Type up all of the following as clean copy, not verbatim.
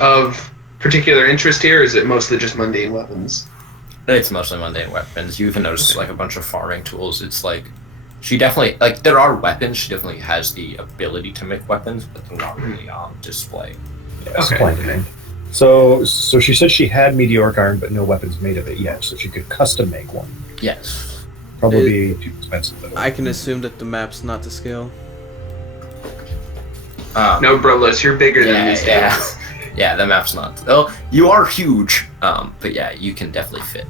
of particular interest here, or is it mostly just mundane weapons? It's mostly mundane weapons. You even notice like a bunch of farming tools. It's like she definitely like there are weapons. She definitely has the ability to make weapons, but they're not really on display. Yeah, splendid. So she said she had meteoric iron, but no weapons made of it yet. So she could custom make one. Yes. Probably too expensive though. I can assume that the map's not to scale. No, Brolos, you're bigger than these guys. Yeah, the map's not. Oh, you are huge. But yeah, you can definitely fit.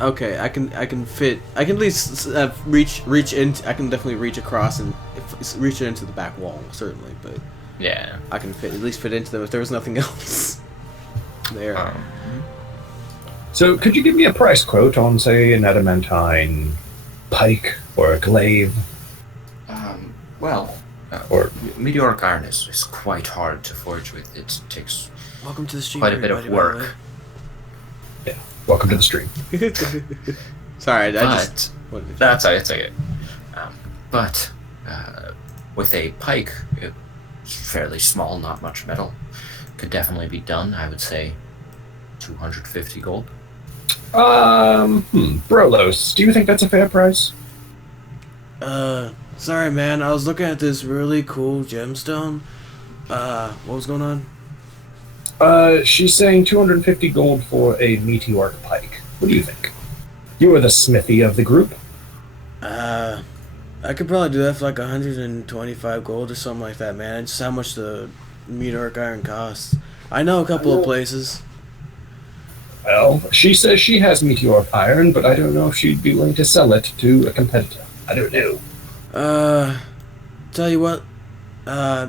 Okay, I can fit. I can at least reach into. I can definitely reach across and reach into the back wall, certainly. But yeah, I can at least fit into them if there was nothing else there. So could you give me a price quote on, say, an adamantine pike or a glaive? Or meteoric iron is quite hard to forge with. It takes Welcome to the stream. quite a bit of work. Yeah. Welcome to the stream. Sorry, That's okay. But with a pike, it's fairly small, not much metal. Could definitely be done. I would say 250 gold. Brolos, do you think that's a fair price? Sorry, man. I was looking at this really cool gemstone. What was going on? She's saying 250 gold for a meteoric pike. What do you think? You are the smithy of the group. I could probably do that for like 125 gold or something like that, man. It's how much the meteoric iron costs. I know a couple of places. Well, she says she has meteoric iron, but I don't know if she'd be willing to sell it to a competitor. I don't know. Tell you what,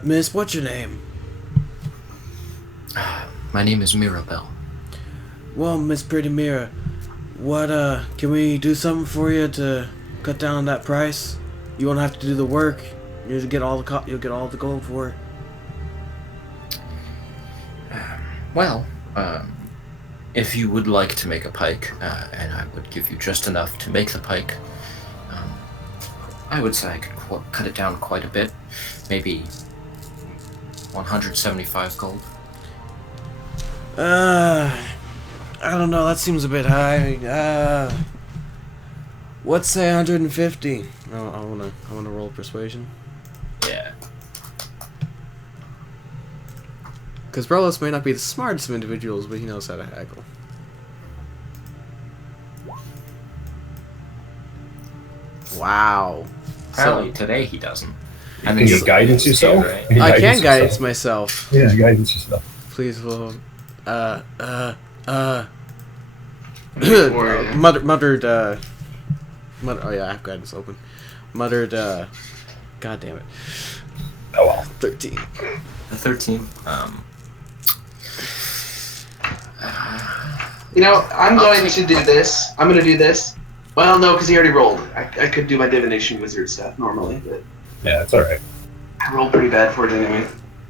miss, what's your name? My name is Mirabelle. Well, Miss Pretty Mira, what, can we do something for you to cut down on that price? You won't have to do the work. You'll get all the gold for it. If you would like to make a pike, and I would give you just enough to make the pike, I would say I could cut it down quite a bit, maybe 175 gold. I don't know, that seems a bit high. Let's say 150. I wanna roll persuasion. Yeah. Because Brolos may not be the smartest of individuals, but he knows how to haggle. Wow. Apparently today he doesn't. Can you guidance yourself? Right? I can guidance myself. Yeah, guidance yourself. Please, Lord. Or, Muttered, oh yeah, I have guidance open. Muttered, god damn it. Oh well. 13. The 13. I'm going to do this. I'm going to do this. Well, no, because he already rolled. I could do my divination wizard stuff normally, but Yeah, it's alright. I rolled pretty bad for it anyway.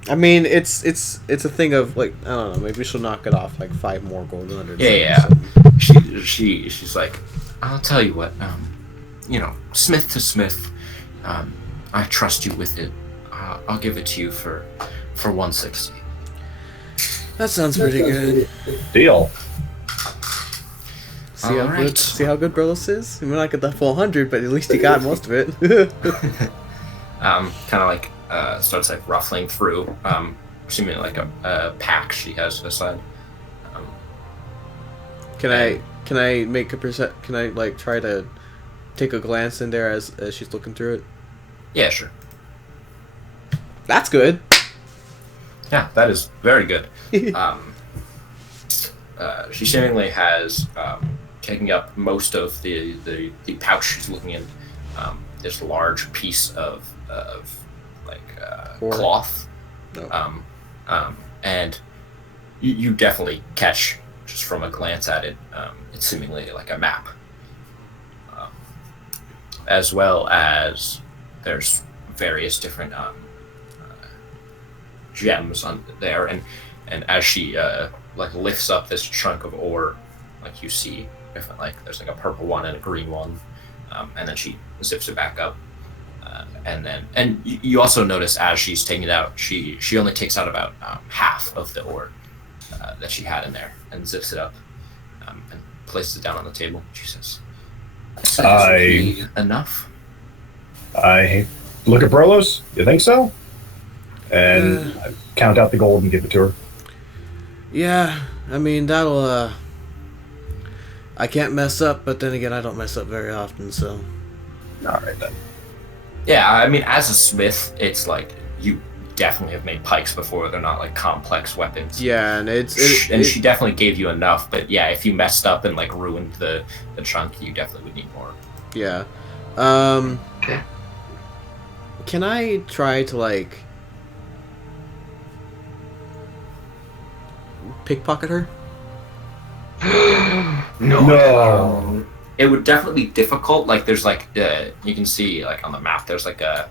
I mean, it's a thing of like, I don't know, maybe she'll knock it off like 5 more gold under. Yeah. She's like, I'll tell you what, smith to smith, I trust you with it. I'll give it to you for 160. That sounds pretty good. Deal. See how Alright. good? See how good Brolos is? He may not get the full 100, but at least he got most of it. Kind of like starts like ruffling through, assuming like a pack she has aside. Can I make a Can I like try to take a glance in there as she's looking through it? Yeah, sure. That's good. Yeah, that is very good. She seemingly has taken up most of the pouch she's looking in. This large piece of cloth, No. and you definitely catch just from a glance at it. It's seemingly like a map, as well as there's various different gems on there, and as she lifts up this chunk of ore, you see different there's a purple one and a green one, and then she zips it back up, and you also notice as she's taking it out, she only takes out about half of the ore, that she had in there and zips it up and places it down on the table. She says, "So this would be enough." I look at Brolos. You think so? And I count out the gold and give it to her. Yeah, I mean, that'll, I can't mess up, but then again, I don't mess up very often, so... Alright then. Yeah, I mean, as a smith, it's like, you definitely have made pikes before. They're not, like, complex weapons. Yeah, and she definitely gave you enough, but yeah, if you messed up and, like, ruined the chunk, you definitely would need more. Yeah. Okay. Can I try to, like... pickpocket her? No. It would definitely be difficult. Like, there's like you can see like on the map, there's like a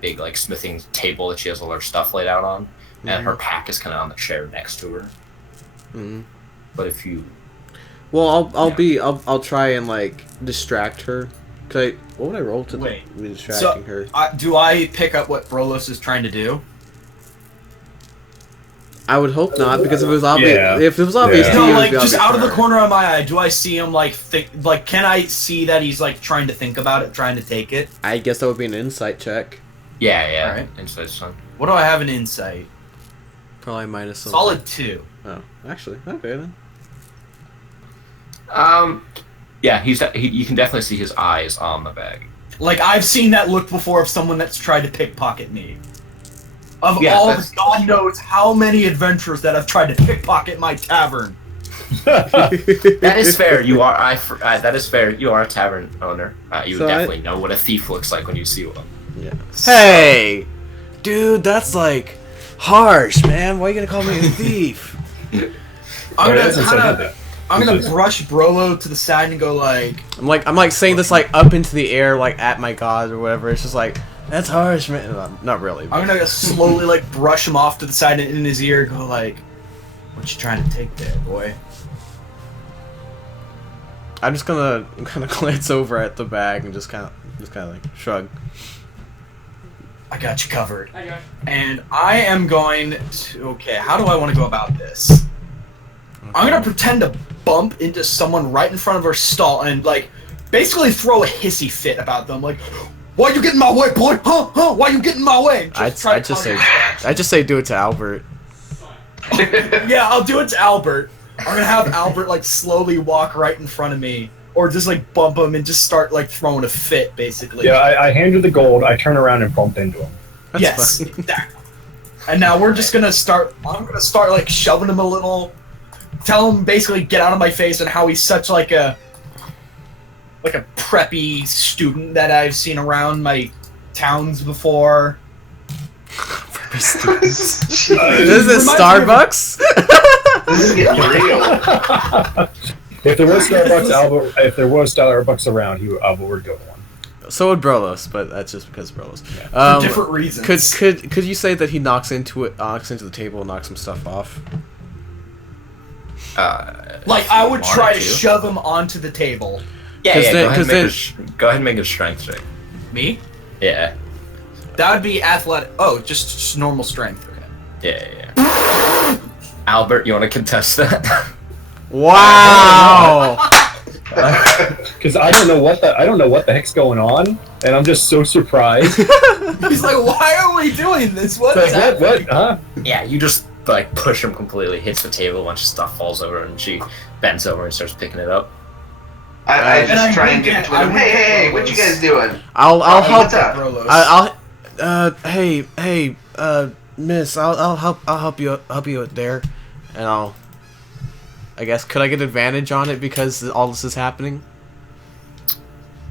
big like smithing table that she has all her stuff laid out on, and her pack is kind of on the chair next to her. Mm-hmm. But if you, well, I'll try and like distract her. What would I roll to be distracting her? Do I pick up what Brolos is trying to do? I would hope not, because if it was obvious, if it was obvious to No, you, like, it'd be just obvious out of to the her. corner of my eye, do I see him, like, can I see that he's, like, trying to think about it, trying to take it? I guess that would be an insight check. yeah, Alright. Insight son. What do I have in insight? Probably minus something. Solid 2. Oh, actually, okay then. Yeah, you can definitely see his eyes on the bag. Like, I've seen that look before of someone that's tried to pickpocket me. Of Yeah, all that's- the God knows how many adventurers that have tried to pickpocket my tavern. That is fair. You are that is fair. You are a tavern owner. You So definitely know what a thief looks like when you see one. Yeah. Hey, dude, that's like harsh, man. Why are you gonna call me a thief? I'm That's gonna brush Brolo to the side and go like, I'm like saying this like up into the air, like at my god or whatever. It's just like, that's harsh, man. Not really. I'm gonna slowly like brush him off to the side and in his ear go like, what you trying to take there, boy? I'm just gonna kind of glance over at the bag and just kind of like shrug. I got you covered. And I am going to, okay, how do I want to go about this? I'm gonna pretend to bump into someone right in front of her stall and like basically throw a hissy fit about them, like, why you getting in my way, boy? Huh? Why you getting in my way? I just say do it to Albert. Yeah, I'll do it to Albert. I'm gonna have Albert like slowly walk right in front of me, or just like bump him and just start like throwing a fit, basically. Yeah, I hand her the gold, I turn around and bump into him. That's Yes. fine. Exactly. And now we're just gonna start. I'm gonna start like shoving him a little. Tell him basically get out of my face and how he's such like a preppy student that I've seen around my towns before. This is Starbucks. This is getting real. If there was Starbucks around, Albert would go to one. So would Brolos, but that's just because Brolos. For different reasons. Could you say that he knocks into the table and knocks some stuff off? Like I would try to shove him onto the table. Yeah, Cause go ahead and make a strength check. Me? Yeah. That would be athletic. Oh, just normal strength. Okay. Yeah. Albert, you want to contest that? Wow. Because I don't know what the heck's going on, and I'm just so surprised. He's like, why are we doing this? What's It's like, happening? what? Huh? Yeah, you just like push him completely, hits the table, a bunch of stuff falls over, and she bends over and starts picking it up. I And I just try and wink get at- between them. I wink at Hey, what Brolos. you guys doing? I'll help. What's up? Brolos. Hey, miss, I'll help you there, and I guess, could I get advantage on it because all this is happening?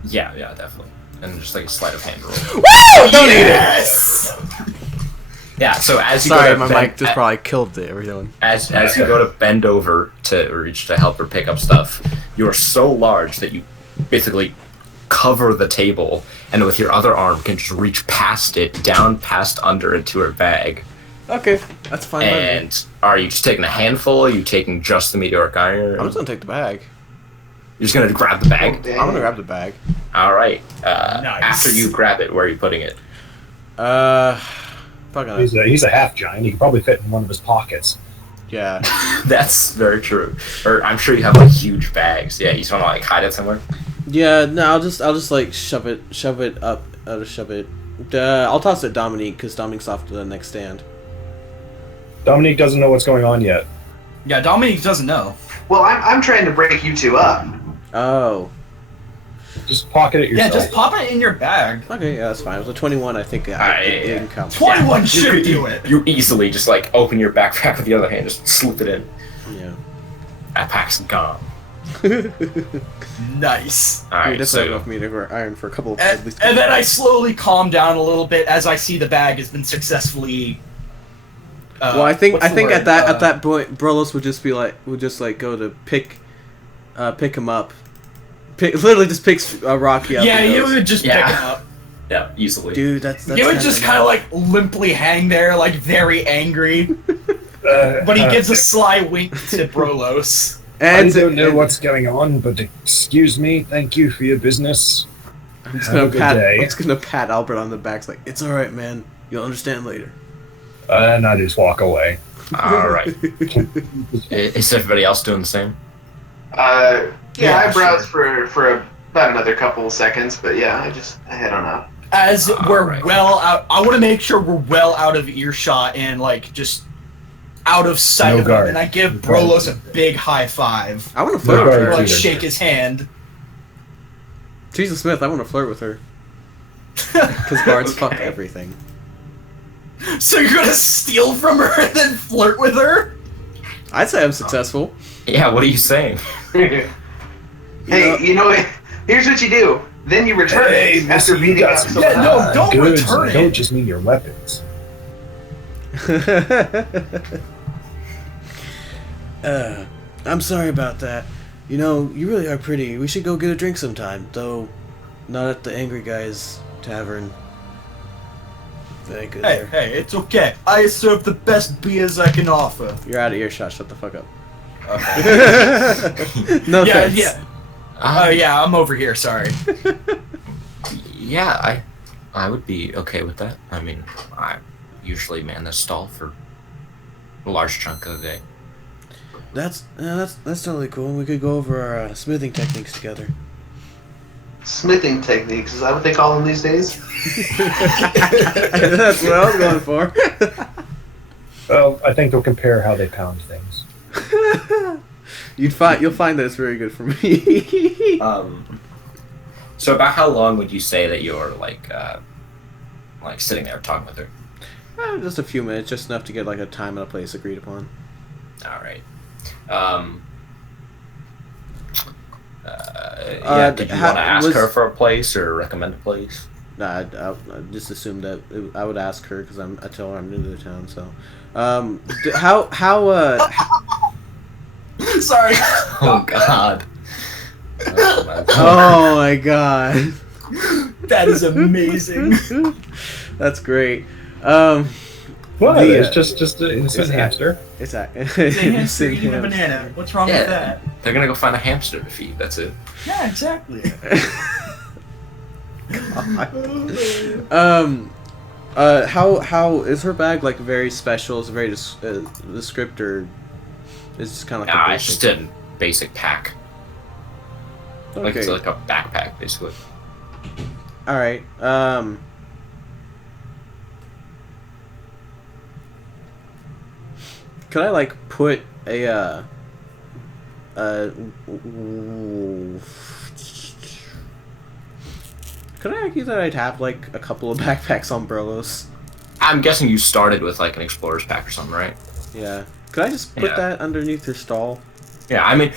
Yeah, definitely. And just like a sleight of hand roll. Woo! Don't Yes! Yeah, so as you Sorry, go to my bend, mic just probably killed everyone. as you go to bend over to reach to help her pick up stuff, you are so large that you basically cover the table, and with your other arm can just reach past it, down past under into her bag. Okay, that's fine. by me. And are you just taking a handful? Are you taking just the meteoric iron? I'm just gonna take the bag. You're just gonna grab the bag? Dang. I'm gonna grab the bag. All right. Nice. After you grab it, where are you putting it? Fucking. He's a half giant. He could probably fit in one of his pockets. Yeah. That's very true. Or I'm sure you have like huge bags. Yeah, you just want to like hide it somewhere. Yeah. No, I'll just like shove it up. I'll just shove it. I'll toss it to Dominique because Dominique's off to the next stand. Dominique doesn't know what's going on yet. Yeah, Dominique doesn't know. Well, I'm trying to break you two up. Oh. Just pocket it yourself. Yeah, just pop it in your bag. Okay, yeah, that's fine. It was a 21, I think. It didn't count. 21 should do it. You easily just like open your backpack with the other hand, just slip it in. Yeah. That pack's gone. Nice. Alright, That's so enough me to iron for a couple of And, and then I slowly calm down a little bit as I see the bag has been successfully. Well, I think what's the word? at that point, Brolos would just go to pick him up. Literally just picks Rocky up. Yeah, and you goes, would just pick him up. yeah, easily. Dude, that's You would just kind of like limply hang there, like very angry. But he gives a sly wink to Brolos. I don't know what's going on, but excuse me. Thank you for your business. I'm just Have a good day. I'm just gonna pat Albert on the back. It's like, it's all right, man. You'll understand later. And I just walk away. Alright. Is everybody else doing the same? Yeah, I browse sure. for about another couple of seconds, but yeah, I head on up. As we're right. well out, I want to make sure we're well out of earshot and like just out of sight No of guard. him. And I give No guard. Brolos a big high five. I want to No flirt with guard. her. Or like either. shake his hand. She's a Smith. I want to flirt with her. Because guards fuck Okay. everything. So you're gonna steal from her and then flirt with her? I'd say I'm successful. Yeah, what are you saying? Hey, you know what? Here's what you do. Then you return it after you beating up got some someone. Yeah, no, else. don't goods. return I it. don't just mean your weapons. I'm sorry about that. You know, you really are pretty. We should go get a drink sometime, though not at the Angry Guy's Tavern. Very good Hey, there. hey, it's okay. I serve the best beers I can offer. You're out of earshot. Shut the fuck up. Okay. No yeah, offense. yeah. Oh yeah, I'm over here. Sorry. Yeah, I would be okay with that. I mean, I usually man the stall for a large chunk of the day. That's totally cool. We could go over our smithing techniques together. Smithing techniques, is that what they call them these days? That's what I was going for. Well, I think they'll compare how they pound things. You'll find that it's very good for me. So about how long would you say that you're like sitting there talking with her? Just a few minutes, just enough to get like a time and a place agreed upon. All right. Yeah. Did you want to ask her for a place or recommend a place? Nah, I just assumed that I would ask her because I tell her I'm new to the town. So, Sorry. Oh God. Oh, my God. Oh my god, That is amazing. that's great. Well, The, it's just an innocent hamster. It's a It's a hamster eating a banana. What's wrong with that? They're gonna go find a hamster to feed. That's it. Yeah, exactly. How is her bag like very special? Is it very descriptor? It's just kind of like Nah, a it's basic. just a basic pack. Like Okay. it's like a backpack, basically. All right. Could I like put a could I argue that I'd have like a couple of backpacks on Brolos? I'm guessing you started with like an explorer's pack or something, right? Yeah. Could I just put Yeah. that underneath your stall? Yeah, I mean,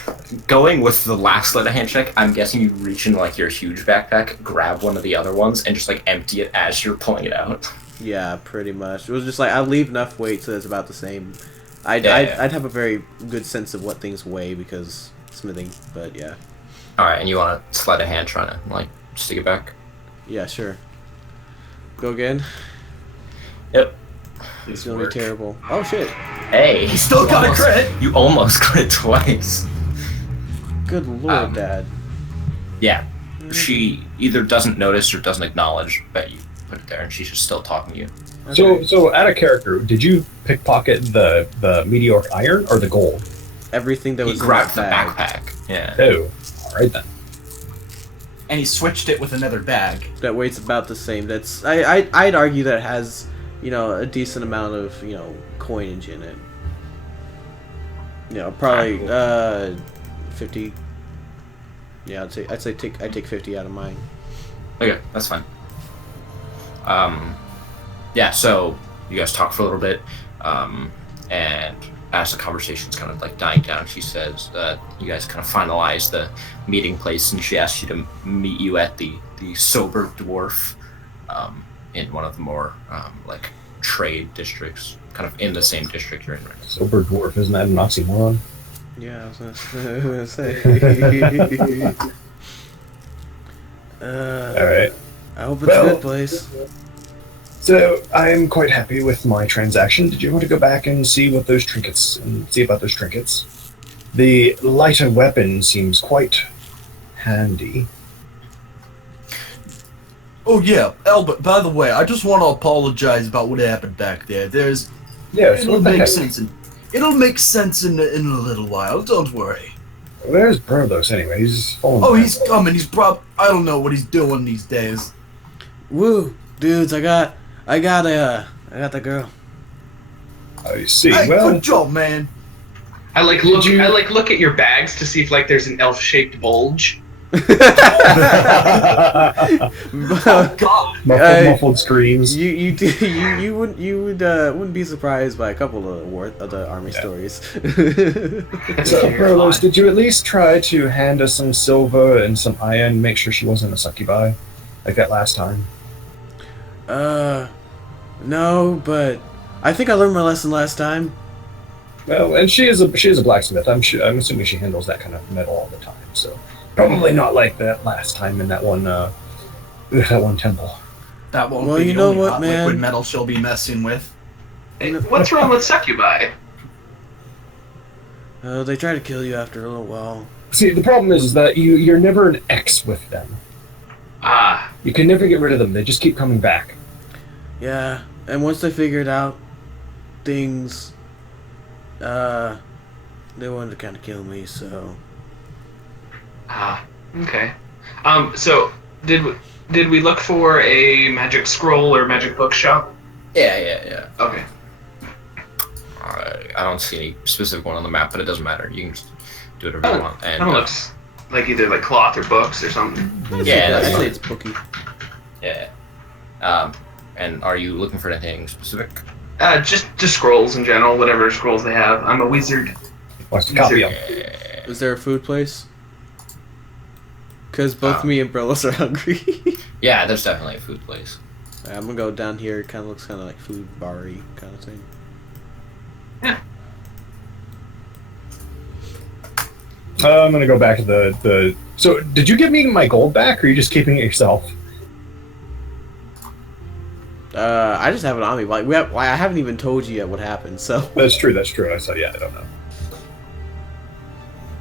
going with the last let of hand check, I'm guessing you reach into like your huge backpack, grab one of the other ones, and just like empty it as you're pulling it out. Yeah, pretty much. It was just like I'll leave enough weight so it's about the same. I'd have a very good sense of what things weigh because smithing, but yeah. All right, and you want to sleight of hand trying to like stick it back? Yeah, sure. Go again. Yep. It's gonna be terrible. Oh shit. Hey, You still got a crit. You almost crit twice. Good lord, Um, Dad. Yeah, she either doesn't notice or doesn't acknowledge that you put it there, and she's just still talking to you. Okay. So out of character, did you pickpocket the meteoric iron or the gold? Everything that He was in grabbed the that bag backpack. Yeah. Oh, all right then. And he switched it with another bag. that weight's about the same. That's I'd argue that has a decent amount of coinage in it. Probably 50. Yeah, I'd say I'd take 50 out of mine. Okay, that's fine. Yeah, so you guys talk for a little bit, and as the conversation's kind of like dying down, she says that you guys kind of finalize the meeting place, and she asks you to meet you at the Sober Dwarf, in one of the more like trade districts, kind of in the same district you're in right now. Sober dwarf, isn't that an oxymoron? Yeah, I was gonna say. All right. I hope it's Well, a good place. So I am quite happy with my transaction. Did you want to go back and see what those trinkets and see about those trinkets? The lighter weapon seems quite handy. Oh yeah, Albert. By the way, I just want to apologize about what happened back there. Yes, It'll what the make heck? sense. It'll make sense in a little while. Don't worry. Where's Berlos anyway? He's fallen. Oh, back. he's coming. I don't know what he's doing these days. Woo, dudes! I got the girl. I see. Hey, Well, good job, man. I look at your bags to see if like there's an elf-shaped bulge. Oh God. muffled screams. You wouldn't be surprised by a couple of the army stories. So, Berlos, did you at least try to hand us some silver and some iron, make sure she wasn't a succubi, like that last time? No, but I think I learned my lesson last time. Well, and she is a blacksmith. I'm assuming she handles that kind of metal all the time. So probably not like that last time in that one temple. That won't Well, be you the know only what, hot man? liquid metal she'll be messing with. Hey, what's wrong with succubi? They try to kill you after a little while. See, the problem is that you're never an X with them. Ah, You can never get rid of them. They just keep coming back. Yeah, and once they figured out things, they wanted to kind of kill me. So okay. So did we look for a magic scroll or magic bookshop? Yeah. Okay. I don't see any specific one on the map, but it doesn't matter. You can just do whatever you want. And That one looks like either like cloth or books or something. yeah, I'd that's say fine. it's booky. Yeah. And are you looking for anything specific? Just scrolls in general, whatever scrolls they have. I'm a wizard. Wants to copy them. Yeah. Is there a food place? Because both me and Brillos are hungry. Yeah, there's definitely a food place. I'm gonna go down here. It kind of looks kind of like food bar-y kind of thing. I'm gonna go back to the. So, did you give me my gold back, or are you just keeping it yourself? I just have it on me. Like I haven't even told you yet what happened. So, That's true. I said, yeah, I don't know.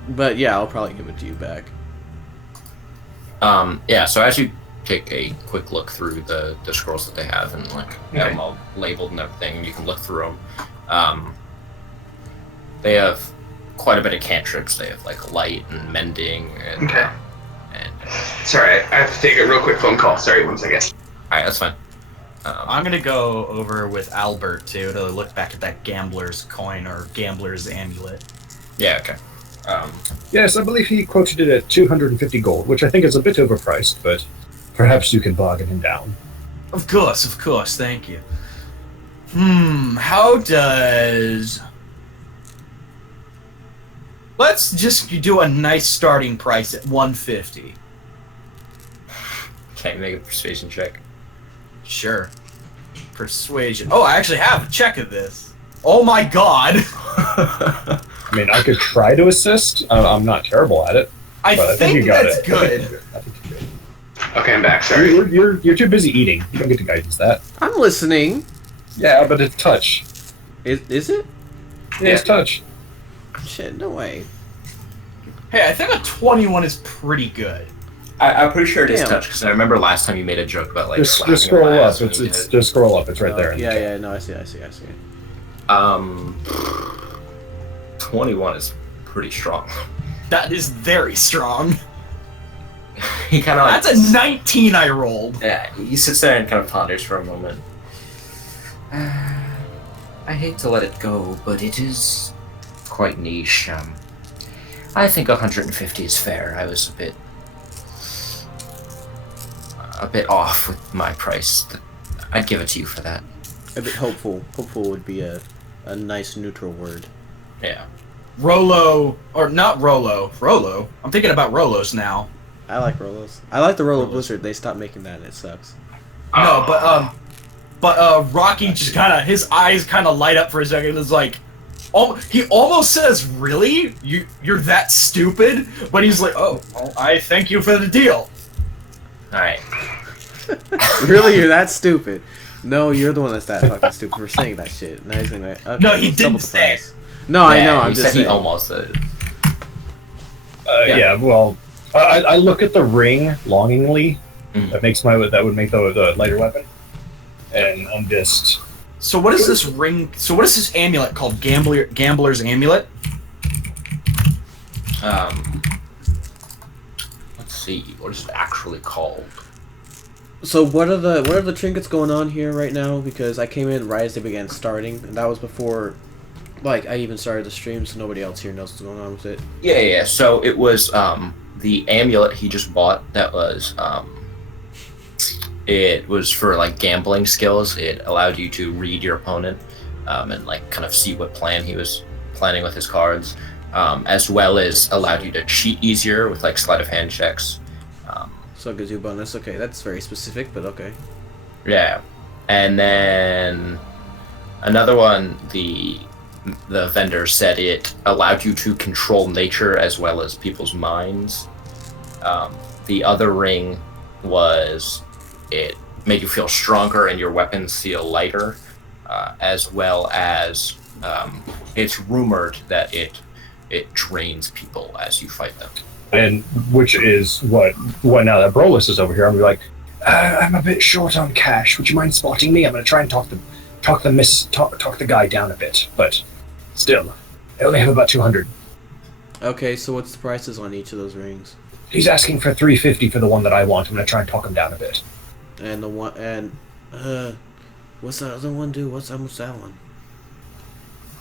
but yeah, I'll probably give it to you back. Yeah, so as you take a quick look through the scrolls that they have and like have them all labeled and everything, you can look through them. They have quite a bit of cantrips. They have like light and mending and Okay. and Sorry, I have to take a real quick phone call. Sorry, 1 second. alright, that's fine. I'm gonna go over with Albert too to look back at that gambler's coin or gambler's amulet. Yeah, okay. Yes, I believe he quoted it at 250 gold, which I think is a bit overpriced, but perhaps you can bargain him down. Of course, thank you. How does... Let's just do a nice starting price at 150. Can you make a persuasion check? Sure. Persuasion. Oh, I actually have a check of this. Oh my god! I mean, I could try to assist. I'm not terrible at it. I But think you got that's it. good. I think you're good. Okay, I'm back. Sorry. You're too busy eating. You don't get to guidance that. I'm listening. Yeah, but it's touch. Is it? Yeah, it's touch. Shit, no way. Hey, I think a 21 is pretty good. I'm pretty sure it is Damn. touch because I remember last time you made a joke about like Just slapping scroll your up. ass when It's you did it. just scroll up. It's right there. Yeah, no, I see. 21 is pretty strong. That is very strong. He kind of like, That's a 19 I rolled. yeah, he sits there and kind of ponders for a moment. I hate to let it go, but it is quite niche. I think 150 is fair. I was a bit off with my price. I'd give it to you for that. A bit hopeful. Hopeful would be a nice neutral word. Yeah. Rolo, or not Rolo. Rolo. I'm thinking about Rolos now. I like Rolos. I like the Rolo Blizzard. They stopped making that and it sucks. No, but Rocky just kind of, his eyes kind of light up for a second. It's like, he almost says, "Really? You're that stupid?" But he's like, "Oh, well, I thank you for the deal." All right. Really, you're that stupid? No, you're the one that's that fucking stupid for saying that shit. Now he's gonna like, okay, No, he let's didn't double the say price. No, I know. Yeah, I'm he just said saying. he almost said it. Yeah. Well, I look at the ring longingly. Mhm. That would make the lighter weapon, and I'm just. So what is this ring? So what is this amulet called? Gambler's amulet. Let's see. What is it actually called? So what are the trinkets going on here right now? Because I came in right as they began starting, and that was before, like, I even started the stream, so nobody else here knows what's going on with it. Yeah. So it was the amulet he just bought. That was it was for like gambling skills. It allowed you to read your opponent and like kind of see what plan he was planning with his cards, as well as allowed you to cheat easier with like sleight of hand checks. So it gives you a bonus. Okay, that's very specific, but okay. Yeah, and then another one, the vendor said it allowed you to control nature as well as people's minds. The other ring was it made you feel stronger and your weapons feel lighter, as well as it's rumored that it drains people as you fight them. And which is what now that Brolus is over here, I'm gonna be like, I'm a bit short on cash. Would you mind spotting me? I'm gonna try and talk the guy down a bit, but still, I only have about 200. Okay, so what's the prices on each of those rings? He's asking for 350 for the one that I want. I'm gonna try and talk him down a bit. And the one what's that other one do? What's that one?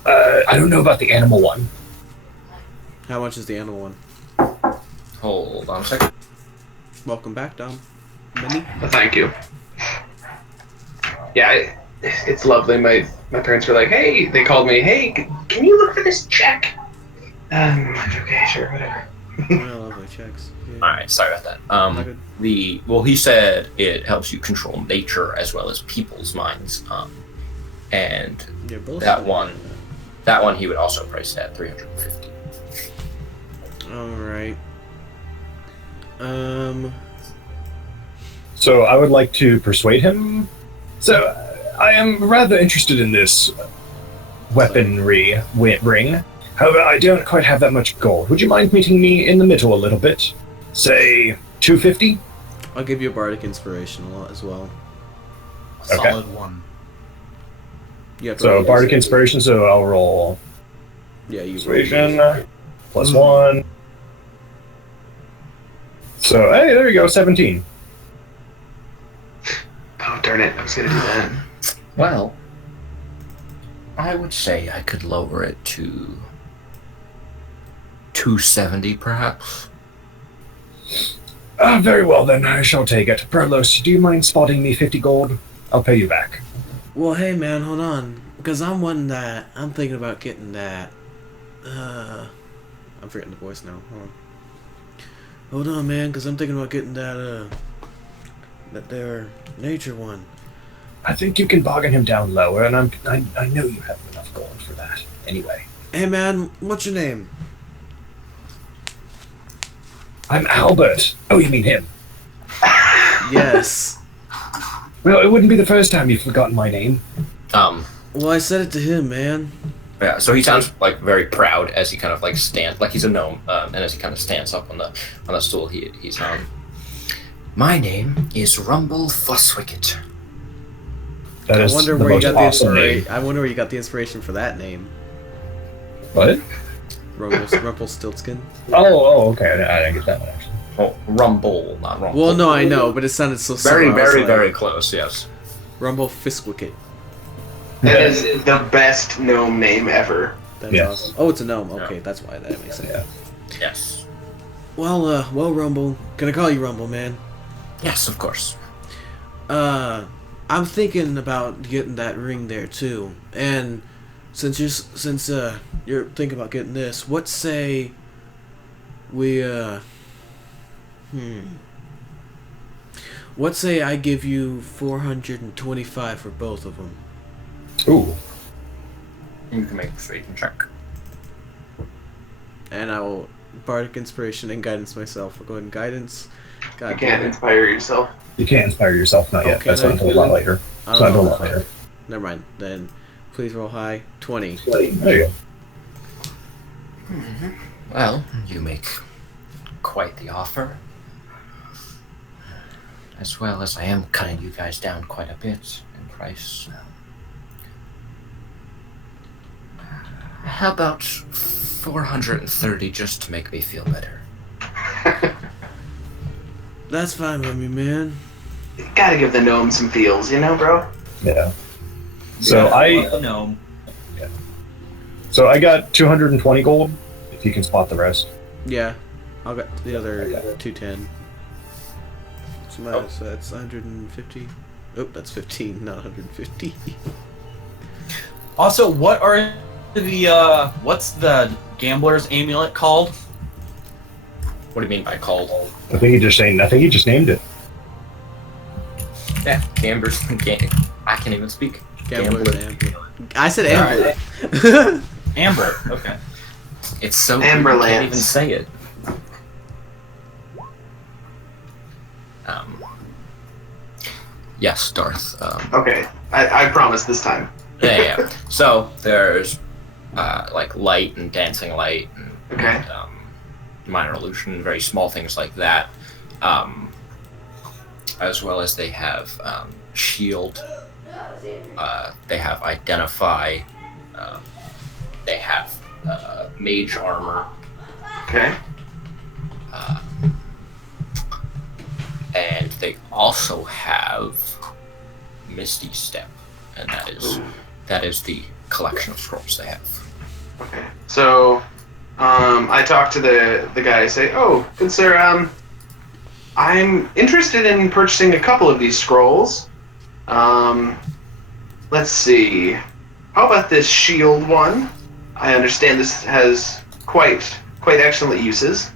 I don't know about the animal one. How much is the animal one? Hold on a second. Welcome back, Dom. Minnie? Thank you. Yeah, it's lovely. My parents were like, "Hey," they called me. "Hey, can you look for this check?" Okay, sure, whatever. I love my checks. Yeah. All right, sorry about that. Not good. He said it helps you control nature as well as people's minds. And Yeah, both that of one, them. that one he would also price at 350. Alright. So I would like to persuade him. So I am rather interested in this weaponry ring. However, I don't quite have that much gold. Would you mind meeting me in the middle a little bit? Say 250? I'll give you a bardic inspiration a lot as well. Okay. Solid one. You have to So roll bardic this. inspiration. So I'll roll Yeah, you persuasion plus 1. So hey, there you go, 17. Oh darn it! I was gonna do that. Well, I would say I could lower it to 270, perhaps. Very well then, I shall take it. Perlos, do you mind spotting me 50 gold? I'll pay you back. Well, hey man, hold on. Because I'm thinking about getting that. I'm forgetting the voice now. Hold on, man, because I'm thinking about getting that their nature one. I think you can bargain him down lower, and I know you have enough gold for that. Anyway. Hey man, what's your name? I'm Albert. Oh, you mean him? Yes. Well, it wouldn't be the first time you've forgotten my name. Well, I said it to him, man. Yeah, so he sounds like very proud as he kind of like stands, like he's a gnome, and as he kind of stands up on the stool he's on. My name is Rumble Fusswicket. That I is wonder the where you most got the awesome name. inspiration. I wonder where you got the inspiration for that name. What? Rumpelstiltskin. Oh, okay. I didn't get that one actually. Oh, Rumble, not Rumble. Well, no, I know, but it sounded so Very, similar. I was very, like, very close, yes. Rumble Fiskwicket. That is the best gnome name ever. That's Yes. awesome. Oh, it's a gnome. Yeah. Okay, that's why that makes sense. Yeah. Yes. Well, Rumble. Can I call you Rumble, man? Yes, of course. I'm thinking about getting that ring there too. And since you're thinking about getting this, what say we what say I give you 425 for both of them? Ooh. You can make a persuasion check. And I will bardic inspiration and guidance myself. We'll go ahead and guidance. God You can't damn it. inspire yourself. You can't inspire yourself, not yet. Okay, That's not then. until a lot later. I It's don't not until a know. lot later. Never mind. Then please roll high. 20. There you go. Well, you make quite the offer. As well as I am cutting you guys down quite a bit in price. How about 430 just to make me feel better? That's fine with me, man. You gotta give the gnome some feels, you know, bro? Yeah. So No. So I got 220 gold. If you can spot the rest. Yeah. I'll get the other 210. So that's 150. Oh, that's 15, not 150. Also, what are the what's the gambler's amulet called? What do you mean by called? I think he just named it. Yeah, Gambler's. I can't even speak. Gambler's Gambler. Amulet. I said Amber. Amber. Okay. It's so Amberlands. I can't even say it. Yes, Darth. Okay, I promise this time. Yeah. So there's like light and dancing light and, Okay. and minor illusion, very small things like that. As well as they have shield. They have identify. They have mage armor. Okay. And they also have Misty Step, and that is the collection of scrolls they have. Okay. So, I talk to the guy. I say, "Oh, good sir. I'm interested in purchasing a couple of these scrolls. Let's see. How about this shield one? I understand this has quite excellent uses,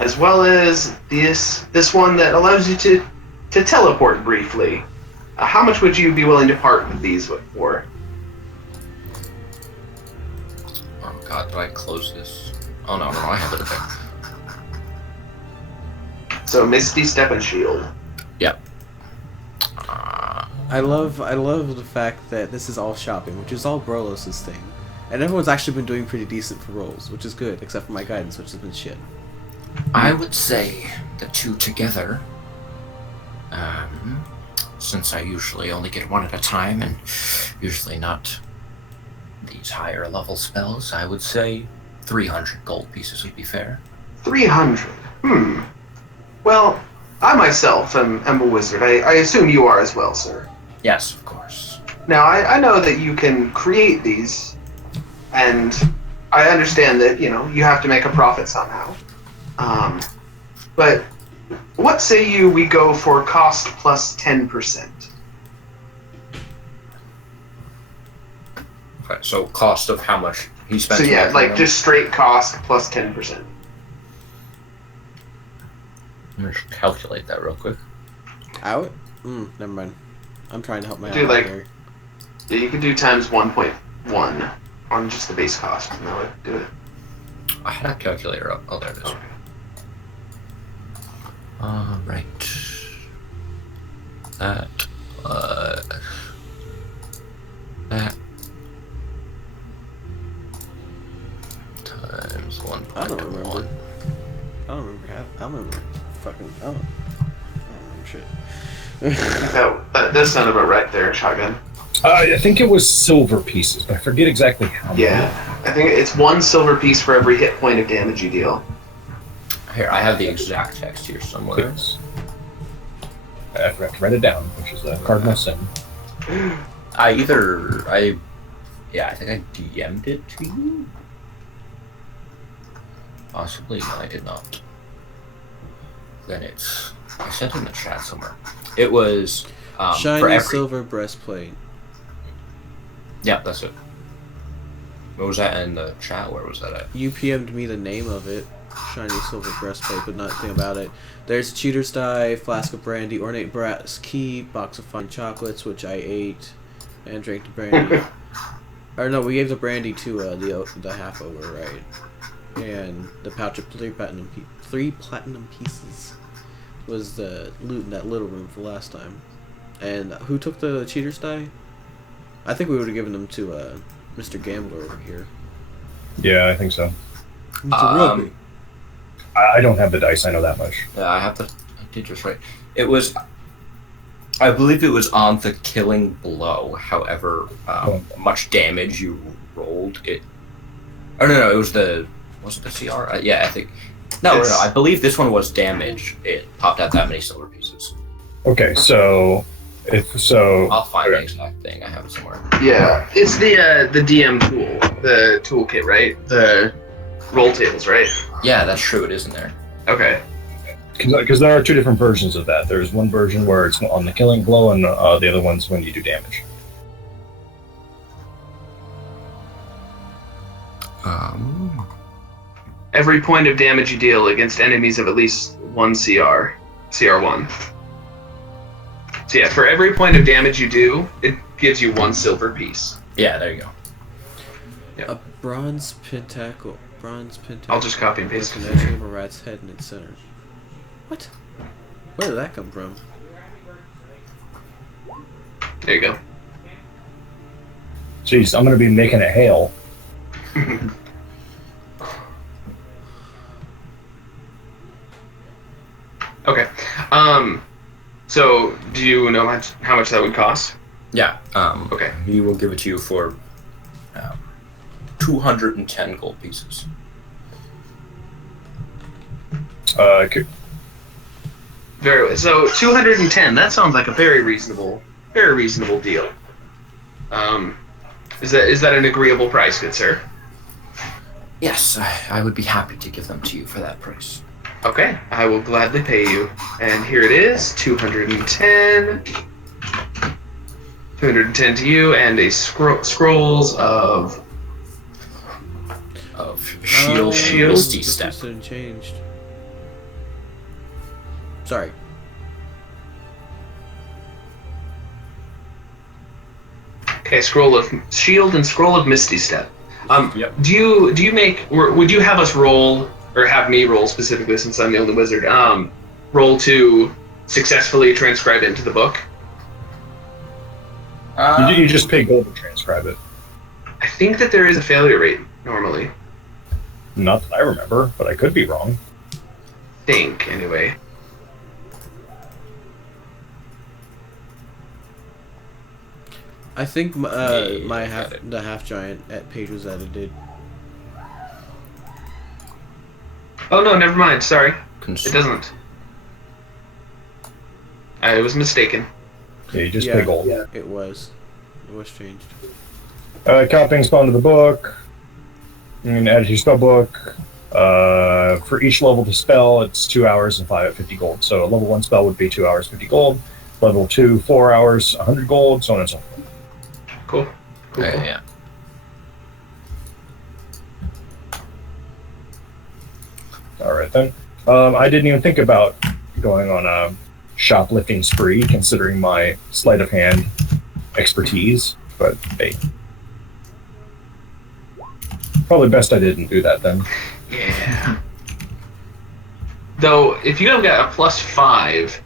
as well as this one that allows you to teleport briefly. How much would you be willing to part with these for?" Oh god, do I close this? Oh no, I have it there. So Misty Step and Shield. Yep. I love the fact that this is all shopping, which is all Brolos' thing. And everyone's actually been doing pretty decent for rolls, which is good, except for my guidance, which has been shit. I would say the two together, since I usually only get one at a time, and usually not these higher level spells, I would say 300 gold pieces would be fair. 300. Well, I myself am a wizard. I assume you are as well, sir. Yes, of course. Now, I know that you can create these, and I understand that, you have to make a profit somehow. But what say we go for cost plus 10%? Okay, so cost of how much he spent. So yeah, making like them? just straight cost plus 10%. I'm gonna calculate that real quick. Out? Never mind. I'm trying to help my Do ally like- here. Yeah, you can do times 1.1 on just the base cost, and that would do it. I had a calculator up. Oh, there it is. Okay. Right. That times 1.1. I don't remember. I don't remember fucking. Oh. shit. That does sound about right there, Shotgun. I think it was silver pieces, but I forget exactly how many. Yeah, I think it's 1 silver piece for every hit point of damage you deal. Here, I have the exact text here somewhere. I forgot to write it down, which is a cardinal sin. I think I DM'd it to you? Possibly, no, I did not. Then I sent it in the chat somewhere. It was, Shiny silver breastplate. Yeah, that's it. What was that in the chat? Where was that at? You PM'd me the name of it. Shiny silver breastplate, but nothing about it. There's cheater's die, flask of brandy, ornate brass key, box of fine chocolates, which I ate and drank the brandy. Or no, we gave the brandy to the half over, right? And the pouch of 3 platinum pieces was the loot in that little room for last time. And who took the cheater's die? I think we would have given them to Mr. Gambler over here. Yeah, I think so. Mr. I don't have the dice, I know that much. Yeah, I did just right. It was, I believe it was on the killing blow. However, much damage you rolled it. Oh no, it was was it the CR? Yeah, I think. No, I believe this one was damage. It popped out that many silver pieces. Okay, so I'll find the exact thing. I have it somewhere. Yeah, it's the DM tool, the toolkit, right? The roll tables, right? Yeah, that's true. It is in there. Okay. Because there are 2 different versions of that. There's one version where it's on the killing blow, and the other one's when you do damage. Every point of damage you deal against enemies of at least 1 CR1. So yeah, for every point of damage you do, it gives you 1 silver piece. Yeah, there you go. Yep. A bronze pentacle. I'll just copy and paste with it. an etching of a rat's head in its center. What? Where did that come from? There you go. Jeez, I'm gonna be making it hail. Okay. So do you know how much that would cost? Yeah. Okay. We will give it to you for 210 gold pieces. Okay. Very well. So 210. That sounds like a very reasonable deal. Is that an agreeable price, good sir? Yes, I would be happy to give them to you for that price. Okay, I will gladly pay you. And here it is, 210. 210 to you, and a scrolls of shield, misty step. This hasn't changed. Sorry. Okay, scroll of shield and scroll of misty step. Yep. Do you make? Would you have us roll, or have me roll specifically, since I'm the only wizard? Roll to successfully transcribe it into the book. You just pay gold to transcribe it. I think that there is a failure rate normally. Not that I remember, but I could be wrong. Think anyway. I think the half giant page was edited. Oh no, never mind. Sorry, it doesn't. I was mistaken. Yeah, you just pay gold. Yeah, it was changed. Copying spawn to the book. You can add it to your spell book. For each level of the spell, it's 2 hours and 50 gold. So a level 1 spell would be 2 hours, 50 gold. Level 2, 4 hours, 100 gold, so on and so forth. Cool. Yeah. Alright then. I didn't even think about going on a shoplifting spree, considering my sleight of hand expertise, but hey. Probably best I didn't do that then. Yeah. Though, if you have got a +5,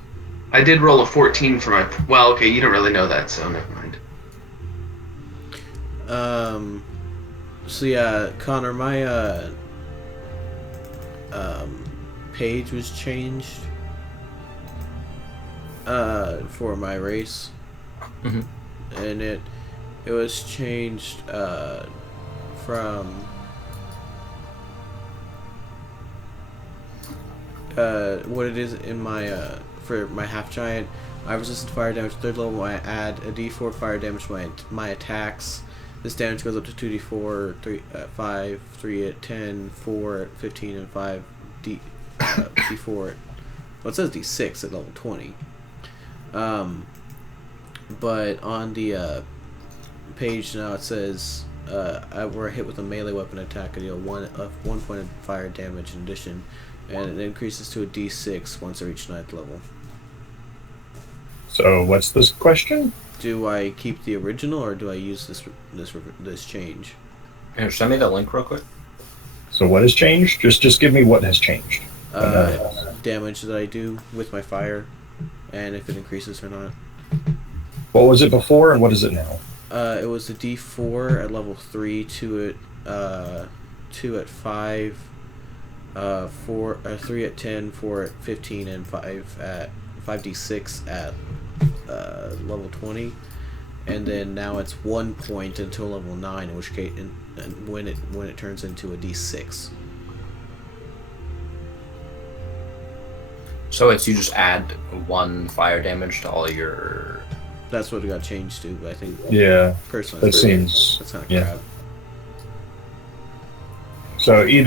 I did roll a 14 for my... Well, okay, you don't really know that, so never mind. So yeah, Connor, my, page was changed. for my race. Mhm. And it was changed from what it is in my for my half giant. I resist fire damage 3rd level. I add a D4 fire damage to my attacks. This damage goes up to 2d4, 3 at 5, 3 at 10, 4 at 15, and 5 d4. Well, it says d6 at level 20. But on the page now it says we're hit with a melee weapon attack, I deal 1 point of fire damage in addition, and it increases to a d6 once I reach 9th level. So what's this question? Do I keep the original or do I use this change? Here, send me the link real quick. So what has changed? Just give me what has changed. Damage that I do with my fire, and if it increases or not. What was it before and what is it now? It was a D4 at level 3, 2 at 5, 3 at 10, 4 at 15, and 5d6 at level 20, and then now it's 1 point until level 9, in which case, and when it turns into a d6. So it's you just add 1 fire damage to all your. That's what it got changed to. But I think personally, that seems that's kind of yeah. crap. So he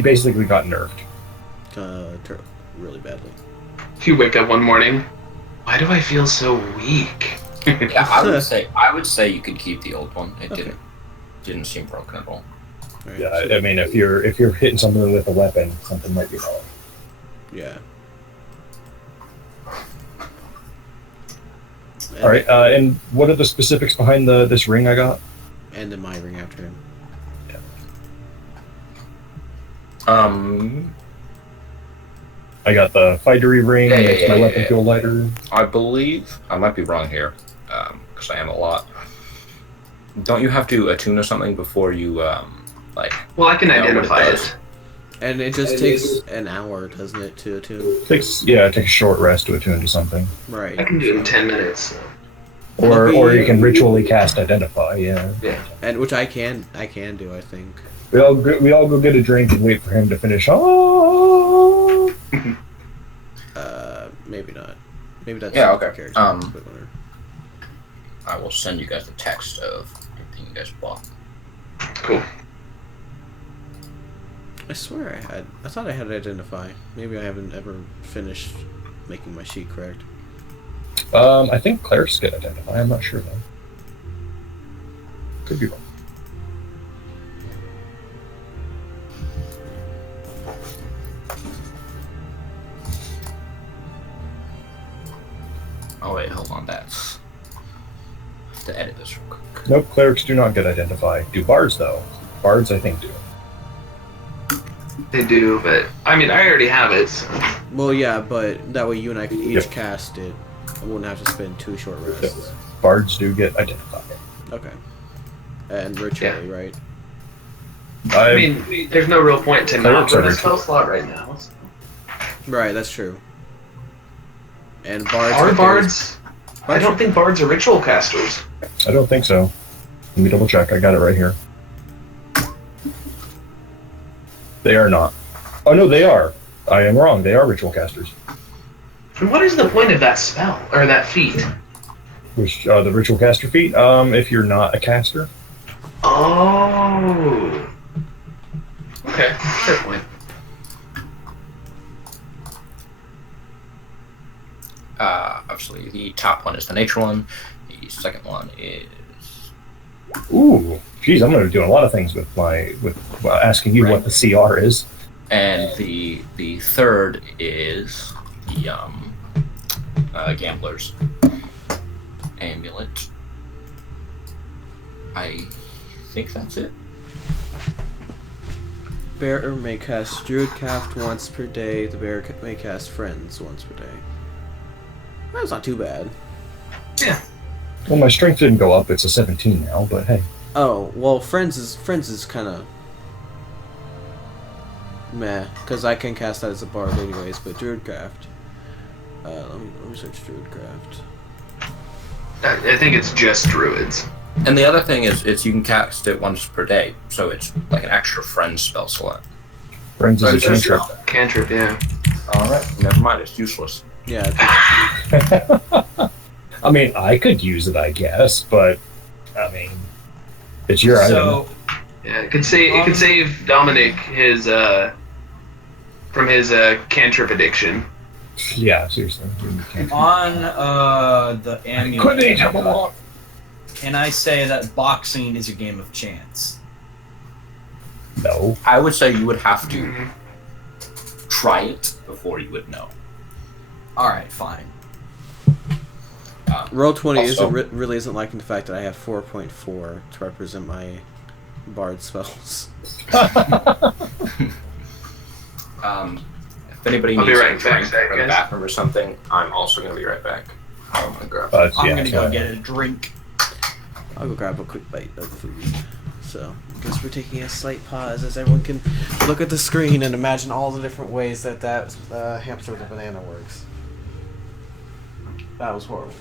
basically got nerfed. Really badly. If you wake up one morning, why do I feel so weak? Yeah, I would say you could keep the old one. It didn't seem broken at all. Right, Yeah, I mean, if you're hitting something with a weapon, something might be wrong. Yeah. All right, and what are the specifics behind this ring I got? And then my ring after him. I got the fightery ring. Makes my weapon feel lighter. I believe I might be wrong here, because I am a lot. Don't you have to attune to something before you like? Well, I can identify it. And it just takes an hour, doesn't it, to attune? It takes a short rest to attune to something. Right. I can do it in 10 minutes. Or you can ritually cast identify. Yeah. And which I can do, I think. We all go get a drink and wait for him to finish. Oh. Maybe not. Maybe that's okay. I I will send you guys the text of everything you guys bought. Cool. I swear I thought I had identify. Maybe I haven't ever finished making my sheet correct. I think clerics get identify. I'm not sure though. Could be wrong. Oh wait, hold on. That's I have to edit this real quick. Nope, clerics do not get identify. Do bards though? Bards, I think, do. They do, but I mean, I already have it. So. Well, yeah, but that way you and I could each cast it. I wouldn't have to spend 2 short rests. Bards do get identify. Okay. And ritually, right? I mean, there's no real point to not put a spell slot right now. So. Right, that's true. And bards Are bards? I don't think bards are ritual casters. I don't think so. Let me double check. I got it right here. They are not. Oh no, they are. I am wrong. They are ritual casters. And what is the point of that spell or that feat? Which the ritual caster feat? If you're not a caster. Oh. Okay, fair point. Obviously, the top one is the nature one. The second one is. Ooh, geez, I'm going to be doing a lot of things with asking you what the CR is. And the third is the gambler's amulet. I think that's it. Bearer may cast Druidcraft once per day. The bearer may cast Friends once per day. That's not too bad. Yeah. Well, my strength didn't go up. It's a 17 now, but hey. Oh, well, Friends is kind of meh, because I can cast that as a bard anyways, but Druidcraft. Let me search Druidcraft. I think it's just druids. And the other thing is you can cast it once per day, so it's like an extra friend spell slot. Friends is a cantrip. Cantrip, yeah. Alright, never mind, it's useless. Yeah. I mean, I could use it, I guess, but I mean, it's your item. Yeah, it could save Dominic his from his cantrip addiction. Yeah, seriously. On the Couldn't eat him a amulet, lot. can I say that boxing is a game of chance? No. I would say you would have to try it before you would know. Alright, fine. Roll20 Also- really isn't liking the fact that I have 4.4 to represent my bard spells. If anybody I'll needs be a right back, drink or the guys. bathroom or something, I'm also going to be right back. I'm going to grab I'm Yeah, gonna go get a drink. I'll go grab a quick bite of food. So, I guess we're taking a slight pause as everyone can look at the screen and imagine all the different ways that hamster with a banana works. That was horrible.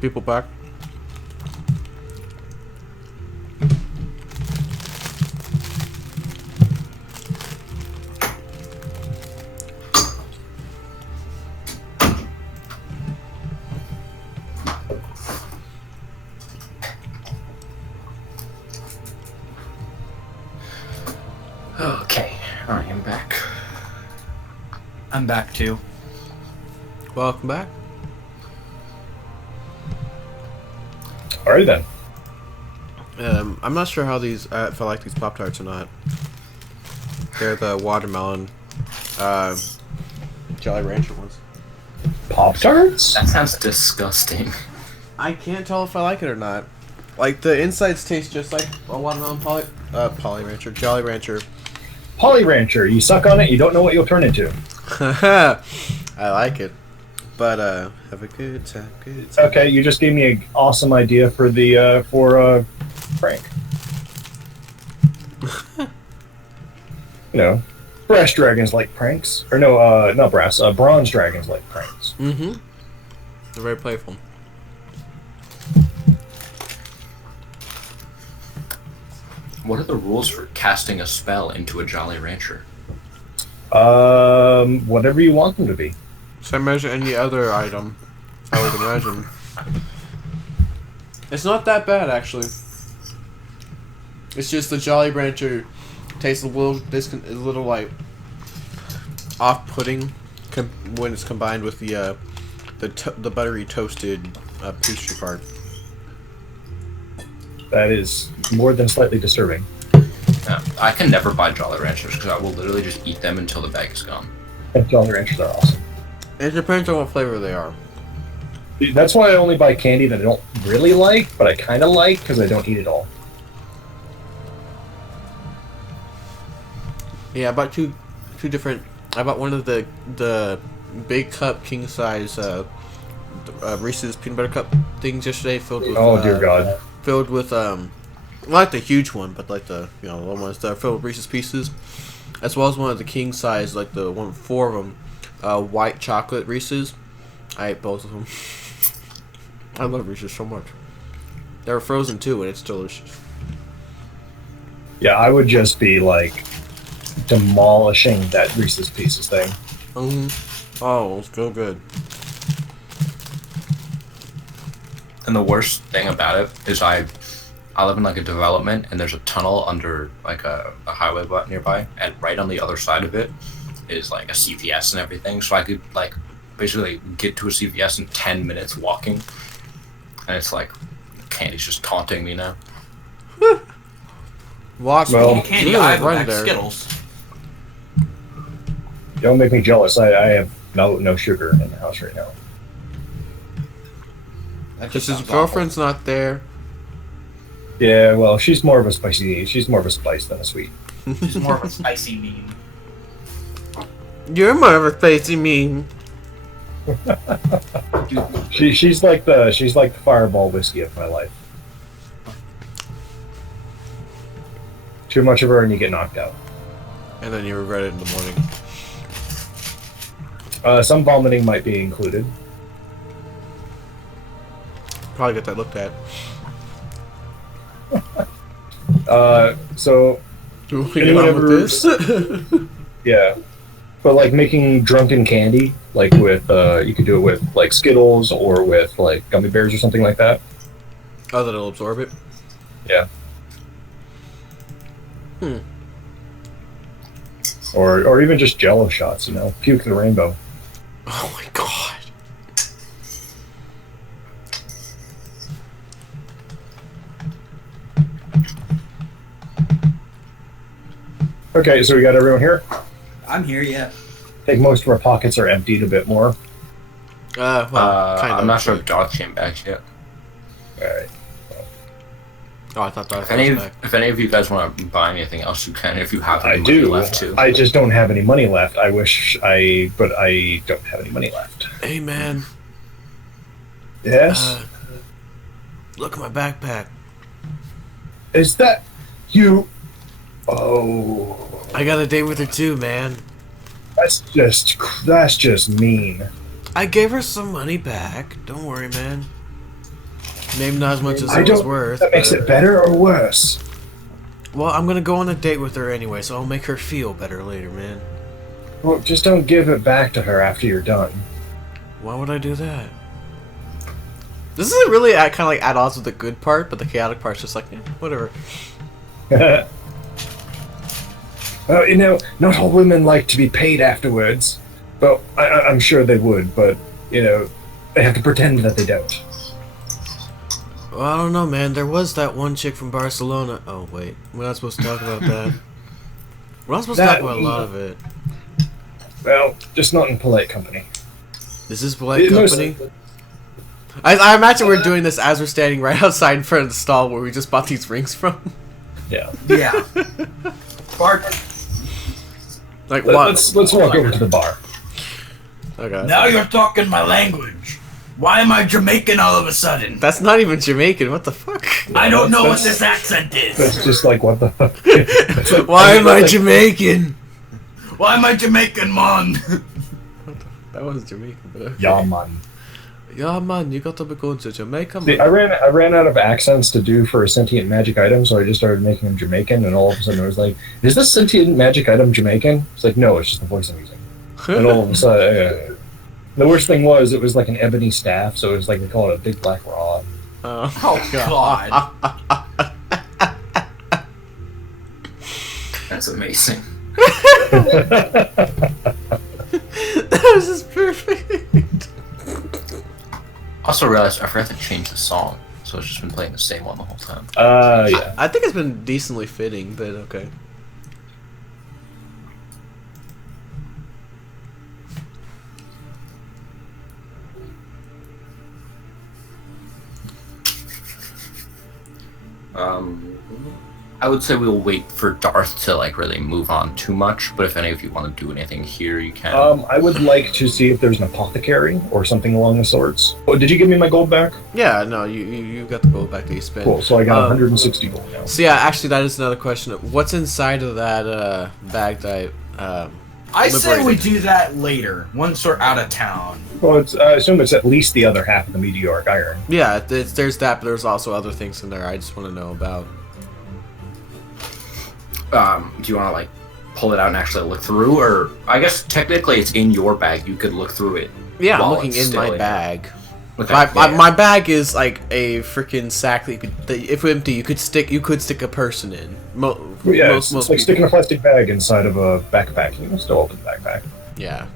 People back. Okay, I am back. I'm back too. Welcome back. Alright then. I'm not sure how these, if I like these Pop-Tarts or not. They're the watermelon, Jolly Rancher ones. Pop-Tarts? That sounds disgusting. I can't tell if I like it or not. Like, the insides taste just like a watermelon Jolly Rancher. Polly Rancher. You suck on it, you don't know what you'll turn into. I like it. But, have a good time, Okay, you just gave me an awesome idea for the, prank. You know, brass dragons like pranks. Or no, not brass, bronze dragons like pranks. Mm-hmm. They're very playful. What are the rules for casting a spell into a Jolly Rancher? Whatever you want them to be. Same as any other item, I would imagine. It's not that bad, actually. It's just the Jolly Rancher tastes a little like off-putting when it's combined with the buttery toasted pastry part. That is more than slightly disturbing. I can never buy Jolly Ranchers because I will literally just eat them until the bag is gone. And Jolly Ranchers are awesome. It depends on what flavor they are. That's why I only buy candy that I don't really like, but I kind of like because I don't eat it all. Yeah, I bought two different I bought one of the big cup king size Reese's peanut butter cup things yesterday, filled with Oh dear God. filled with not like the huge one, but like the the little ones that are filled with Reese's Pieces, as well as one of the king size, like the one with 4 of them, white chocolate Reese's. I ate both of them. I love Reese's so much. They're frozen too, and it's delicious. Yeah, I would just be like demolishing that Reese's Pieces thing. Oh, it's so good. And the worst thing about it is I live in like a development, and there's a tunnel under like a highway nearby, and right on the other side of it is like a CVS and everything. So I could like basically get to a CVS in 10 minutes walking, and it's like candy's just taunting me now. Watch Well, me. Candy, You're I gonna have a bag run of there. Skittles. Don't make me jealous. I have no sugar in the house right now. That Because just his sounds girlfriend's not there. Yeah, well, she's more of a spice than a sweet. awful. She's more of a spicy meme. You're more of a spicy meme. She's like the Fireball whiskey of my life. Too much of her and you get knocked out. And then you regret it in the morning. Some vomiting might be included. Probably get that looked at. So Do we Anyone get on with ever- this? yeah, but like making drunken candy, like with you could do it with like Skittles or with like gummy bears or something like that. Oh, that'll absorb it? Yeah. Hmm. Or even just Jello shots, puke the rainbow. Oh my god. Okay, so we got everyone here. I'm here, yeah. I think most of our pockets are emptied a bit more. Well, kind of. I'm not sure if Darth came back yet. All right. Oh, I thought that was back. If any of you guys want to buy anything else, you can. If you have I any money do. left too. I just don't have any money left. But I don't have any money left. Hey, man. Yes. Look at my backpack. Is that you? Oh, I got a date with her too, man. that's just mean. I gave her some money back. Don't worry, man. Maybe not as much as I it was don't. worth. That makes but- it better or worse? Well, I'm gonna go on a date with her anyway, so I'll make her feel better later, man. Well, just don't give it back to her after you're done. Why would I do that? This isn't really kind of like at odds with the good part, but the chaotic part's just like, whatever. Well, not all women like to be paid afterwards. Well, I'm sure they would, but they have to pretend that they don't. Well, I don't know, man. There was that one chick from Barcelona. Oh, wait. We're not supposed to talk about that. We're not supposed to talk about a lot of it. Well, just not in polite company. Is this polite It most- company? I imagine we're doing this as we're standing right outside in front of the stall where we just bought these rings from. Yeah. Yeah. Bart, Like, what? Let's walk over to the bar. Okay. now you're talking my language. Why am I Jamaican all of a sudden? That's not even Jamaican. What the fuck? I don't know what That's- this accent is. That's just like what the fuck. Why am I Jamaican? Why am I Jamaican, man? That was Jamaican, but okay. Yeah, man. Yeah, man, you got to be going to Jamaica, See, man. I ran out of accents to do for a sentient magic item, so I just started making them Jamaican, and all of a sudden I was like, "Is this sentient magic item Jamaican?" It's like, no, it's just the voice I'm using. And all of a sudden, the worst thing was it was like an ebony staff, so it was like they call it a big black rod. Oh, God. That's amazing. That was just perfect. Also realized I forgot to change the song, so it's just been playing the same one the whole time. Yeah. I think it's been decently fitting, but okay. I would say we'll wait for Darth to like really move on too much. But if any of you want to do anything here, you can. I would like to see if there's an apothecary or something along the sorts. Oh, did you give me my gold back? Yeah, no, you got the gold back that you spent. Cool. So I got 160 gold now. So yeah, actually, that is another question. What's inside of that bag that I say we liberated? do that later, once we're out of town. Well, I assume it's at least the other half of the meteoric iron. Yeah, there's that, but there's also other things in there I just want to know about. Do you want to like pull it out and actually look through, or I guess technically it's in your bag. You could look through it. Yeah, I'm while looking it's in still my bag. Okay, My bag is like a freaking sack that you could, if empty, you could stick a person in. Yeah, it's like sticking a plastic bag inside of a backpack. You can still open the backpack. Yeah.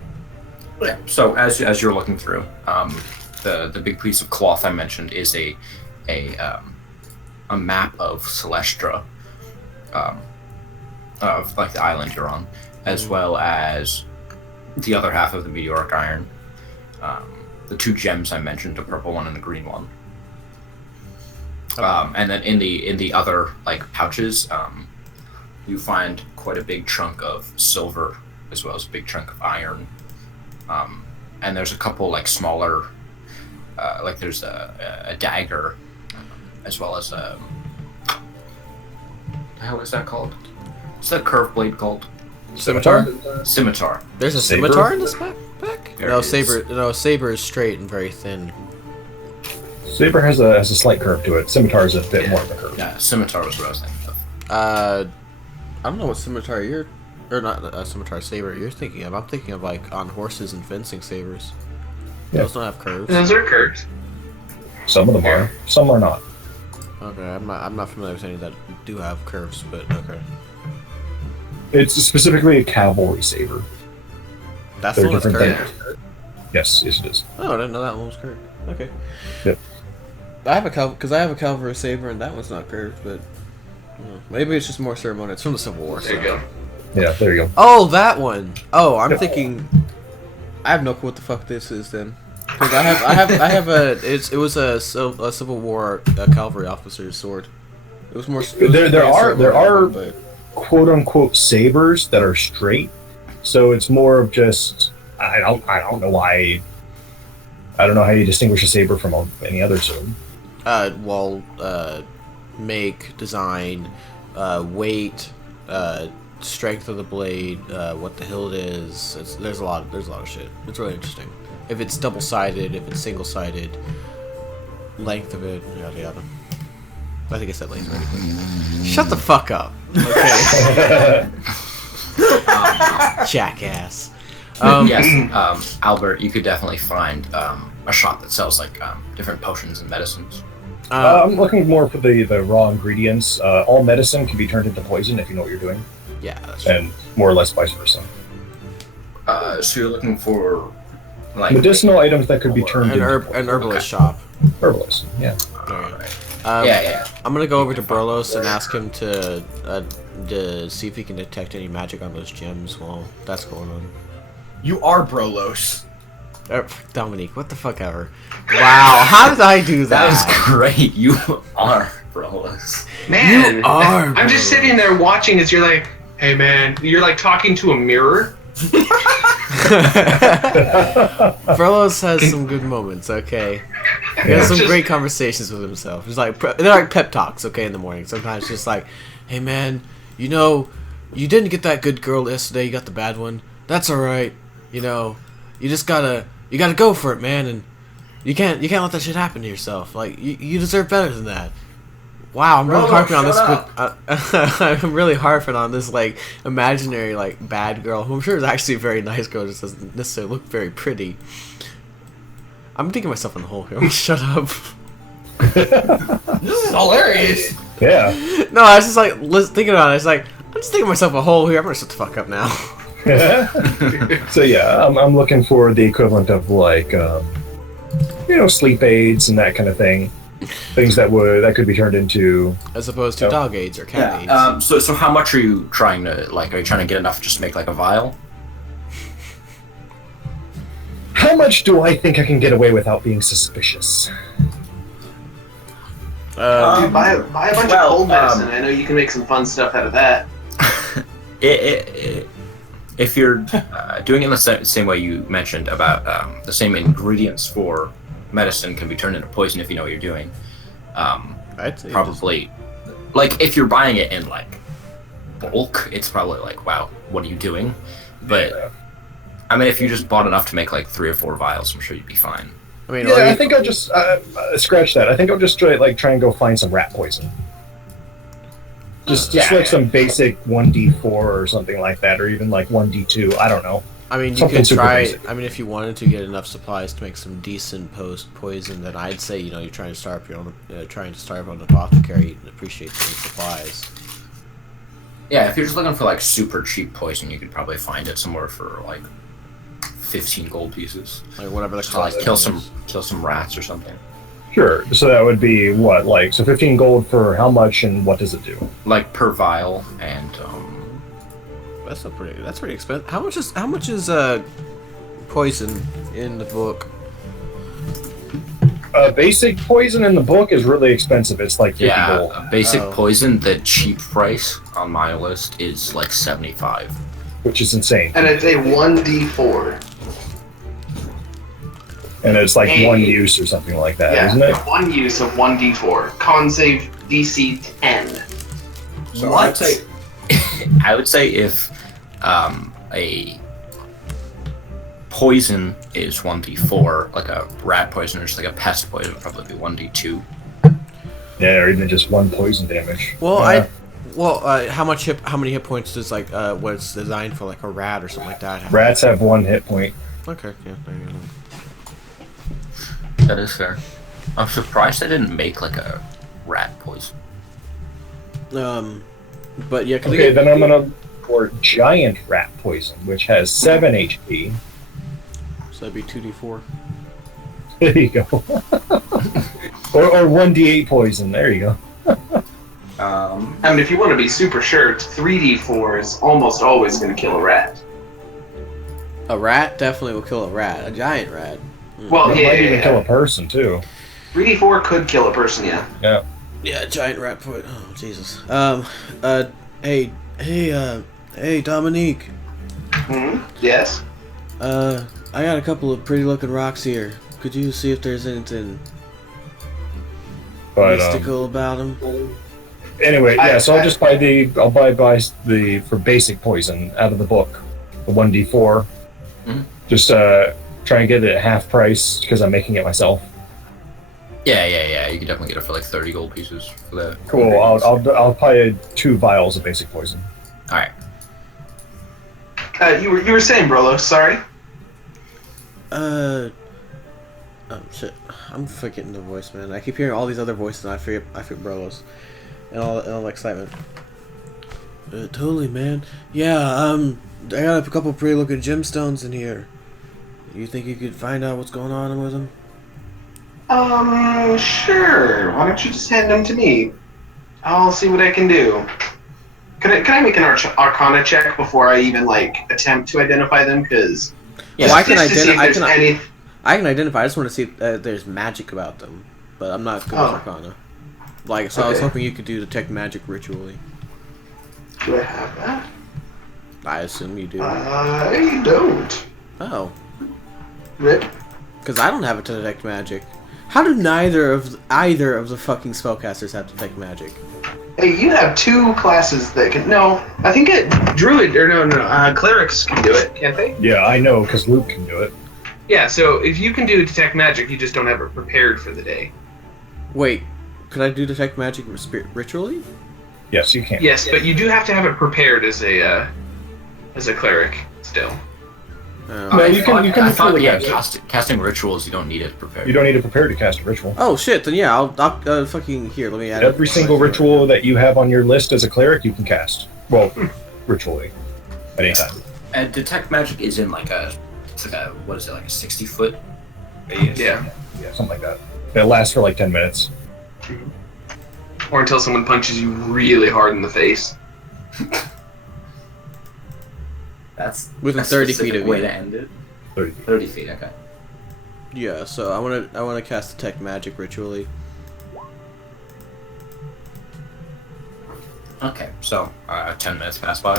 Yeah. So as you're looking through, the big piece of cloth I mentioned is a map of Celestra, of like the island you're on, as well as the other half of the meteoric iron. The 2 gems I mentioned, the purple one and the green one. And then in the other like pouches, you find quite a big chunk of silver as well as a big chunk of iron. And there's a couple like smaller, like there's a dagger, as well as the hell is that called? What's that curved blade called? Scimitar? Scimitar. There's a Saber? scimitar in this backpack? There No, is. saber is straight and very thin. Saber has a slight curve to it. Scimitar is a bit more of a curve. Yeah, scimitar was what I was thinking of. I don't know what scimitar you're, or not scimitar, saber you're thinking of. I'm thinking of like on horses and fencing sabers. Yeah. Those don't have curves. Those are curves. Some of them are. Some are not. Okay, I'm not familiar with any that do have curves, but okay. It's specifically a cavalry saber. That's They're the one that's different curved. things. Yes, it is. Oh, I didn't know that one was curved. Okay. Yep. I have a cavalry saber and that one's not curved, but maybe it's just more ceremonial. It's from the Civil War. There you so. go. Yeah, there you go. Oh, that one. Oh, I'm Yep. thinking. I have no clue what the fuck this is then. Because I was a Civil War cavalry officer's sword. It was more. There are But quote unquote sabers that are straight, so it's more of just I don't know why. I don't know how you distinguish a saber from any other sword. make, design, weight, strength of the blade, what the hilt is. There's a lot of shit. It's really interesting. If it's double-sided, if it's single-sided, length of it, yada yada. I think I said length already. Shut the fuck up. Okay. Jackass. Yes, Albert, you could definitely find a shop that sells like different potions and medicines. I'm looking more for the raw ingredients. All medicine can be turned into poison if you know what you're doing, Yeah, that's true. and more or less vice versa. So you're looking for like Medicinal items that could be turned An into herbalist shop. herbalist. Yeah. Alright. Yeah. I'm gonna go over to Burlos and ask him to see if he can detect any magic on those gems while that's going on. You are Brolos. Dominique, what the fuck ever. Wow, how did I do That that? is great. You are bros. Man, You are, I'm just bro. sitting there watching as you're like, hey man, you're like talking to a mirror. Burlos has some good moments, okay? He has some Just- great conversations with himself. It's like they're like pep talks, okay, in the morning. Sometimes just like, hey man, you know, you didn't get that good girl yesterday. You got the bad one. That's all right. You know, you just gotta go for it, man, and you can't let that shit happen to yourself. Like you deserve better than that. Wow, I'm really harping on this. I'm really harping on this like imaginary like bad girl, who I'm sure is actually a very nice girl, just doesn't necessarily look very pretty. I'm digging myself in the hole here. Shut up. This is hilarious. Yeah. No, I was just like thinking about it. It's like I'm just digging myself a hole here. I'm gonna shut the fuck up now. So yeah, I'm looking for the equivalent of like, sleep aids and that kind of thing. Things that could be turned into. As opposed to dog aids or cat aids. Yeah. So how much are you trying to like? Are you trying to get enough just to make like a vial? How much do I think I can get away without being suspicious? Dude, buy a bunch of cold medicine. I know you can make some fun stuff out of that. If you're doing it in the same way you mentioned about the same ingredients for medicine can be turned into poison if you know what you're doing, I'd say probably, like, if you're buying it in, like, bulk, it's probably like, wow, what are you doing? But, I mean, if you just bought enough to make, like, 3 or 4 vials, I'm sure you'd be fine. I mean, I think I'll just scratch that. I think I'll just try and go find some rat poison. Just like some basic 1d4 or something like that, or even like 1d2. I don't know. I mean, you Something could super try. basic. I mean, if you wanted to get enough supplies to make some decent poison, then I'd say you're trying to start up your own, an apothecary and appreciate the supplies. Yeah, if you're just looking for, like, super cheap poison, you could probably find it somewhere for, like, 15 gold pieces. Like whatever the To, like, cost. kill some rats or something. Sure. So that would be what, like, so 15 gold for how much, and what does it do? Like, per vial, and, That's pretty expensive. How much is poison in the book? Basic poison in the book is really expensive. It's like 50 gold. a basic Oh. poison, the cheap price on my list is, like, 75. Which is insane. And it's a 1d4. And it's like Hey. one use or something like that, Yeah, isn't it? one use of 1d4. Con save DC 10. So What? I would say if a poison is 1d4, like a rat poison or just like a pest poison would probably be 1d2. Yeah, or even just one poison damage. Well, Yeah. how many hit points does like what's designed for like a rat or something like that have? Rats have 1 hit point. Okay, yeah, there you go. That is fair. I'm surprised I didn't make like a rat poison. But yeah, Okay, then I'm gonna for giant rat poison, which has 7 HP. so that'd be 2d4. There you go. or 1d8 poison. There you go. I mean, if you want to be super sure, 3d4 is almost always going to kill a rat. A rat definitely will kill a rat. A giant rat. Well, It might even kill a person too. 3d4 could kill a person, yeah. Yeah. Yeah, giant rat point. Oh Jesus. Hey, Dominique. Yes? I got a couple of pretty looking rocks here. Could you see if there's anything But mystical about them? anyway, yeah. So I'll just buy the for basic poison out of the book, the 1d4. Mhm. Just try and get it at half price because I'm making it myself. Yeah. You could definitely get it for like 30 gold pieces for that. Cool. I'll buy 2 vials of basic poison. All right. You were saying, Brolo, sorry? Oh shit. I'm forgetting the voice, man. I keep hearing all these other voices and I forget Brolos. And all the excitement. Totally, man. Yeah, I got a couple pretty looking gemstones in here. You think you could find out what's going on with them? Sure. Why don't you just hand them to me? I'll see what I can do. Can I make an Arcana check before I even, like, attempt to identify them? Because... Yeah, well, I can identify. I I can identify. I just want to see if there's magic about them, but I'm not good with Arcana. Like, so I was Okay. hoping you could do detect magic ritually. Do I have that? I assume you do. I don't. Oh, Rip. because I don't have it to detect magic. How do either of the fucking spellcasters have detect magic? Hey, you have 2 classes that can... No, I think Druid... Or no. Clerics can do it, can't they? Yeah, I know because Luke can do it. Yeah, so if you can do detect magic, you just don't have it prepared for the day. Wait, could I do detect magic ritually? Yes, you can. Yes, but you do have to have it prepared as a cleric still. No, you can I thought, fully yeah, cast it. casting rituals, you don't need it prepared. You don't need to prepare to cast a ritual. Oh shit! Then yeah, I'll fucking here. Let me add Every single ritual that you have on your list as a cleric, you can cast. Well, ritually, at any time. And detect magic is in like a what is it, like a 60-foot radius? Yeah. Yeah, something like that. It lasts for like 10 minutes. Or until someone punches you really hard in the face. That's Within a 30 feet specific of way you. to end it. 30. 30 feet, okay. Yeah, so I wanna cast detect magic ritually. Okay, so 10 minutes pass by,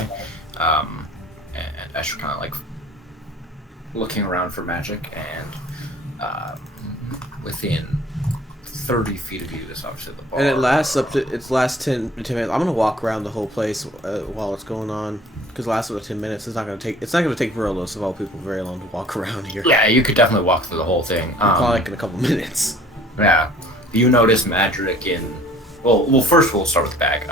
and as you're kind of like looking around for magic, and within 30 feet of you is obviously the bar. And it lasts up to its last 10 minutes. I'm gonna walk around the whole place while it's going on, because it lasts up to 10 minutes. It's not gonna take Verlos of all people very long to walk around here. Yeah, you could definitely walk through the whole thing. Probably like in a couple minutes. Yeah, you notice magic in. Well, first we'll start with the bag.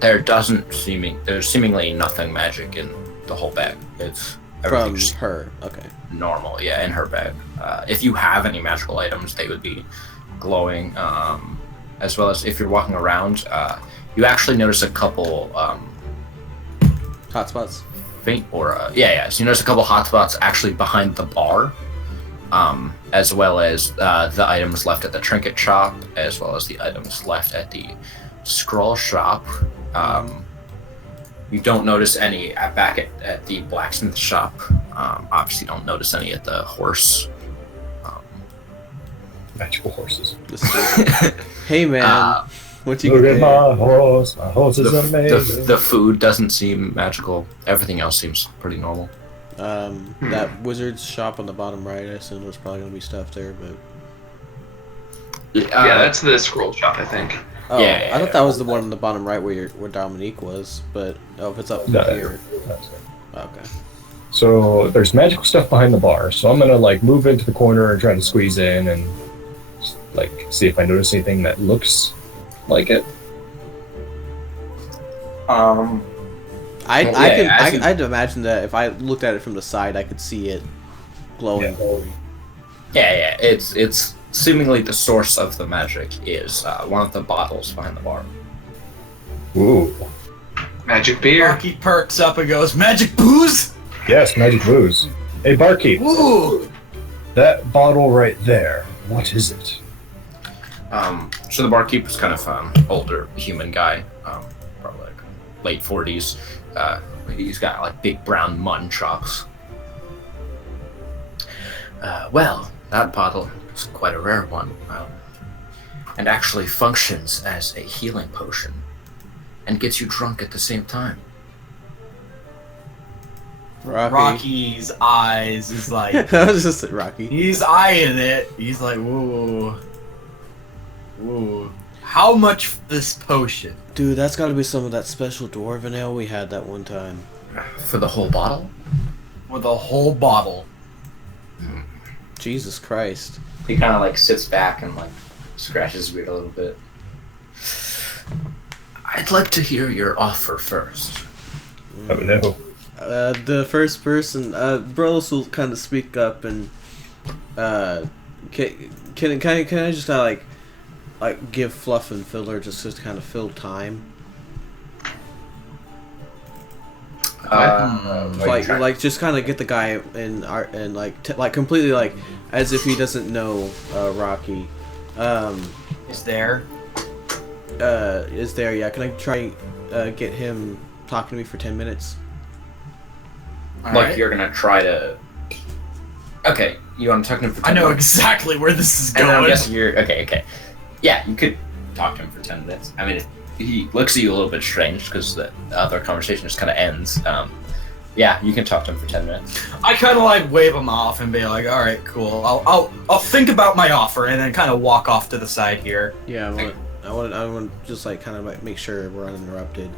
There's seemingly nothing magic in the whole bag. It's From everything's her. Okay. normal, yeah, in her bag. If you have any magical items, they would be glowing. As well as if you're walking around, you actually notice a couple Hotspots. faint aura. Yeah. So you notice a couple hotspots actually behind the bar, as well as the items left at the trinket shop, as well as the items left at the scroll shop. You don't notice any back at the blacksmith shop. Obviously, don't notice any at the horse. Magical horses. Hey man, what you Look get at there? my horse. My horse is amazing. The food doesn't seem magical. Everything else seems pretty normal. That wizard's shop on the bottom right, I assume there's probably gonna be stuff there, but Yeah, that's the scroll shop, I think. oh, Yeah, I thought that was the one on the bottom right where Dominique was, but if it's up No, here, that's it. okay. So there's magical stuff behind the bar. So I'm gonna like move into the corner and try to squeeze in and like see if I notice anything that looks like it. I'd imagine that if I looked at it from the side, I could see it glowing. Yeah. It's seemingly the source of the magic is one of the bottles behind the bar. Ooh. Magic beer. Rocky perks up and goes, "Magic booze? Yes, magic booze. Hey, barkeep. Ooh!" That bottle right there. What is it? So the barkeep is kind of older human guy, probably like late 40s. He's got like big brown mutton chops. Well, that bottle is quite a rare one, and actually functions as a healing potion, and gets you drunk at the same time. Rocky's eyes is like, I was just Rocky. he's eyeing it. He's like, "Whoa. Whoa. How much for this potion?" Dude, that's got to be some of that special dwarven ale we had that one time. For the whole bottle? With a whole bottle. Jesus Christ. He kind of like sits back and like scratches his beard a little bit. I'd like to hear your offer first. Oh no. The first person, Bros will kind of speak up and, can I just kind of like give Fluff and Filler just to kind of fill time? Like just kind of get the guy in art and like completely like as if he doesn't know Rocky. Is there? Is there? Yeah. Can I try get him talking to me for 10 minutes? Alright. You're gonna try to. Okay, you want to talk to him for 10 I know minutes? exactly where this is And I'm going. guessing you're okay. Yeah, you could talk to him for 10 minutes. I mean, he looks at you a little bit strange because the other conversation just kind of ends. Yeah, you can talk to him for 10 minutes. I kind of like wave him off and be like, "All right, cool. I'll think about my offer," and then kind of walk off to the side here. Yeah, I want to just like kind of like make sure we're uninterrupted.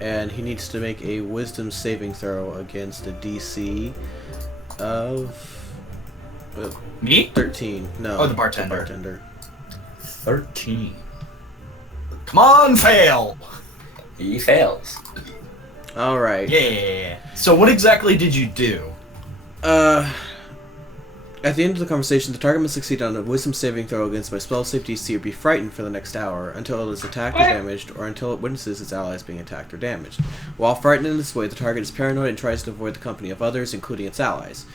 And he needs to make a wisdom saving throw against a DC of Me? 13. No. Oh, the bartender. 13. Come on, fail. He fails. All right. Yeah. So what exactly did you do? At the end of the conversation, the target must succeed on a wisdom saving throw against my spell save DC or be frightened for the next hour until it is attacked or damaged, or until it witnesses its allies being attacked or damaged. While frightened in this way, the target is paranoid and tries to avoid the company of others, including its allies.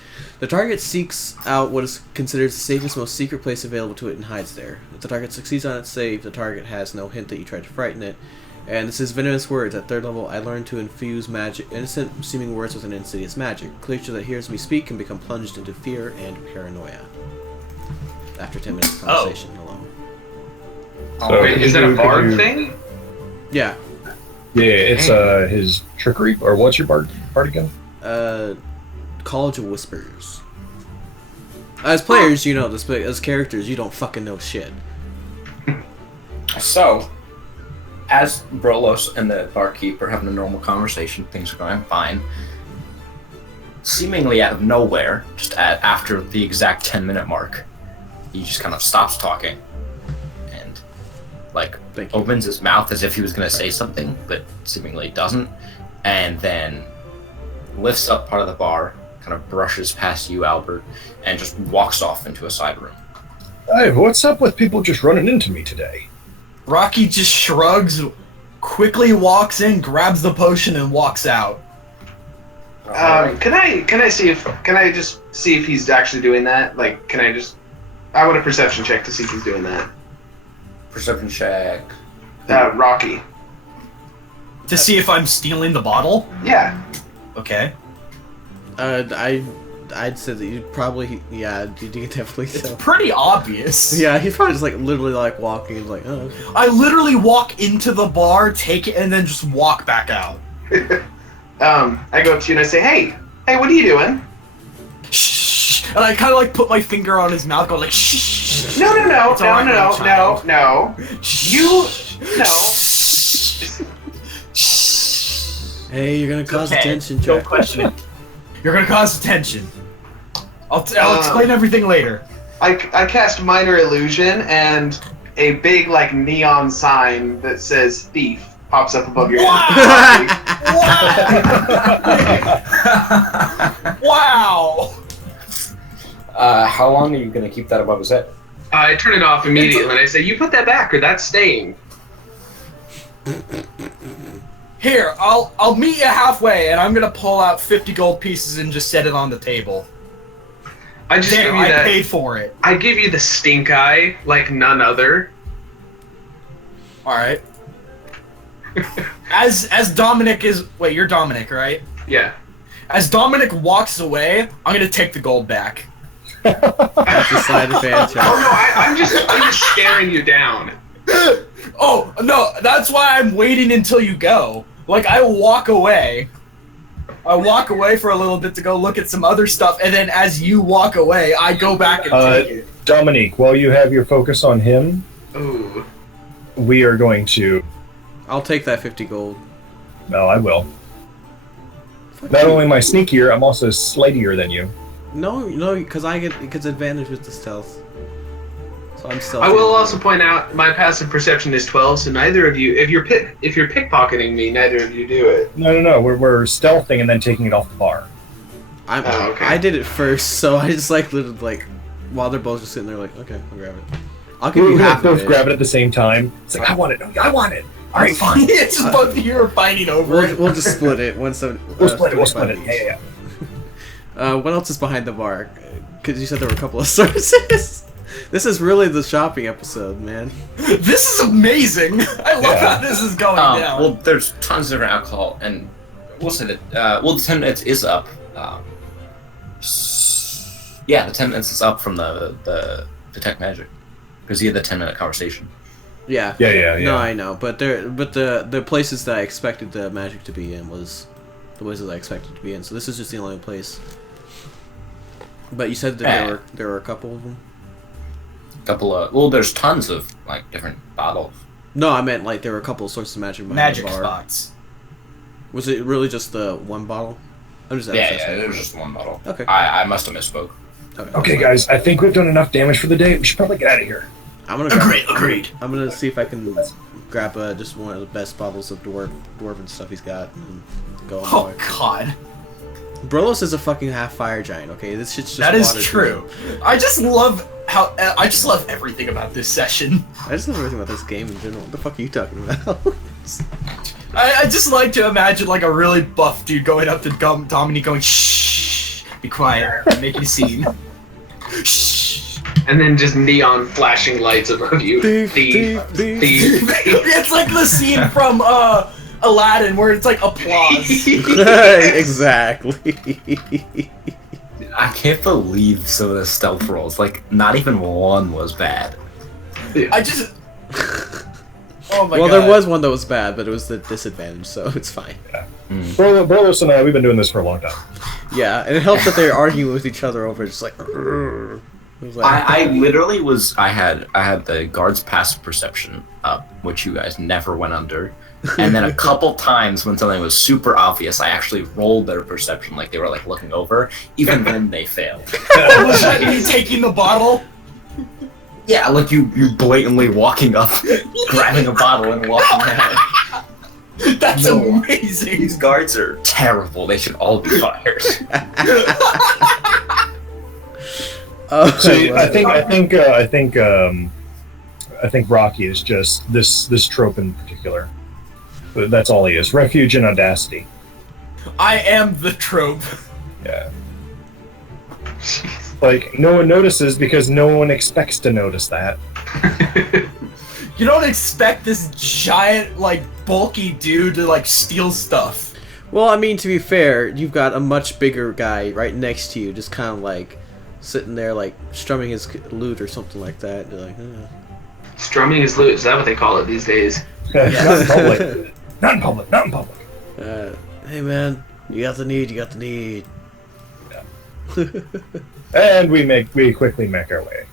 The target seeks out what is considered the safest, most secret place available to it and hides there. If the target succeeds on its save, the target has no hint that you tried to frighten it. And this is venomous words. At 3rd level, I learned to infuse innocent seeming words with an insidious magic. A creature that hears me speak can become plunged into fear and paranoia. After 10 minutes of conversation alone. So Wait, is that a bard thing? Yeah. Yeah, it's his trickery, or what's your party gun? College of Whispers. As players, you know this, but as characters, you don't fucking know shit. So, as Brolos and the barkeep are having a normal conversation, things are going fine. Seemingly out of nowhere, just after the exact 10-minute mark, he just kind of stops talking and, like, opens his mouth as if he was going to say something, but seemingly doesn't, and then lifts up part of the bar, kind of brushes past you, Albert, and just walks off into a side room. Hey, what's up with people just running into me today? Rocky just shrugs, quickly walks in, grabs the potion, and walks out. Can I just see if he's actually doing that? Like, I want a perception check to see if he's doing that. Perception check. Rocky. To see if I'm stealing the bottle? Yeah. Okay. I'd say that you probably, yeah, you definitely It's so. pretty obvious. Yeah, he's probably just like literally like walking, like, oh. Okay. I literally walk into the bar, take it, and then just walk back out. I go up to you and I say, hey, what are you doing? Shh. And I kind of like put my finger on his mouth, go like, shh. No. It's all right, little child. Hey, you're gonna cause Okay, attention, don't Jack. question it. You're gonna cause attention. I'll explain everything later. I cast Minor Illusion, and a big, like, neon sign that says thief pops up above your head. Wow! How long are you going to keep that above his head? I turn it off immediately, and I say, you put that back, or that's staying. Here, I'll meet you halfway, and I'm gonna pull out 50 gold pieces and just set it on the table. I just give you I that. paid for it. I give you the stink eye like none other. All right. As Dominic is, wait, you're Dominic, right? Yeah. As Dominic walks away, I'm gonna take the gold back. That's a side advantage. Oh no, I'm just staring you down. Oh no, that's why I'm waiting until you go. Like I walk away. I walk away for a little bit to go look at some other stuff, and then as you walk away, I go back and take it. Dominique, while you have your focus on him, Ooh. we are going to... I'll take that 50 gold. No, I will. Fuck Not you. only am I sneakier, I'm also slightier than you. No, because it gets advantage with the stealth. So I'm stealthy. I will also point out my passive perception is 12, so neither of you, if you're pickpocketing me, neither of you do it. No. We're stealthing and then taking it off the bar. Oh, okay. I did it first, so I just like literally like while they're both just sitting there like, okay, I'll grab it. I'll give you half of both it. grab it at the same time. It's like, I want it. No, I want it. All right, fine. It's just both of you are fighting over it. We'll just split it. We'll split it. Yeah. What else is behind the bar? Because you said there were a couple of sources. This is really the shopping episode, man. This is amazing. I love how this is going down. Well, there's tons of different alcohol, and we'll say that. The 10 minutes is up. Yeah, the 10 minutes is up from the detect magic because he had the 10-minute conversation. Yeah. No, I know, but the places that I expected the magic to be in was the places I expected to be in. So this is just the only place. But you said that there were a couple of them. There's tons of like different bottles. No, I meant like there were a couple of sources of magic behind the bar. spots. Was it really just the one bottle? I'm just There was just one bottle. Okay. I must have misspoke. Okay, guys, I think we've done enough damage for the day. We should probably get out of here. I'm gonna Agreed. I'm gonna see if I can grab just one of the best bottles of dwarven stuff he's got and go on. Oh God. Brolos is a fucking half fire giant. Okay, this shit's just. That is water true. I just love everything about this session. I just love everything about this game in general. What the fuck are you talking about? I just like to imagine like a really buff dude going up to Dominique going, shh, be quiet, I'm making a scene. Shh. And then just neon flashing lights above you. Thief. It's like the scene from Aladdin where it's like applause. Exactly. I can't believe some of the stealth rolls. Like, not even one was bad. I just Oh my Well, god. there was one that was bad, but it was the disadvantage, so it's fine. Brolos and I, we've been doing this for a long time. Yeah, and it helped that they were arguing with each other over just like. It was like I literally was. I had the guard's passive perception up, which you guys never went under. And then a couple times when something was super obvious, I actually rolled their perception, like they were like looking over. Even then, they failed. Was that me taking the bottle? Yeah, like you blatantly walking up, grabbing a bottle and walking out. That's amazing. These guards are terrible. They should all be fired. See, I think Rocky is just this trope in particular. That's all he is. Refuge and audacity. I am the trope. Yeah. Like, no one notices because no one expects to notice that. You don't expect this giant, like, bulky dude to, like, steal stuff. Well, I mean, to be fair, you've got a much bigger guy right next to you, just kind of like sitting there, like strumming his lute or something like that. You're like, Strumming his lute, is that what they call it these days? Not in public. Not in public. Not in public. Hey man, you got the need. You got the need. And we quickly make our way.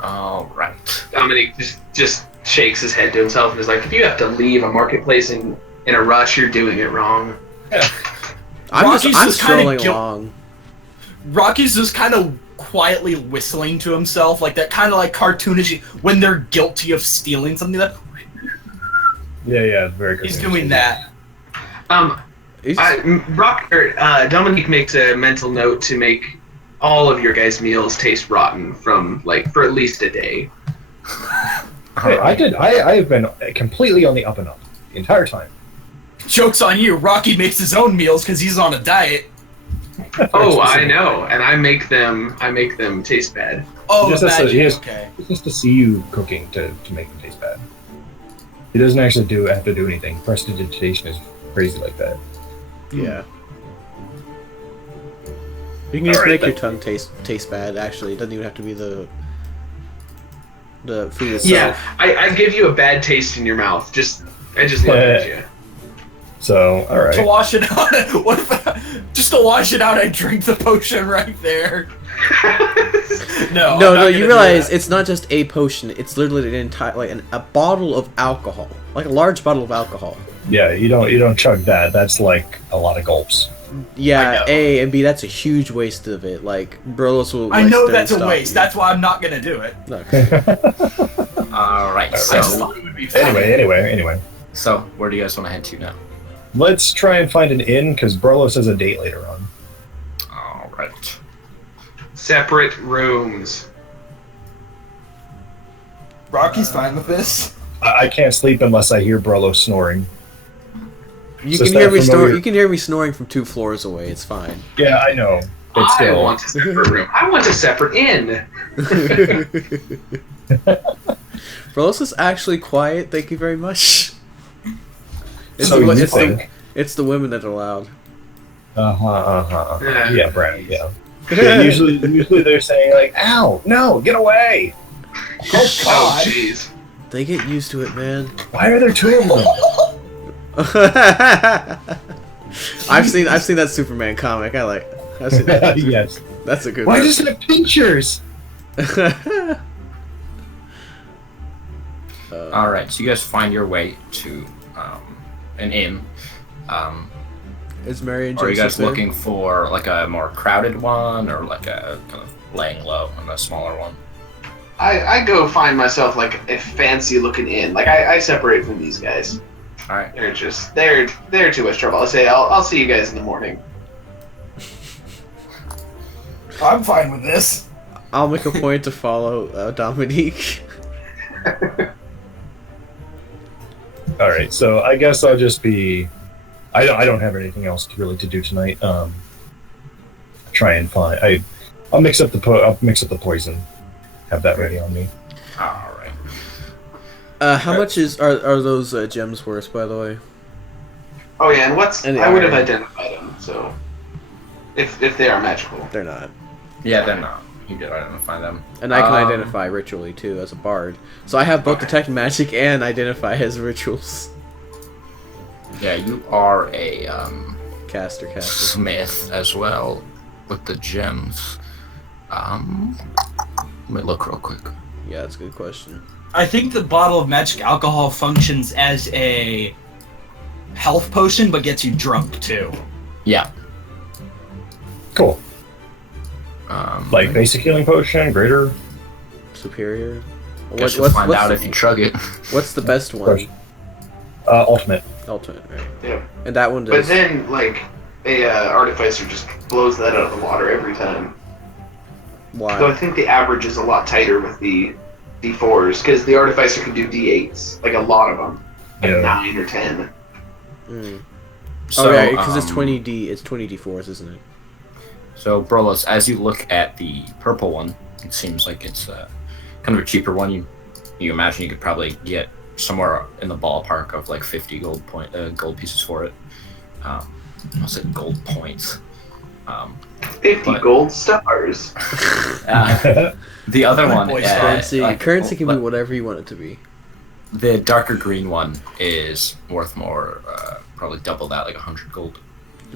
All right. Dominic just shakes his head to himself and is like, if you have to leave a marketplace in a rush, you're doing it wrong. Yeah. I'm Rocky's just kinda strolling guilt- along. Rocky's just kind of quietly whistling to himself, like that kind of like cartoonish when they're guilty of stealing something. That Yeah, very good. he's doing that. Dominique makes a mental note to make all of your guys' meals taste rotten for at least a day. Hey, I have been completely on the up and up the entire time. Joke's on you. Rocky makes his own meals because he's on a diet. Oh, I know, and I make them taste bad. Oh, Just has to- magic. he has- Okay. It's just to see you cooking to make them taste bad. He doesn't actually have to do anything. Prestidigitation is crazy like that. Yeah. You can just Alright, make your tongue taste bad. Actually, it doesn't even have to be the food itself. Yeah, I give you a bad taste in your mouth. I just look at you. So, all To right. wash it out, just to wash it out, I drink the potion right there. No, No, you realize it's not just a potion. It's literally an entire, like a bottle of alcohol, like a large bottle of alcohol. Yeah, you don't chug that. That's like a lot of gulps. Yeah, A and B. That's a huge waste of it. Like Brolos will. I like, know stand that's a stop waste. you. That's why I'm not gonna do it. Okay. All right. I just So, thought it would be funny. Anyway. so where do you guys want to head to now? Let's try and find an inn because Burlos has a date later on. All right. Separate rooms. Rocky's fine with this. I can't sleep unless I hear Burlos snoring. You So can is hear that me familiar? You can hear me snoring from 2 floors away. It's fine. Yeah, I know. But I still. want a separate room. I want a separate inn. Brolos is actually quiet. Thank you very much. So you think. It's the women that are loud. Yeah. Yeah, Brad, yeah. Yeah, usually they're saying like, "Ow, no, get away!" Oh Oh, God. jeez. They get used to it, man. Why are there 2 of them? I've seen that Superman comic. I've seen that. Yes. That's a good Why one. does it have pinchers? All right. So you guys find your way to an inn. Is Mary and Are you Joseph guys there? looking for like a more crowded one, or like a kind of laying low on a smaller one? I go find myself like a fancy looking inn. Like I separate from these guys. All right. They're too much trouble. I say I'll see you guys in the morning. I'm fine with this. I'll make a point to follow Dominique. All right, so I guess I'll just be. I don't have anything else to do tonight. Try and find. I'll mix up the poison. Have that ready on me. All right. How much are those gems worth, by the way? Oh yeah, and And the I would have iron. identified them. So if they are magical. They're not. Yeah, they're not. You did identify them. And I can identify ritually too as a bard. So I have both detect magic and identify as rituals. Yeah, you are a Caster. smith as well with the gems. Let me look real quick. Yeah, that's a good question. I think the bottle of magic alcohol functions as a health potion, but gets you drunk too. Yeah. Cool. Like basic healing potion, greater. Superior. Guess you'll find out if you chug it. What's the best one? Ultimate. Ultimate, right? Yeah. And that one does. But then, like, a artificer just blows that out of the water every time. Why? So I think the average is a lot tighter with the D4s, because the artificer can do D8s, like a lot of them, like 9 or 10. So, yeah, because it's 20 D4s, isn't it? So, Brolos, as you look at the purple one, it seems like it's kind of a cheaper one. You imagine you could probably get somewhere in the ballpark of like 50 gold pieces for it. I said gold points. 50 gold stars. The other one, currency can be whatever you want it to be. The darker green one is worth more, probably double that, like 100 gold.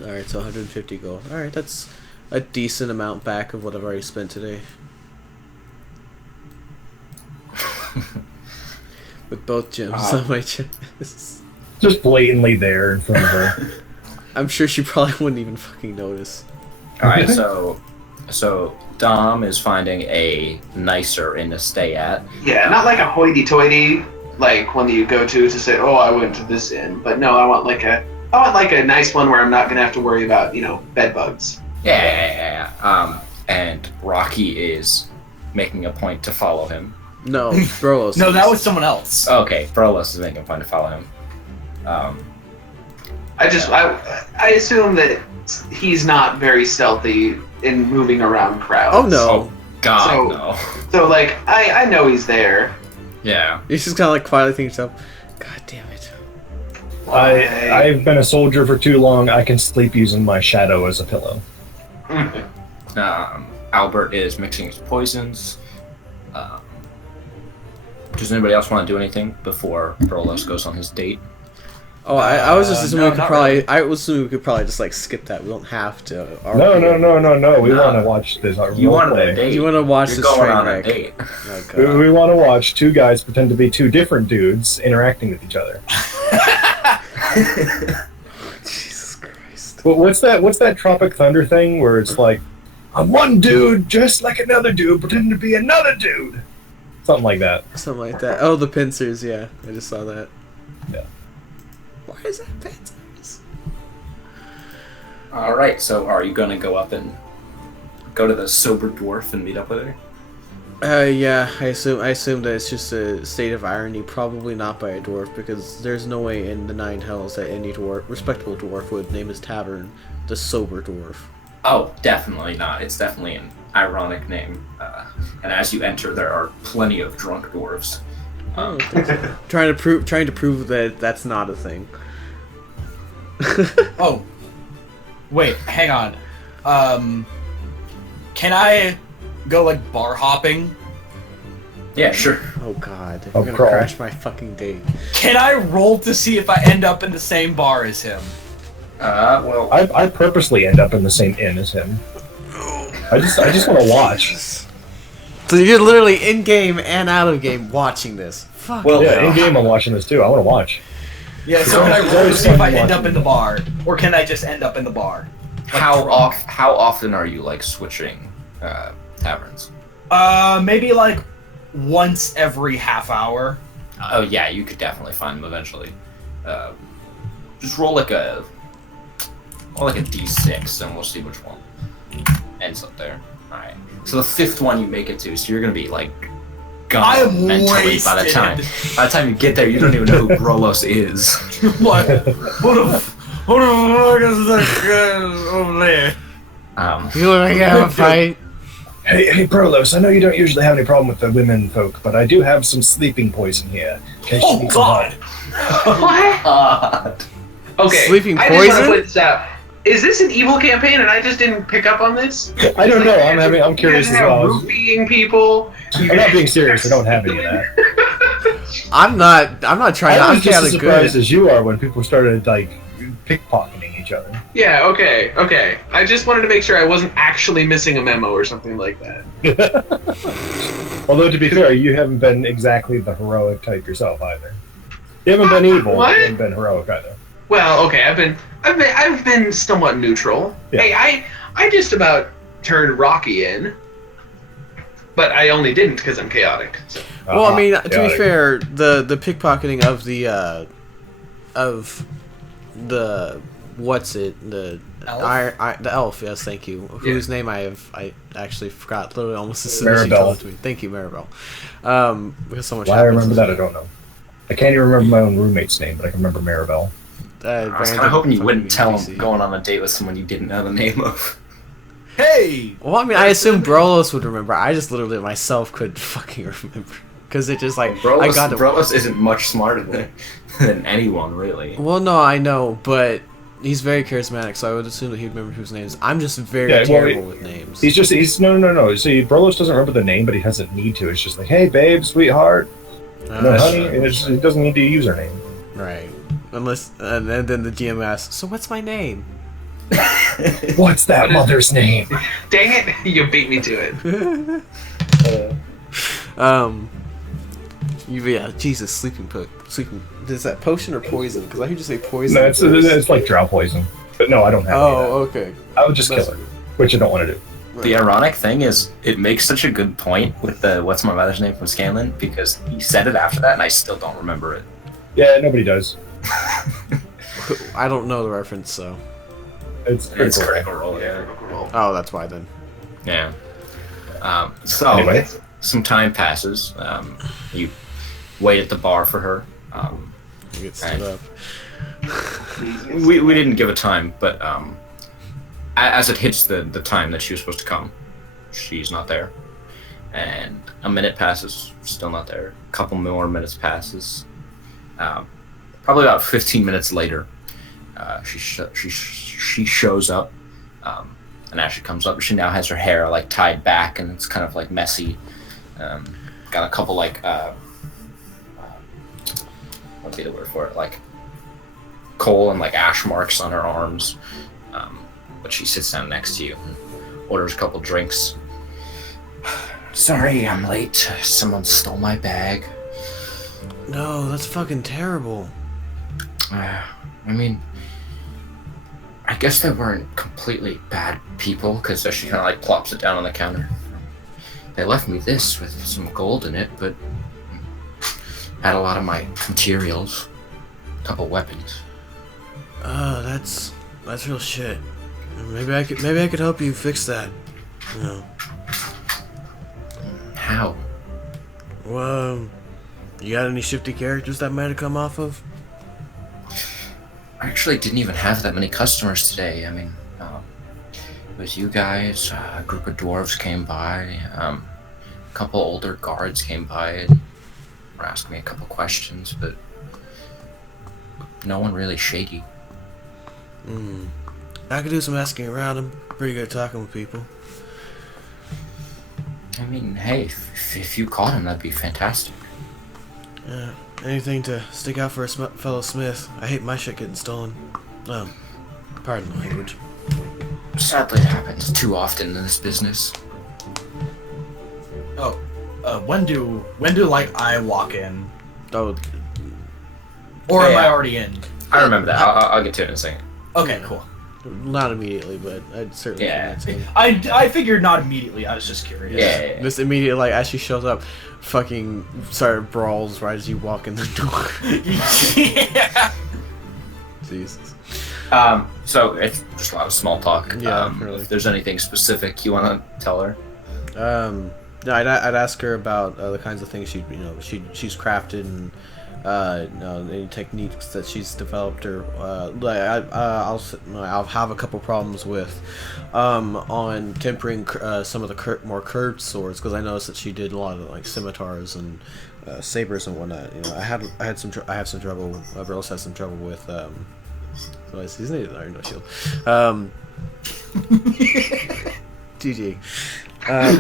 Alright, so 150 gold. Alright, that's a decent amount back of what I've already spent today. With both gems on my chest. Just blatantly there in front of her. I'm sure she probably wouldn't even fucking notice. Alright, so Dom is finding a nicer inn to stay at. Yeah, not like a hoity-toity, like one that you go to say, oh, I went to this inn. But no, I want like a nice one where I'm not gonna have to worry about, bed bugs. Yeah. And Rocky is making a point to follow him. No, Brolos. No, that was someone else. Okay, Brolos is making a point to follow him. I assume that he's not very stealthy in moving around crowds. Oh no. Oh God, no. So like, I know he's there. Yeah. He's just kind of like quietly thinking to himself, God damn it. I've been a soldier for too long. I can sleep using my shadow as a pillow. Albert is mixing his poisons. Does anybody else want to do anything before Brolos goes on his date? Oh, I was just assuming no, we could not probably. really. I was assuming we could probably just like skip that. We don't have to. No. We want to watch this. You want a roleplay. date. You want to watch You're this going train on wreck. a date. Oh, We, God. we want to watch two guys pretend to be two different dudes interacting with each other. Jesus Christ. Well, what's that Tropic Thunder thing where it's like, I'm one dude just like another dude pretending to be another dude? Something like that. Something like that. Oh, the pincers. Yeah, I just saw that. Yeah. Why is that pincers? Alright, so are you going to go up and go to the sober dwarf and meet up with her? Yeah, I assume that it's just a state of irony, probably not by a dwarf, because there's no way in the Nine Hells that any respectable dwarf would name his tavern the Sober Dwarf. Oh, definitely not. It's definitely an ironic name. And as you enter, there are plenty of drunk dwarves. Trying to prove that that's not a thing. Oh, wait, hang on. Can I go like bar hopping? Yeah, sure. Oh God, Oh, you're gonna crawl. crash my fucking date. Can I roll to see if I end up in the same bar as him? Well, I purposely end up in the same inn as him. I just want to watch. So you're literally in game and out of game watching this. Fuck. Well, Yeah, in game I'm watching this too. I want to watch. Yeah, so can I roll to see if I end up in the bar, or can I just end up in the bar? how often are you like switching taverns? Maybe like once every half hour. Oh yeah, you could definitely find them eventually. Just roll like a d6, and we'll see which one ends up there. All right. So the fifth one you make it to, so you're gonna be like I gone am mentally by the time you get there. You don't even know who Brolos is. What? What the fuck is that guy over there? You wanna have a fight? Hey, Prolos, I know you don't usually have any problem with the women folk, but I do have some sleeping poison here. In case you Oh need some God! help. What? Okay. Sleeping I just want to poison? point this out. Is this an evil campaign and I just didn't pick up on this? I don't know. I'm curious as well. Roofing people. I'm not being serious. I don't have any of that. I'm not trying. I I'm was just as chaotic surprised good. as you are when people started like pickpocketing each other. Yeah, okay. I just wanted to make sure I wasn't actually missing a memo or something like that. Although to be fair, you haven't been exactly the heroic type yourself either. You haven't been evil. What? You haven't been heroic either. Well, okay, I've been somewhat neutral. Yeah. Hey, I just about turned Rocky in, but I only didn't because I'm chaotic. So. Well, I mean, to be chaotic. fair, the pickpocketing of the what's it the Elf? the elf, yes, thank you, whose name I actually forgot literally almost as soon as she Maribel. told it to me. Thank you, Maribel. Because so much Why I happens. remember that, I don't know. I can't even remember my own roommate's name, but I can remember Maribel. I was Brandon kind of hoping you fucking wouldn't tell NPC. him going on a date with someone you didn't know the name of. Hey! Well, I mean, I assume Brolos would remember. I just literally myself could fucking remember because it just like I got to. Brolos isn't much smarter than anyone, really. Well, no, I know, but he's very charismatic, so I would assume that he'd remember whose names. I'm just very Yeah, well, terrible with names. He's no. See, Brolos doesn't remember the name, but he doesn't need to. It's just like, hey, babe, sweetheart, no, That's honey. true. He doesn't need to use her name. Right. Unless, and then the GM asks, so what's my name? What's that mother's name? Dang it, you beat me to it. Jesus, sleeping. Is that potion or poison? Because I heard you say poison. No, it's like drow poison. But no, I don't have any of Oh, okay. that. I would just kill her, which I don't want to do. The ironic thing is, it makes such a good point with the "What's my mother's name" from Scanlan, because he said it after that, and I still don't remember it. Yeah, nobody does. I don't know the reference, so. It's It's cool. critical role, yeah. Oh, that's why then. Yeah. So Anyway. some time passes. You wait at the bar for her. You get stood up. We didn't give a time, but as it hits the time that she was supposed to come, she's not there. And a minute passes, still not there. A couple more minutes passes. Probably about 15 minutes later, she shows up. And as she comes up, she now has her hair like tied back, and it's kind of like messy. Got a couple like what'd be the word for it? Like coal and like ash marks on her arms. But she sits down next to you and orders a couple drinks. Sorry, I'm late. Someone stole my bag. No, that's fucking terrible. I mean, I guess they weren't completely bad people, because she kind of like plops it down on the counter. They left me this with some gold in it, but had a lot of my materials, a couple weapons. That's real shit. Maybe I could help you fix that. No. How? Well, you got any shifty characters that might have come off of? I actually didn't even have that many customers today. I mean, it was you guys, a group of dwarves came by, a couple older guards came by and were asking me a couple questions, but no one really shady. I could do some asking around. I'm pretty good at talking with people. I mean, hey, if you caught him, that'd be fantastic. Anything to stick out for a fellow smith. I hate my shit getting stolen. Pardon the language. Sadly, it happens too often in this business. Oh, when do like I walk in, Oh, or am Yeah. I already in? I remember that. I'll get to it in a second. Okay, cool. not immediately, but I'd certainly. Yeah. I figured not immediately. I was just curious. Yeah. Just immediately, like as she shows up, fucking started brawls right as you walk in the door. Yeah. Jesus. So it's just a lot of small talk. Yeah, really. If there's anything specific you want to tell her. No, I'd ask her about the kinds of things she's crafted and any techniques that she's developed, or I'll have a couple problems with on tempering some of the more curved swords, because I noticed that she did a lot of like scimitars and sabers and whatnot. I have some trouble. Brillis has some trouble with realize he's not no shield. GG.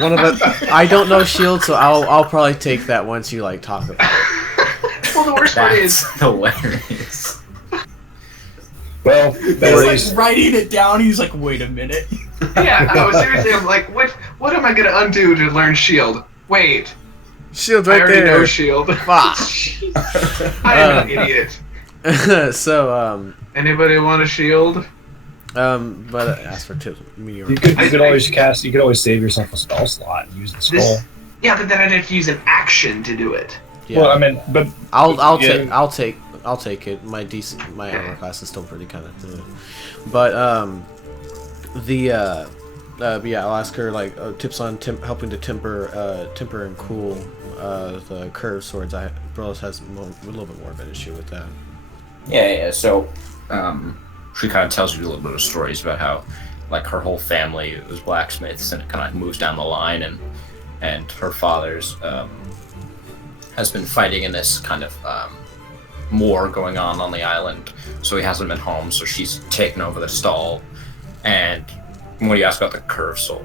One of the I don't know shield, so I'll probably take that once you like talk about it. Well, the worst part is That's hilarious. Well, He's Bailey's, like writing it down. He's like, wait a minute. yeah, no, seriously, I'm like, what am I gonna undo to learn shield? Wait, Shield I right already know there. shield. Fuck. I am an idiot. So Anybody want a shield? but ask for tips. you could always cast. You could always save yourself a spell slot and use the scroll. This, yeah, but then I'd have to use an action to do it. Yeah. Well, I mean, but I'll yeah. take it. My armor class is still pretty kind of, but yeah, I'll ask her like tips on helping to temper and cool the curved swords. Brolis has a little bit more of an issue with that. Yeah. So, she kind of tells you a little bit of stories about how, like, her whole family was blacksmiths, and it kind of moves down the line, and her father's has been fighting in this kind of war going on the island, so he hasn't been home. So she's taken over the stall, and when you ask about the curve, so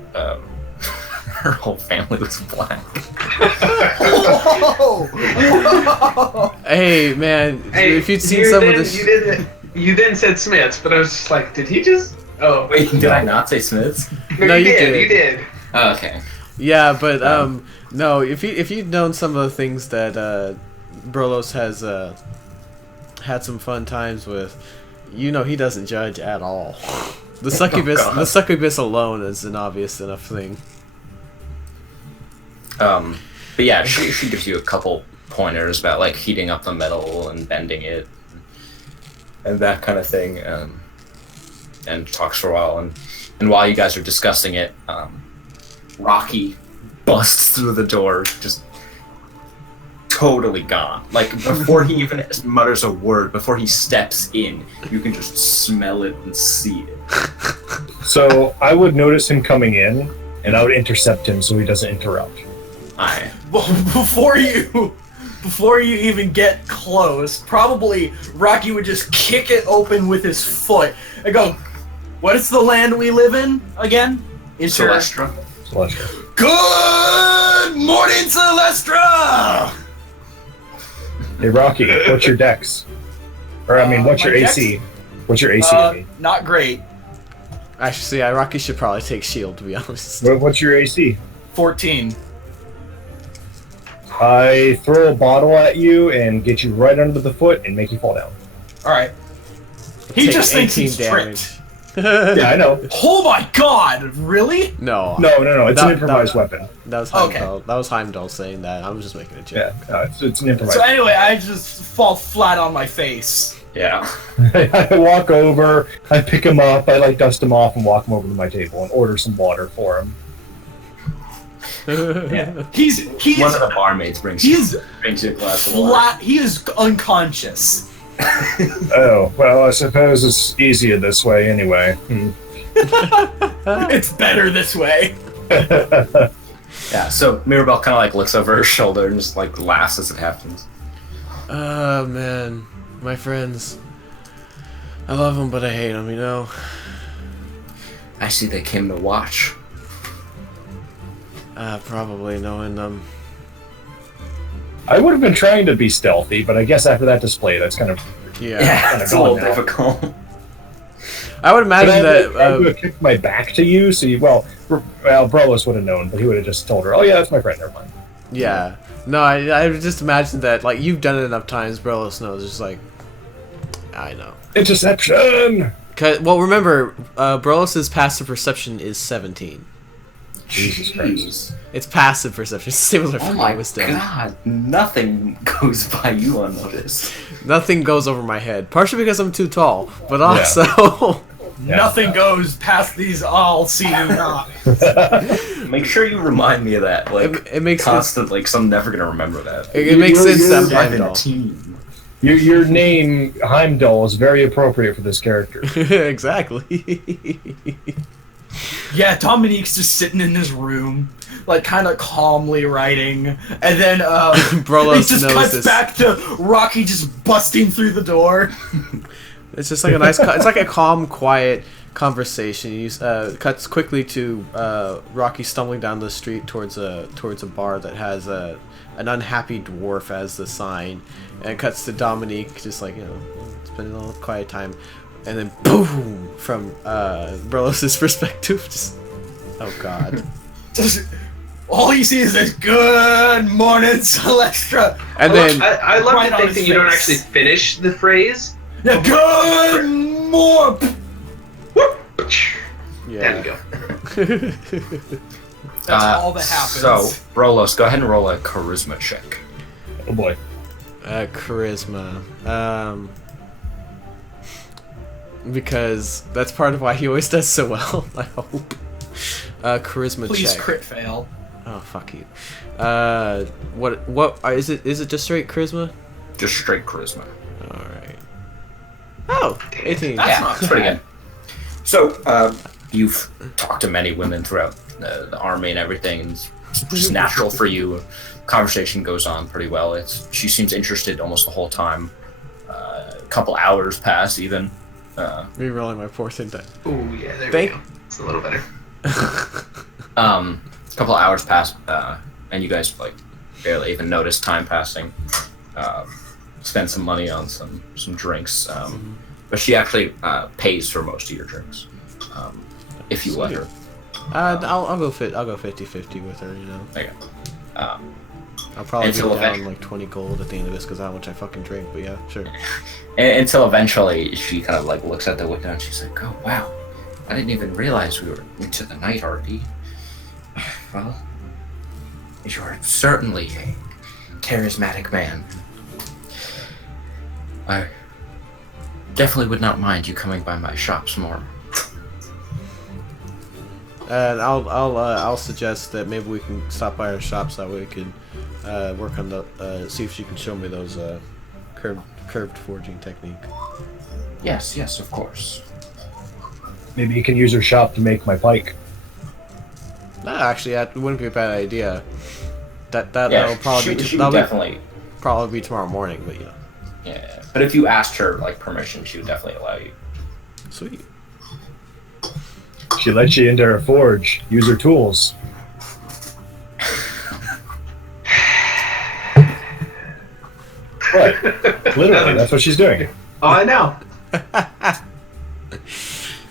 her whole family was black. Hey man, Hey, if you'd seen some of this, you then said Smiths, but I was just like, did he just? Oh, Wait, did I not say Smiths? no, you did. You did. Oh, okay. yeah, but no, if you'd known some of the things that Brolos has had some fun times with, you know he doesn't judge at all. The succubus alone is an obvious enough thing. But yeah, she gives you a couple pointers about like heating up the metal and bending it, and that kind of thing, and talks for a while. And while you guys are discussing it, Rocky busts through the door, just totally gone. Like before he even mutters a word, before he steps in, you can just smell it and see it. so I would notice him coming in, and I would intercept him so he doesn't interrupt. Before you even get close, probably Rocky would just kick it open with his foot and go, "What is the land we live in again?" Celestra. Good morning, Celestra! Hey Rocky, what's your dex? Or I mean, what's your my AC? What's your AC? I mean? Not great. Actually, Rocky should probably take shield, to be honest. What's your AC? 14. I throw a bottle at you and get you right under the foot and make you fall down. Alright. He Take just thinks 18 he's damage. tricked. Yeah, I know. Oh my god, really? No. No. It's an improvised weapon. That was Heimdall. Okay. That was Heimdall saying that. I was just making a joke. Yeah, it's an improvised. So anyway, I just fall flat on my face. Yeah. I walk over, I pick him up, I like dust him off and walk him over to my table and order some water for him. Yeah. He's One of the barmaids brings you a glass of water. flat. He is unconscious. Oh, well, I suppose it's easier this way anyway. It's better this way. Yeah, so Mirabelle kind of like looks over her shoulder and just like laughs as it happens. Oh man, my friends. I love them, but I hate them. You know. I see they came to watch. Probably knowing them. I would have been trying to be stealthy, but I guess after that display, that's kind of... Yeah. It's a little difficult. I would imagine I that. would have kicked my back to you, so you... Well, Brolos would have known, but he would have just told her, oh yeah, that's my friend, never mind. Yeah. No, I would just imagine that, like, you've done it enough times, Brolos knows. It's just like, I know. Interception! Well, remember, Brolos' passive perception is 17. Jesus Christ. It's passive perception. It's the same as my Oh fucking my wisdom. god, nothing goes by you unnoticed. Nothing goes over my head. Partially because I'm too tall, but also... Yeah. Nothing goes past these all-seeing eyes. Make sure you remind me of that, like, it makes constantly, because I'm never going to remember that. It makes sense that I'm Heimdall. 17. Your name, Heimdall, is very appropriate for this character. Exactly. Yeah, Dominique's just sitting in his room, like, kind of calmly writing, and then, Brolos it just knows cuts this. back to Rocky just busting through the door. It's just like a nice. It's like a calm, quiet conversation. You cuts quickly to Rocky stumbling down the street towards a bar that has an unhappy dwarf as the sign, and it cuts to Dominique just like spending a little quiet time, and then boom from Burlos's perspective. Just oh god. All you see is this "Good morning, Celestra," And then I love right to on think his that you don't face. actually finish the phrase. Yeah, "Good morning." There we go. That's all that happens. So, Rolos, go ahead and roll a charisma check. Oh boy. charisma. Because that's part of why he always does so well. I hope. Charisma Please check. crit fail. Oh fuck you. What is it? Is it just straight charisma? Just straight charisma. All right. Oh, 18. That's not It's pretty bad. good. So, you've talked to many women throughout the army and everything. And it's just natural for you. Conversation goes on pretty well. She seems interested almost the whole time. A couple hours pass even. Rerolling my portion die. Oh yeah, there Thank- we go. It's a little better. A couple hours pass, and you guys like barely even notice time passing. Spend some money on some drinks, but she actually pays for most of your drinks, if you let her. I'll go 50-50 with her. You know. Okay. I'll probably Until get down eventually- like 20 gold at the end of this because how much I fucking drink. But yeah, sure. Until eventually she kind of like looks at the window and she's like, "Oh wow, I didn't even realize we were into the night RP. Well, you're certainly a charismatic man. I definitely would not mind you coming by my shops more." And I'll suggest that maybe we can stop by our shops that way we can work on the see if she can show me those curved forging technique. Yes, of course. Maybe you can use her shop to make my pike. No, actually, that wouldn't be a bad idea. That'll Yeah, probably she would definitely. probably be tomorrow morning, but yeah. Yeah, but if you asked her like permission, she would definitely allow you. Sweet. She lets you into her forge. Use her tools. What? Literally, that's what she's doing. Oh, I know.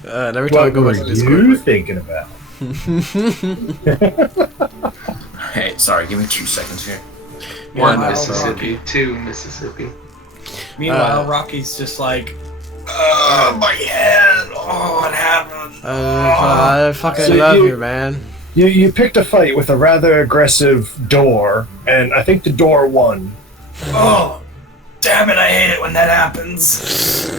And every time I What go were back to you Discord, thinking about? Hey, sorry, give me 2 seconds here. One no Mississippi, two Mississippi. Meanwhile, Rocky's just like, my head. Oh, what happened? I fucking So love you- you, man. You picked a fight with a rather aggressive door, and I think the door won. Oh, damn it! I hate it when that happens.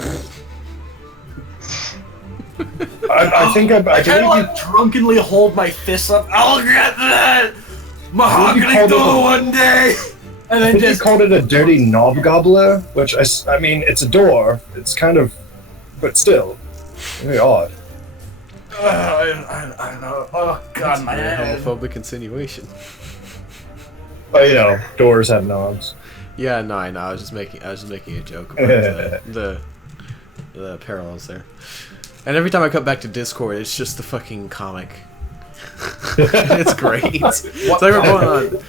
I think I I kind believe of like drunkenly hold my fists up. I'll get that mahogany called it door a- one day, and I then think you just called it a dirty knob gobbler, which I mean, it's a door. It's kind of, but still, very odd. I don't know. Oh God, my head. Homophobic insinuation. But you know, doors have knobs. Yeah, no, I know. I was just making a joke about the parallels there. And every time I come back to Discord, it's just the fucking comic. It's great. It's like we're going on.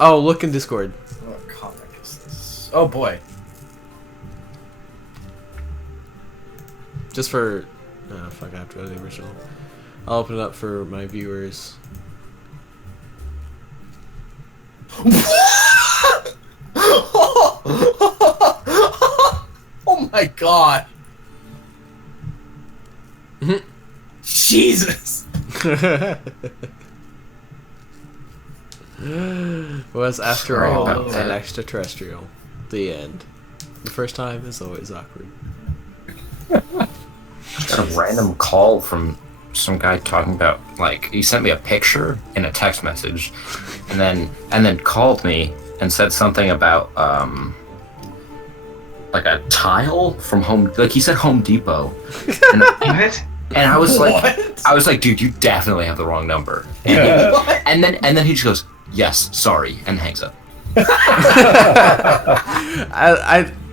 Oh, look in Discord. What comic is this? Oh boy. Just for... Oh, fuck, I have to go to the original. I'll open it up for my viewers. Oh my God. Jesus. Was after Sorry all about an that. extraterrestrial. The end. The first time is always awkward. Got a random call from some guy talking about like he sent me a picture in a text message, and then called me and said something about like a tile from Home, like he said Home Depot, and, What? and I was like, What? dude, you definitely have the wrong number. And then he just goes, yes, sorry, and hangs up.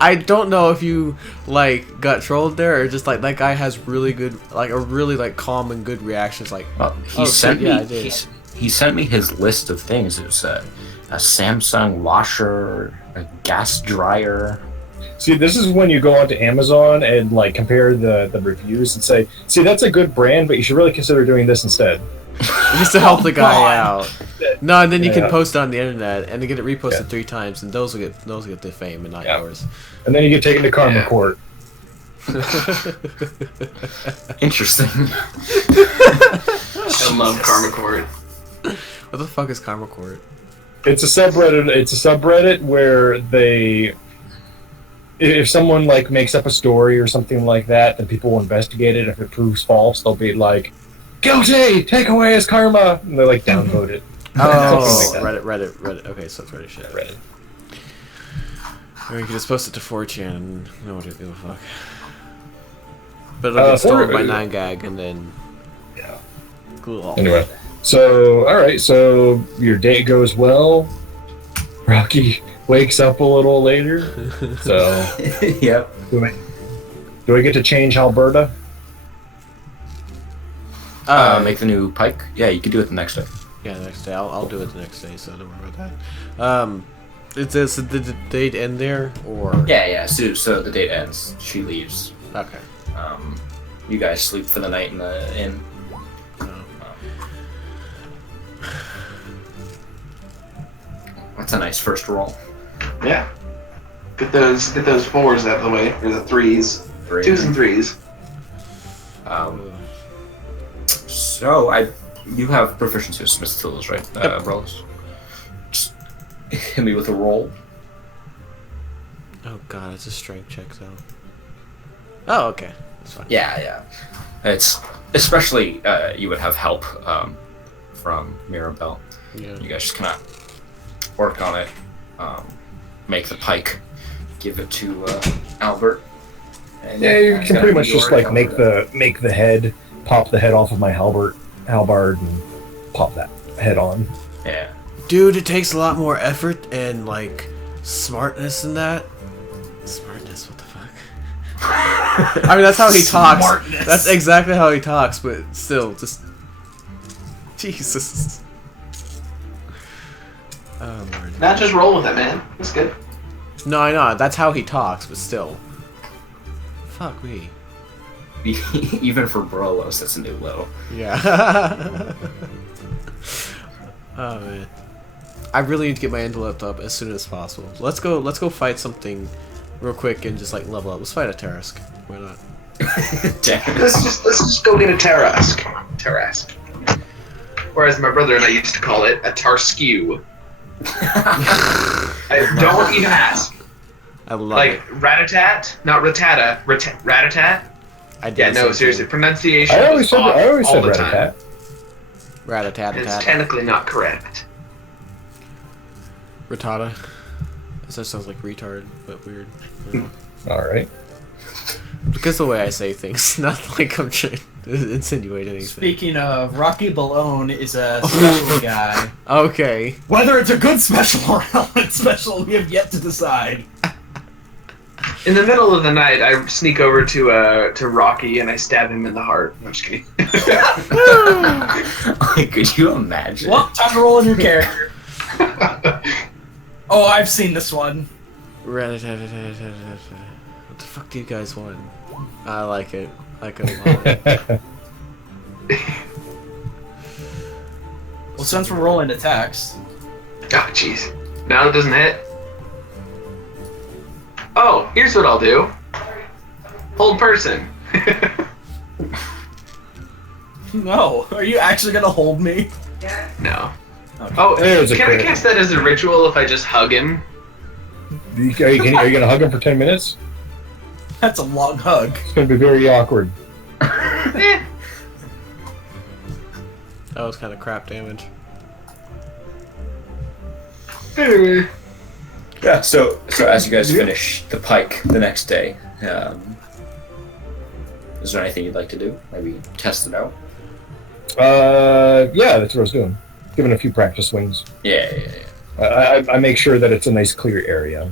I don't know if you like got trolled there or just like that guy has really good a really like calm and good reactions like He sent me he sent me his list of things. It was a Samsung washer, a gas dryer. See, this is when you go onto Amazon and like compare the reviews and say, see, that's a good brand, but you should really consider doing this instead. Just to help the guy out. No, and then you can post it on the internet and get it reposted 3 times, and those will get the fame and not yours. And then you get taken to karma court. Interesting. I love Karma Court. What the fuck is Karma Court? It's a subreddit. It's a subreddit where if someone like makes up a story or something like that, then people will investigate it. If it proves false, they'll be like, "Guilty! Take away his karma!" And they like downvote it. Oh, like Reddit. Okay, so it's Reddit shit. Reddit. Or you can just post it to 4chan and nobody will give a fuck. But it'll get stolen by 9gag and then... Yeah. Cool. Anyway. So, alright, so your day goes well. Rocky wakes up a little later. So... Yep. Do I get to change Alberta? Make the new pike? Yeah, you can do it the next day. Yeah, the next day. I'll do it the next day, so don't worry about that. Did the date end there, or...? Yeah, so the date ends. She leaves. Okay. You guys sleep for the night in the inn. That's a nice first roll. Yeah. Get those 4s out of the way, or the 3s. 2s and 3s. So you have proficiency with Smith's tools, right, Rolls? Just hit me with a roll. Oh god, it's a strength check, so... Oh, okay. That's fine. Yeah. It's... Especially, you would have help from Mirabelle. Yeah. You guys just kind of work on it, make the pike, give it to Albert. And Yeah, you can pretty much just like make the head, pop the head off of my halberd, and pop that head on. Yeah. Dude, it takes a lot more effort and like smartness than that. Smartness, what the fuck? I mean, that's how he talks. Smartness. That's exactly how he talks, but still, just Jesus. Oh Lord. Not just roll with it, man. That's good. No, I know that's how he talks, but still. Fuck me. Even for Brolos, that's a new low. Yeah. Oh man. I really need to get my intellect up as soon as possible. Let's go fight something real quick and just like level up. Let's fight a Tarask. Why not? Let's just go get a Tarask. Or as my brother and I used to call it, a Tarskew. I don't even ask. I love Like it. Ratatat, not Ratata, Ratatat. Yeah, no, seriously, pronunciation I always is said off all the time. Rat-a-tat. It's Rat-a-tat-a-tat. technically not correct. Ratata. That sounds like retard, but weird. All right. Because the way I say things, not like I'm trying to insinuate anything. Speaking of, Rocky Balone is a special guy. Okay. Whether it's a good special or not special, we have yet to decide. In the middle of the night, I sneak over to Rocky and I stab him in the heart. I'm just kidding. Could you imagine? Well, time to roll a new character. Oh, I've seen this one. What the fuck do you guys want? I like it. I like it a lot. Well, since we're rolling attacks, Oh, jeez. Now it doesn't hit. Oh, here's what I'll do. Hold person. no, are you actually gonna hold me? No. Okay. Oh, There's a can I crit. cast that as a ritual if I just hug him? Are you going to hug him for 10 minutes? That's a long hug. It's going to be very awkward. Eh. That was kind of crap damage. Anyway. Yeah. So as you guys finish the pike the next day, is there anything you'd like to do? Maybe test it out. Yeah, that's what I was doing. Giving a few practice swings. Yeah. I make sure that it's a nice clear area.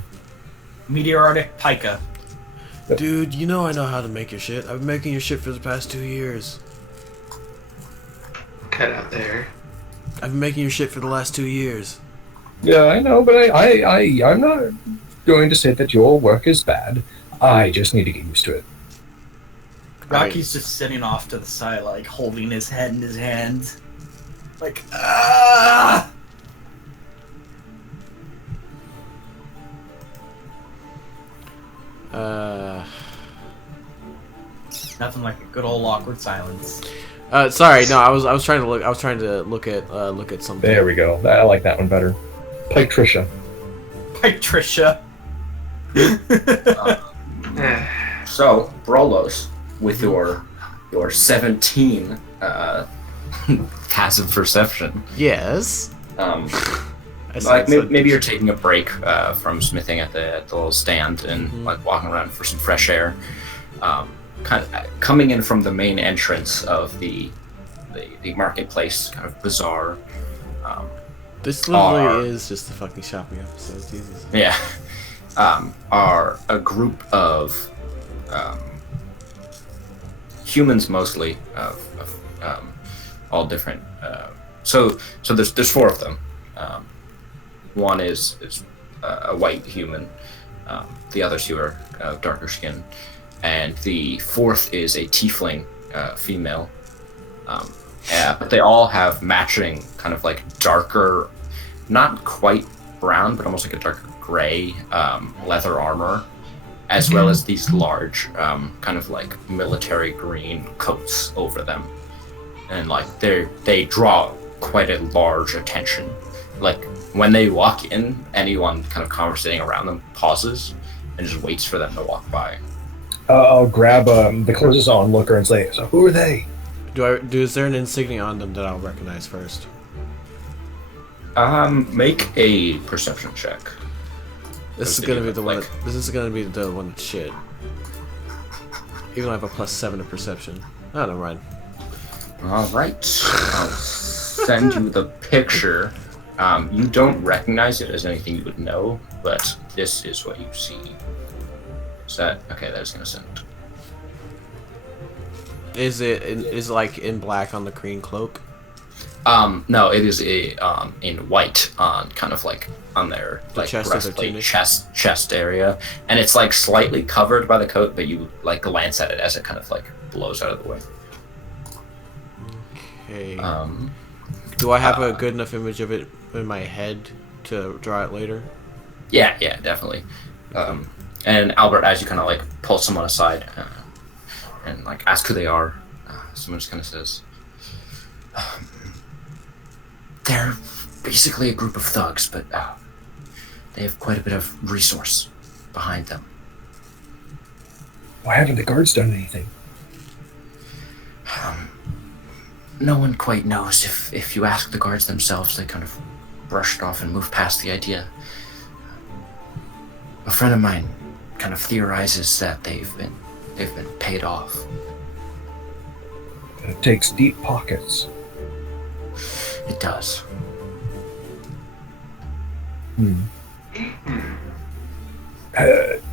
Meteoritic pica. Dude, you know I know how to make your shit. I've been making your shit for the past 2 years. Cut out there. I've been making your shit for the last 2 years. Yeah, I know, but I'm not going to say that your work is bad. I just need to get used to it. Rocky's just sitting off to the side, like, holding his head in his hands. Like, ah! Nothing like a good old awkward silence. Sorry, no, I was trying to look at something. There we go. I like that one better. Pike Trisha. Pike Trisha. So, Brolos, with your 17 passive perception. Yes. Maybe you're taking a break from smithing at the little stand and like walking around for some fresh air. Kind of coming in from the main entrance of the marketplace, kind of bizarre. This literally is just the fucking shopping episode, Jesus. Yeah. Are a group of humans mostly of all different. So there's 4 of them. One is a white human. The other 2 are darker skin, and the 4th is a tiefling female. But they all have matching kind of like darker, not quite brown, but almost like a darker gray leather armor, as well as these large kind of like military green coats over them, and like they draw quite a large attention. Like when they walk in, anyone kind of conversating around them pauses and just waits for them to walk by. I'll grab the closest onlooker and say, "So who are they?" Is there an insignia on them that I'll recognize first? Make a perception check. This is gonna be the one. This is gonna be the one that's shit. Even though I have a +7 to perception. Oh, never mind. All right, I'll send you the picture. You don't recognize it as anything you would know, but this is what you see. Is that okay? That's gonna send. Is it like in black on the green cloak? No, it is in white on kind of like on their like breastplate, chest area, and it's like slightly covered by the coat, but you like glance at it as it kind of like blows out of the way. Okay. Do I have a good enough image of it in my head to draw it later? Yeah, definitely. And Albert, as you kind of like pull someone aside and like ask who they are, someone just kind of says, "They're basically a group of thugs, but they have quite a bit of resource behind them." Why haven't the guards done anything? No one quite knows. If you ask the guards themselves, they kind of brush it off and move past the idea. A friend of mine kind of theorizes that they've been paid off. It takes deep pockets. It does.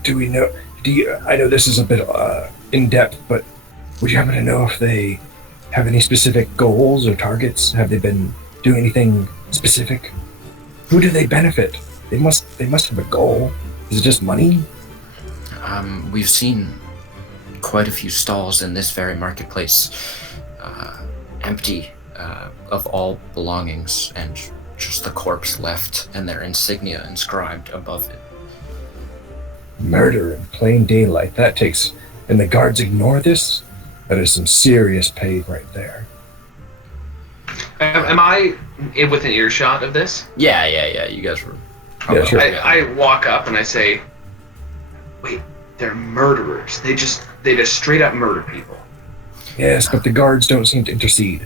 Do we know? I know this is a bit in depth, but would you happen to know if they have any specific goals or targets? Have they been doing anything specific? Who do they benefit? They must have a goal. Is it just money? We've seen quite a few stalls in this very marketplace empty of all belongings, and just the corpse left and their insignia inscribed above it. Murder in plain daylight. That takes... And the guards ignore this? That is some serious pay right there. Am I within earshot of this? Yeah. You guys were. Yeah, sure. I walk up and I say, "Wait, they're murderers. They just straight up murder people." Yes, but the guards don't seem to intercede.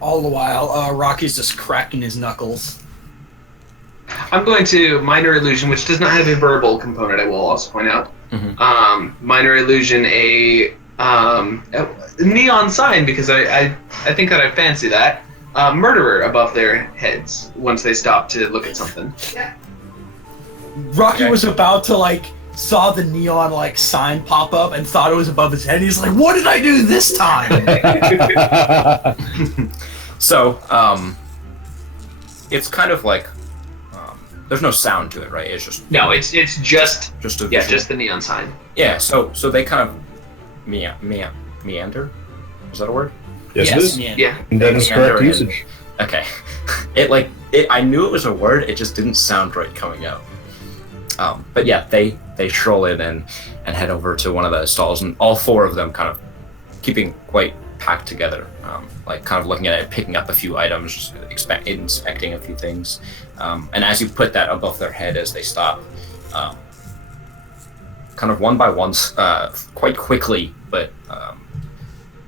All the while, Rocky's just cracking his knuckles. I'm going to Minor Illusion, which does not have a verbal component, I will also point out. Minor Illusion, a neon sign, because I think that I fancy that. murderer above their heads once they stop to look at something. Rocky was about to like saw the neon like sign pop up and thought it was above his head. He's like, "What did I do this time?" So, it's kind of like there's no sound to it, right? It's just No, it's just a visual. just the neon sign. Yeah. So they kind of meander. Is that a word? Yes, it is. Yeah. And that is correct Meander usage. Okay. I knew it was a word. It just didn't sound right coming out. But yeah, they stroll in and head over to one of the stalls, and all four of them kind of keeping quite packed together, like kind of looking at it, picking up a few items, inspecting a few things. And as you put that above their head as they stop, kind of one by one, quite quickly, but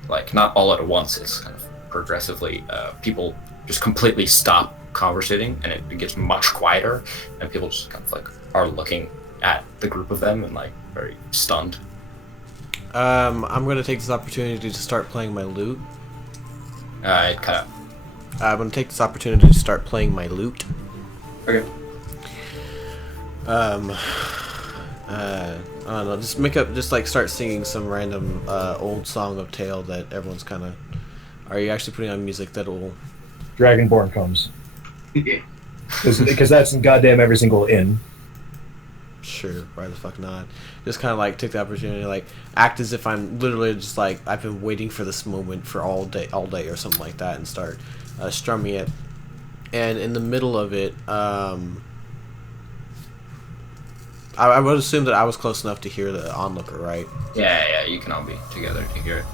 like not all at once, it's kind of progressively, people just completely stop conversating, and it gets much quieter, and people just kind of like are looking at the group of them and like very stunned. I'm gonna take this opportunity to start playing my lute. It kind of. I'm gonna take this opportunity to start playing my lute. Okay. I don't know, just like start singing some random old song of tale that everyone's kind of. Are you actually putting on music that'll? Dragonborn comes. Because that's in goddamn every single inn. Sure, why the fuck not? Just kind of like take the opportunity, like act as if I'm literally just like I've been waiting for this moment for all day or something like that, and start strumming it. And in the middle of it, I would assume that I was close enough to hear the onlooker, right? Yeah, you can all be together to hear it.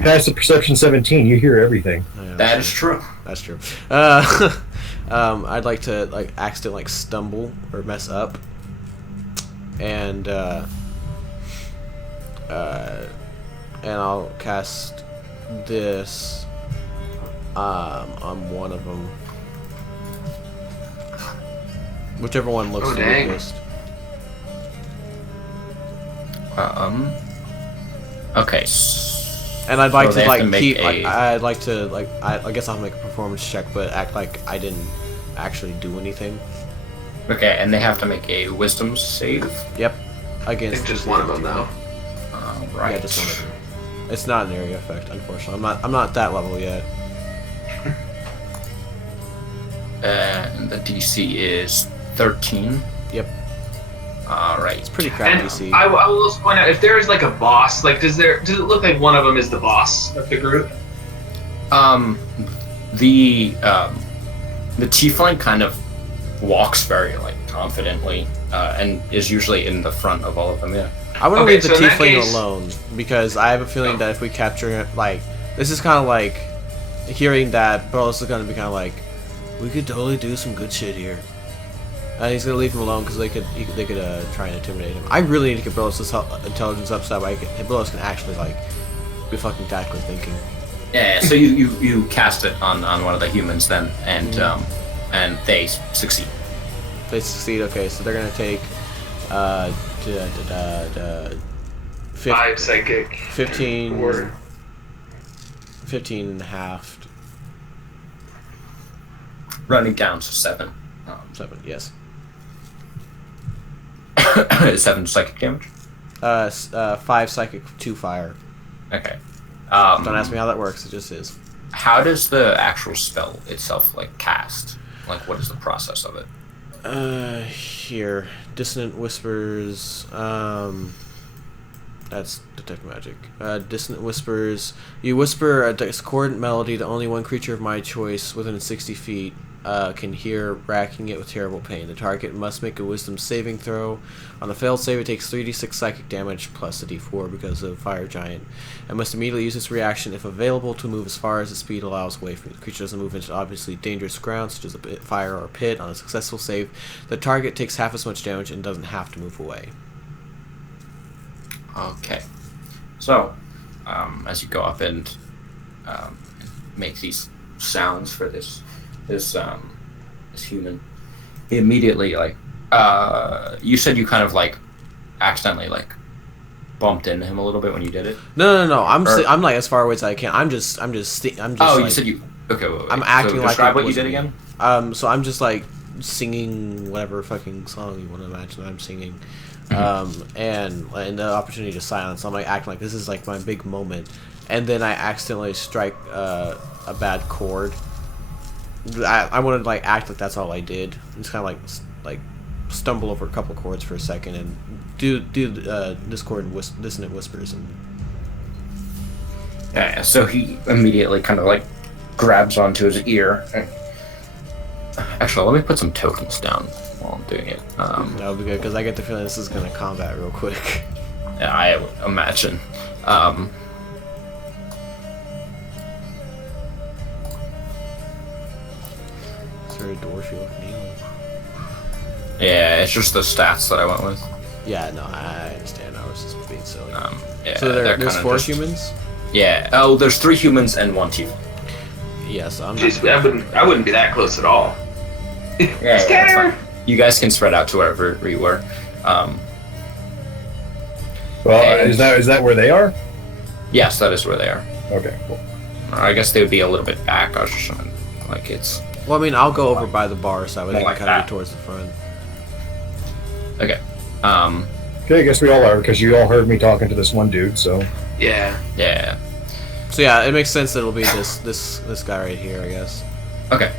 Passive perception 17, you hear everything. Yeah, That is true. That's true. I'd like to like accidentally like stumble or mess up, and I'll cast this on one of them, whichever one looks the dang. weakest. Okay. And I'd like So they to have like to make keep. a- I'd like to like. I guess I'll make a performance check, but act like I didn't actually do anything. Okay, and they have to make a wisdom save. Yep. I Against think just one of them though. Right. Yeah, just one of them. It's not an area effect, unfortunately. I'm not that level yet. And the DC is 13. Yep. Alright. It's pretty crappy. And See. I will also point out, if there is like a boss, like does it look like one of them is the boss of the group? The tiefling kind of walks very like confidently, and is usually in the front of all of them. Yeah. I want to Okay, leave the so in that tiefling case- alone because I have a feeling that if we capture it, like this is kind of like hearing that Burles is gonna be kind of like, we could totally do some good shit here. And he's gonna leave him alone because they could try and intimidate him. I really need to get Burles' intelligence up so that Burles can actually like be fucking tactically thinking. Yeah. So you cast it on one of the humans then, and they succeed. They succeed. Okay, so they're gonna take 5 psychic. 15 Or 15 and a half. Running down to 7. 7, yes. 7 psychic damage. 5 psychic, 2 fire. Okay. Don't ask me how that works. It just is. How does the actual spell itself like cast? Like, what is the process of it? Here, dissonant whispers. That's detect magic. Dissonant whispers. You whisper a discordant melody that only one creature of my choice within 60 feet can hear, racking it with terrible pain. The target must make a wisdom saving throw. On a failed save, it takes 3d6 psychic damage plus a d4 because of Fire Giant, and must immediately use its reaction if available to move as far as its speed allows away from it. The creature doesn't move into obviously dangerous ground, such as a fire or a pit. On a successful save, the target takes half as much damage and doesn't have to move away. Okay. So, as you go up and make these sounds for this human, he immediately like you said you kind of like accidentally like bumped into him a little bit when you did it. No. I'm like as far away as I can. I'm just. Oh, like, you said you. Okay, wait. I'm acting so like describe it what you wasn't did me. again. So I'm just like singing whatever fucking song you want to imagine I'm singing, and the opportunity to silence. I'm like acting like this is like my big moment, and then I accidentally strike a bad chord. I want to like act like that's all I did. Just kind of like stumble over a couple chords for a second and do discord and dissonant whispers and. Yeah, so he immediately kind of like grabs onto his ear. Actually, let me put some tokens down while I'm doing it. That'll be good because I get the feeling this is gonna combat real quick. Yeah, I would imagine. Is there a door feel name? Yeah, it's just the stats that I went with. Yeah, no, I understand. I was just being silly. Yeah, So there's kinda 4 just- humans. Yeah. Oh, there's 3 humans and 1 tiefling. Yes, I'm. Jeez, I wouldn't be that close at all. Yeah, that's Scatter! fine. You guys can spread out to wherever you were. Well, And- is that where they are? Yes, that is where they are. Okay, cool. I guess they would be a little bit back. I was just trying, like it's Well, I mean, I'll go over by the bar so they More can like kind of that. get towards the front. okay. Okay, I guess we all are because you all heard me talking to this one dude. So Yeah. Yeah. So yeah, it makes sense that it'll be this guy right here, I guess. Okay.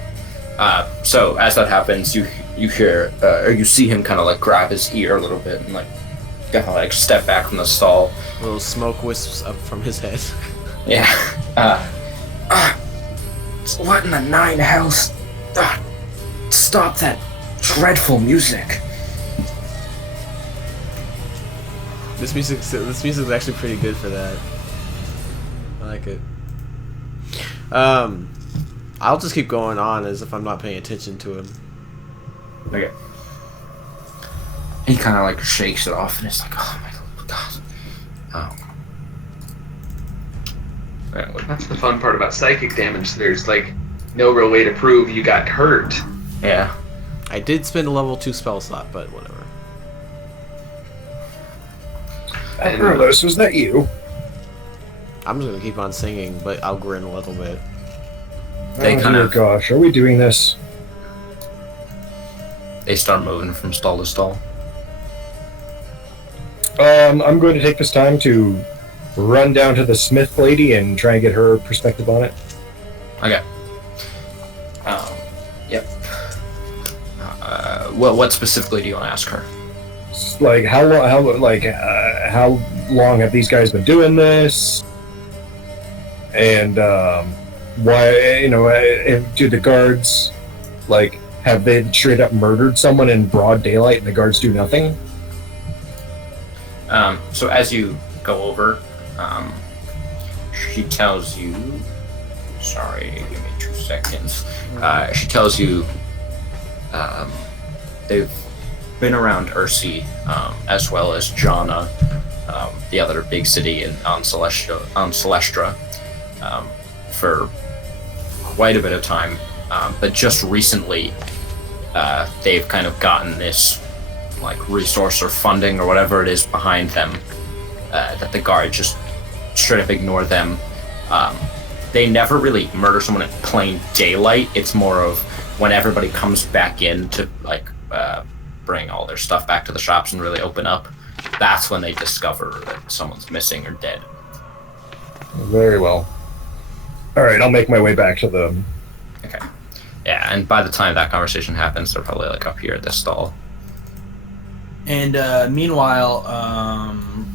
So as that happens, you hear or you see him kind of like grab his ear a little bit and like kind of like step back from the stall. Little smoke wisps up from his head. Yeah. What in the 9 hells? Stop that dreadful music. This music's actually pretty good for that. I like it. I'll just keep going on as if I'm not paying attention to him. Okay. He kind of like shakes it off and it's like, oh my god. That's the fun part about psychic damage. There's like no real way to prove you got hurt. Yeah. I did spend a level 2 spell slot, but whatever. Carlos, was that you? I'm just gonna keep on singing, but I'll grin a little bit. They Oh kind dear of- gosh, are we doing this? They start moving from stall to stall. I'm going to take this time to run down to the Smith lady and try and get her perspective on it. Okay. Yep. Well, what specifically do you want to ask her? Like how long have these guys been doing this? And why do the guards have they straight up murdered someone in broad daylight and the guards do nothing? So as you go over, she tells you. Sorry, give me 2 seconds. She tells you they've been around Ursi, as well as Jana, the other big city on Celestra, for quite a bit of time. But just recently, they've kind of gotten this resource or funding or whatever it is behind them, that the guard just straight up ignore them. They never really murder someone in plain daylight. It's more of when everybody comes back in to bring all their stuff back to the shops and really open up. That's when they discover that someone's missing or dead. Very well. All right, I'll make my way back to them. Okay. Yeah, and by the time that conversation happens, they're probably up here at this stall. And meanwhile,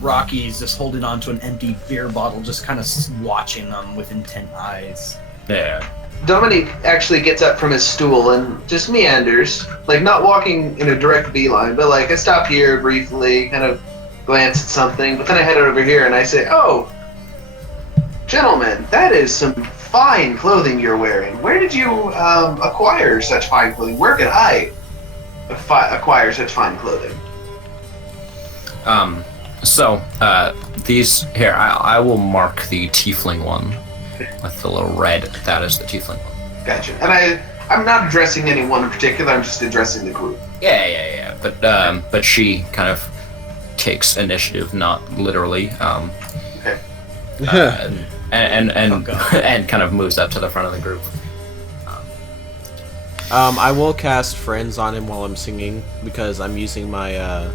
Rocky's just holding on to an empty beer bottle, just kind of watching them with intent eyes. Yeah. Dominique actually gets up from his stool and just meanders, not walking in a direct beeline, but I stop here briefly, kind of glance at something, but then I head over here and I say, "Oh, gentlemen, that is some fine clothing you're wearing. Where did you acquire such fine clothing? Where can I acquire such fine clothing?" So these here, I will mark the tiefling one with the little red. That is the tiefling one. Gotcha. And I'm not addressing anyone in particular. I'm just addressing the group. Yeah. But she kind of takes initiative, not literally. Okay. And kind of moves up to the front of the group. I will cast Friends on him while I'm singing because I'm using my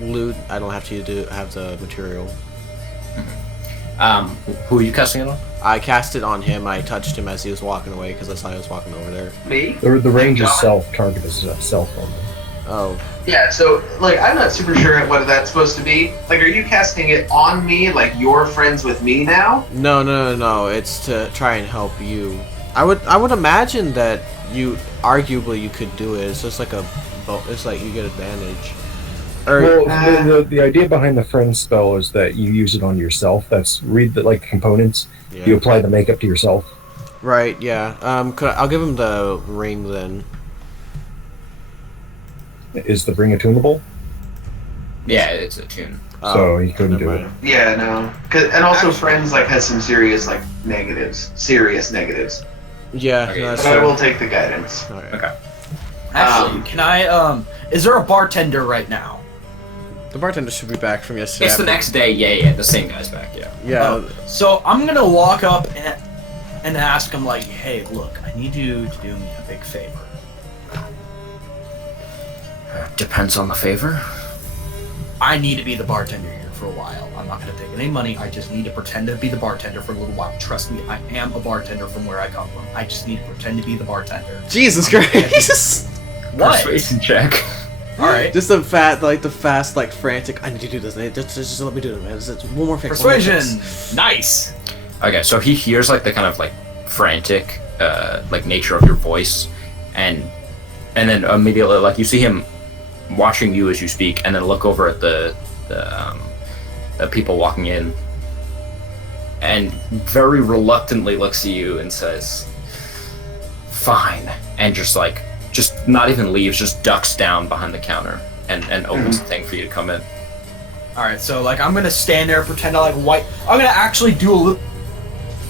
lute. I don't have to have the material. Who are you casting it on? I cast it on him. I touched him as he was walking away because I saw he was walking over there. Me? The range is target is self only. Oh. Yeah, so, like, I'm not super sure what that's supposed to be. Like, are you casting it on me, like you're friends with me now? No. It's to try and help you. I would imagine that you could do it. It's just like it's like you get advantage. Well, the idea behind the friend spell is that you use it on yourself. That's read the components. Yeah. You apply the makeup to yourself. Right. Yeah. I'll give him the ring then. Is the ring attunable? Yeah, it's a tune. So he couldn't do it. Yeah, no. And also, friends has some serious negatives. Serious negatives. Yeah. Okay, No, But I will take the guidance. All right. Okay. Actually, can I? Is there a bartender right now? The bartender should be back from yesterday. It's the next day. Yeah. The same guy's back. Yeah. Yeah. So I'm gonna walk up and ask him like, "Hey, look, I need you to do me a big favor." Depends on the favor. I need to be the bartender here for a while. I'm not gonna take any money. I just need to pretend to be the bartender for a little while. Trust me, I am a bartender from where I come from. I just need to pretend to be the bartender. Jesus Christ. What? Persuasion check. All right. Just the fast, frantic. I need to do this. Just let me do it, man. Just one more fix. Persuasion. Nice. Okay, so he hears the kind of frantic nature of your voice, and then immediately you see him watching you as you speak, and then look over at the people walking in, and very reluctantly looks at you and says, "Fine," and just not even leaves, just ducks down behind the counter and opens the thing for you to come in. All right. So I'm gonna stand there, pretend to wipe. I'm gonna actually do a little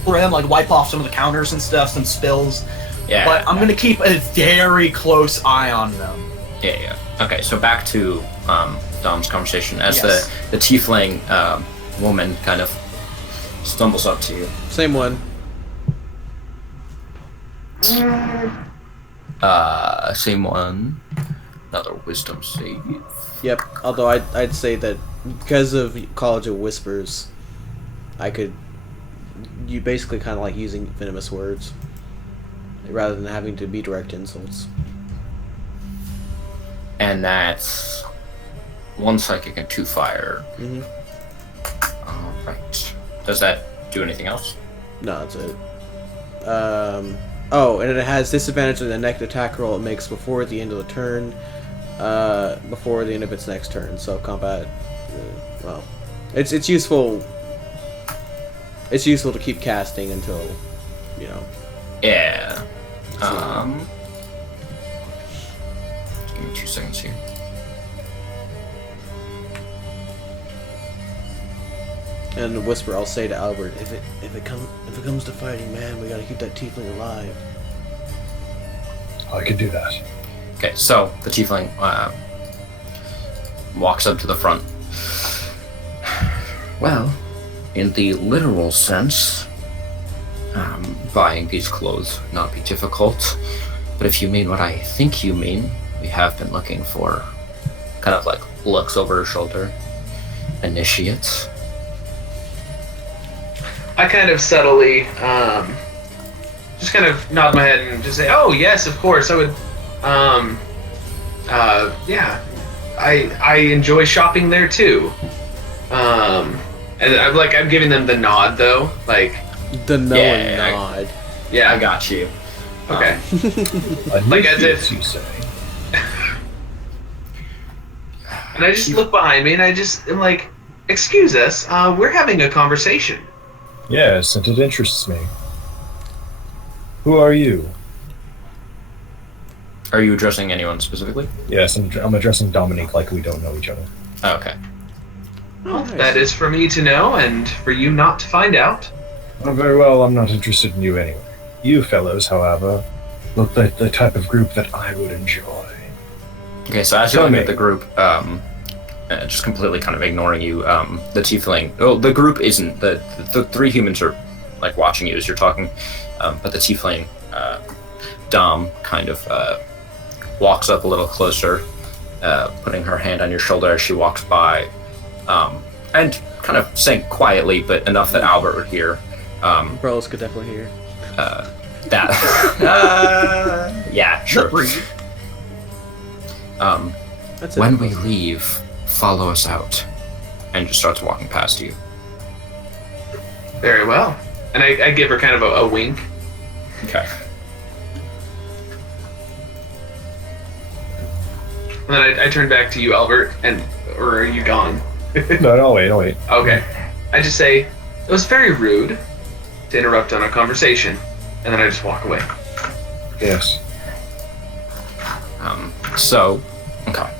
for him, wipe off some of the counters and stuff, some spills. Yeah. But I'm gonna keep a very close eye on them. Yeah. Okay, so back to Dom's conversation as Yes. the tiefling woman kind of stumbles up to you. Same one. Same one. Another wisdom save. Yep. Although I'd say that because of College of Whispers, you basically kind of using venomous words rather than having to be direct insults. And that's 1 psychic and 2 fire. Mm-hmm. Alright. Does that do anything else? No, that's it. Oh, and it has disadvantage on the next attack roll it makes before the end of the turn, before the end of its next turn. So combat, well, it's useful. It's useful to keep casting until, Yeah. Give me 2 seconds here. And the whisper, I'll say to Albert, if it comes to fighting, man, we gotta keep that tiefling alive. I could do that. Okay, so the tiefling walks up to the front. Well, in the literal sense, buying these clothes would not be difficult. But if you mean what I think you mean, we have been looking for, kind of looks over her shoulder, initiates. I kind of subtly, just kind of nod my head and just say, "Oh yes, of course, I would." Yeah, I enjoy shopping there too. And I'm giving them the nod though, The knowing Yeah, nod. yeah, I got you. okay. Like as if- you say. And I just look behind me and I just am like, "Excuse us, we're having a conversation." Yes, and it interests me. Who are you? Are you addressing anyone specifically? Yes, I'm addressing Dominique like we don't know each other. Oh, okay. Oh, nice. That is for me to know and for you not to find out. Oh, very well, I'm not interested in you anyway. You fellows, however, look like the type of group that I would enjoy. Okay, so as you're looking at the group, just completely kind of ignoring you, the tiefling. Well, the group isn't. The 3 humans are like watching you as you're talking. But the tiefling Dom kind of walks up a little closer, putting her hand on your shoulder as she walks by, and kind of saying quietly, but enough that Albert would hear. Bros could definitely hear. That. Yeah, sure. That's it. When we leave, follow us out. And just starts walking past you. Very well. And I give her kind of a wink. Okay. And then I turn back to you, Albert, or are you gone? No, I'll wait. Okay. I just say, it was very rude to interrupt on a conversation, and then I just walk away. Yes. Okay.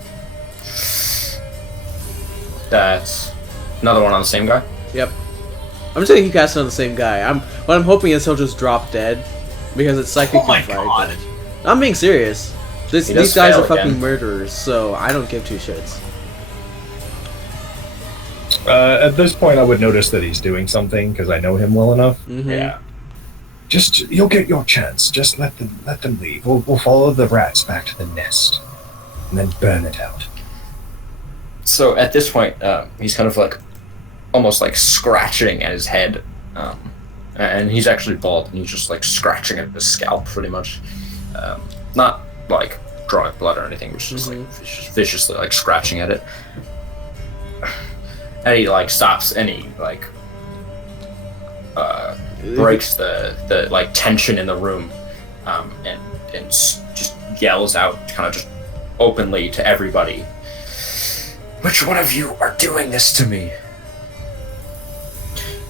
That's another one on the same guy? Yep. I'm just gonna keep casting on the same guy. What I'm hoping is he'll just drop dead because it's psychic. Oh my god. I'm being serious. These does guys fail are fucking again. murderers, so I don't give two shits. At this point, I would notice that he's doing something because I know him well enough. Mm-hmm. Yeah. Just you'll get your chance. Just let them leave. We'll follow the rats back to the nest, and then burn it out. So at this point, he's kind of like, almost like scratching at his head. And he's actually bald, and he's just like scratching at his scalp pretty much. Not like drawing blood or anything, which is like viciously like scratching at it. And he like stops and he like breaks the like tension in the room, and just yells out kind of just openly to everybody, "Which one of you are doing this to me?"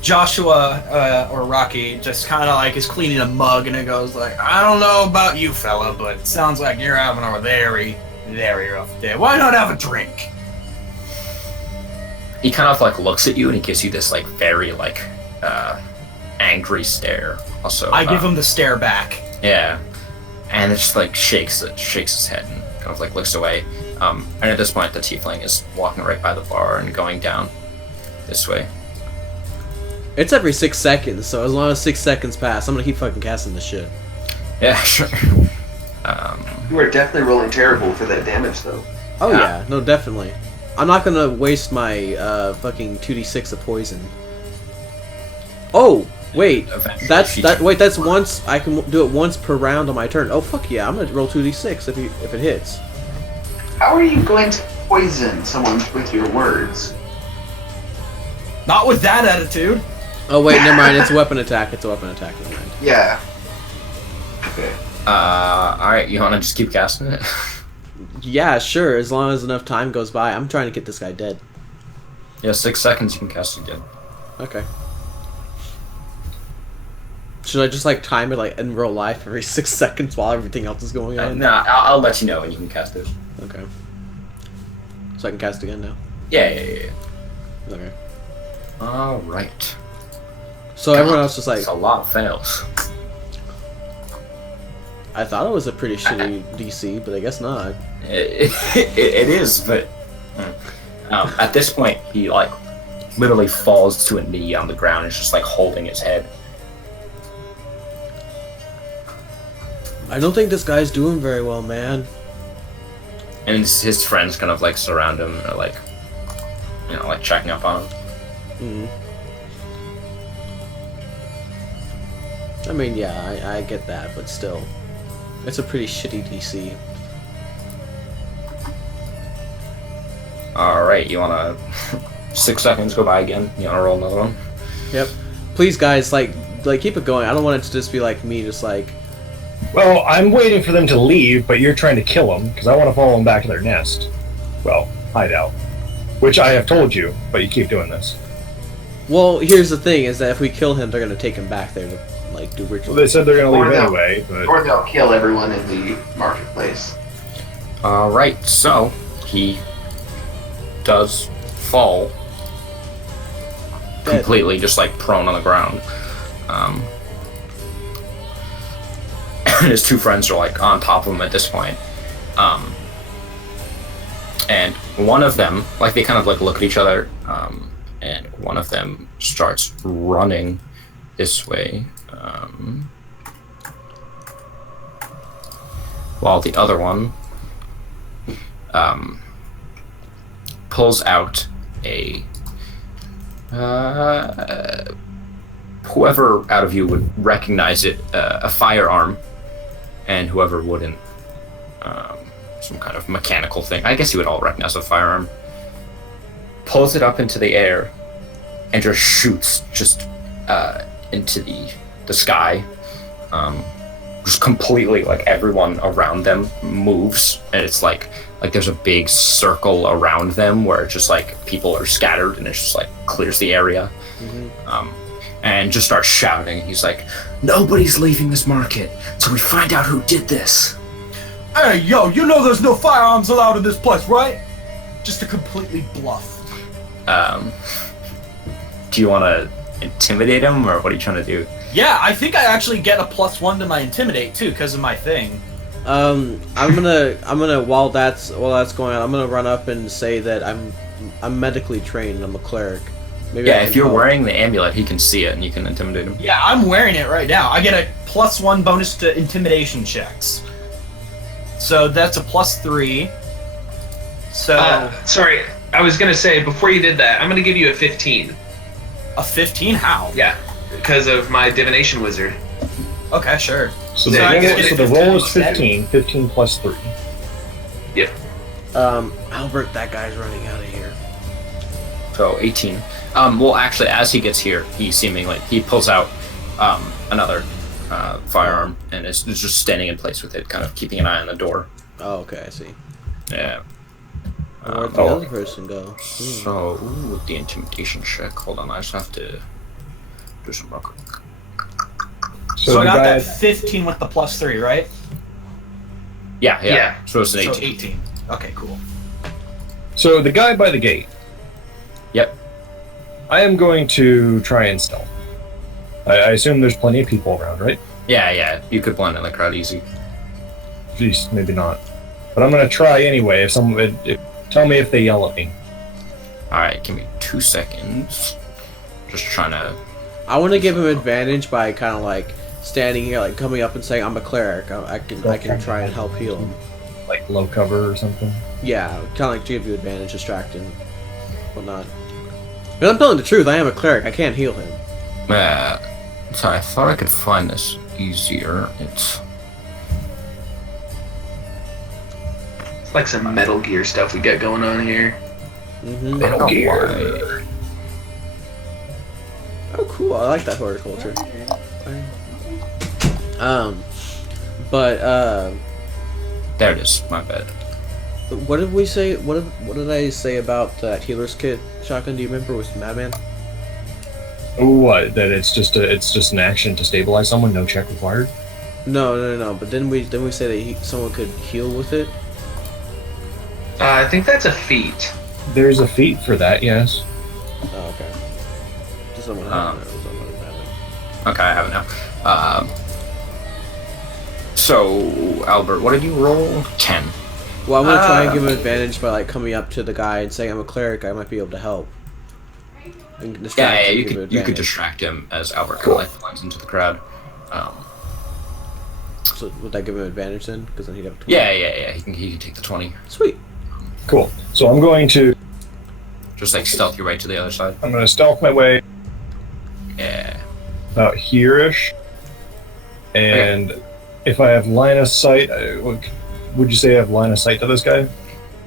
Joshua or Rocky just kind of like is cleaning a mug and it goes like, I don't know about you, fella, but it sounds like you're having a very, very rough day. Why not have a drink? He kind of like looks at you and he gives you this like very like angry stare. Also, I give him the stare back. yeah, and it just like shakes his head and kind of like looks away. And at this point, the tiefling is walking right by the bar and going down this way. It's every 6 seconds, so as long as 6 seconds pass, I'm gonna keep fucking casting this shit. Yeah, sure. You are definitely rolling terrible for that damage, though. Oh yeah, no, definitely. I'm not gonna waste my fucking 2d6 of poison. Oh, wait, that's once. I can do it once per round on my turn. Oh fuck yeah, I'm gonna roll 2d6 if it hits. How are you going to poison someone with your words? Not with that attitude. Oh wait, never mind. It's a weapon attack. Never mind. Yeah. Okay. Alright, you wanna just keep casting it? Yeah, sure. As long as enough time goes by, I'm trying to get this guy dead. Yeah, 6 seconds you can cast it again. Okay. Should I just like time it like in real life every 6 seconds while everything else is going on? Nah, I'll let you know when you can cast it. Okay. So I can cast again now. Yeah. Okay. Alright. So everyone else was like, It's a lot of fails. I thought it was a pretty shitty DC, but I guess not. It is, but at this point, he like literally falls to a knee on the ground and is just like holding his head. I don't think this guy's doing very well, man. And his friends kind of like surround him or like, you know, like checking up on him. Mm. I mean, yeah, I get that, but still. It's a pretty shitty DC. Alright, you wanna 6 seconds go by again? You wanna roll another one? Yep. Please, guys, like keep it going. I don't want it to just be like me, just like. Well, I'm waiting for them to leave, but you're trying to kill them because I want to follow them back to their nest. Well, hideout. Which I have told you, but you keep doing this. Well, here's the thing: is that if we kill him, they're gonna take him back there to like do rituals. Well, they said they're going to Or leave they'll- anyway, but Or they'll kill everyone in the marketplace. Alright, so he does fall Dead. completely, just like prone on the ground. His two friends are like on top of him at this point. And one of them, like they kind of like look at each other, and one of them starts running this way, while the other one pulls out a whoever out of you would recognize it, a firearm, and whoever wouldn't, some kind of mechanical thing. I guess you would all recognize a firearm. Pulls it up into the air and just shoots into the sky. Just completely, like, everyone around them moves, and it's like there's a big circle around them where just like people are scattered, and it just like clears the area. And just starts shouting. He's like, "Nobody's leaving this market till we find out who did this." Hey, yo, you know there's no firearms allowed in this place, right? Just to completely bluff. Do you want to intimidate him, or what are you trying to do? Yeah, I think I actually get a +1 to my intimidate too, because of my thing. I'm gonna while that's going on, I'm gonna run up and say that I'm medically trained and I'm a cleric. Maybe Yeah, if you're wearing the amulet, he can see it and you can intimidate him. Yeah, I'm wearing it right now. I get a +1 bonus to intimidation checks. So that's a +3. So sorry, I was gonna say before you did that, I'm gonna give you a 15. a 15? How? Yeah, because of my divination wizard. Okay, sure. So So I guess the roll is 15. 15 plus 3. Yep. Albert, that guy's running out of here. So 18. Well, actually, as he gets here, he pulls out another firearm and is just standing in place with it, kind of keeping an eye on the door. Oh, okay, I see. Yeah. Where'd the other person go? So, with the intimidation check, hold on, I just have to do some real quick. So I the got guy, that 15 with the +3, right? Yeah. So it's an 18. So 18. Okay, cool. so the guy by the gate. Yep. I am going to try and stealth. I assume there's plenty of people around, right? Yeah. You could blend in the crowd easy. Jeez, maybe not. But I'm going to try anyway. If someone tell me if they yell at me. Alright, give me 2 seconds. Just trying to... I want to give him advantage by kind of like standing here, like coming up and saying, "I'm a cleric. I can try and help heal him." Like low cover or something. Yeah, kind of like give you advantage, distract him, whatnot. But I'm telling the truth. I am a cleric. I can't heal him. Sorry, I thought I could find this easier. It's Like some Metal Gear stuff we got going on here. Metal Gear. Oh, cool! I like that horticulture. There it is, my bad. What did we say? What did I say about that healer's kit shotgun? Do you remember with Madman? What? That it's just an action to stabilize someone, no check required. No. But didn't we say that someone could heal with it? I think that's a feat. There's a feat for that, yes. Oh, okay. Does someone have it? Okay, I have it now. So, Albert, what did you roll? 10. Well, I'm gonna try and give him advantage by like coming up to the guy and saying, "I'm a cleric. I might be able to help." And distract him, You give him could advantage. distract him as Albert kind of like blends into the crowd. So would that give him advantage then? Because then he'd have 20. Yeah. He can take the 20. Sweet. Cool. So I'm going to Just like stealth your way to the other side. stealth my way Yeah. about here-ish. And if I have line of sight, would you say I have line of sight to this guy?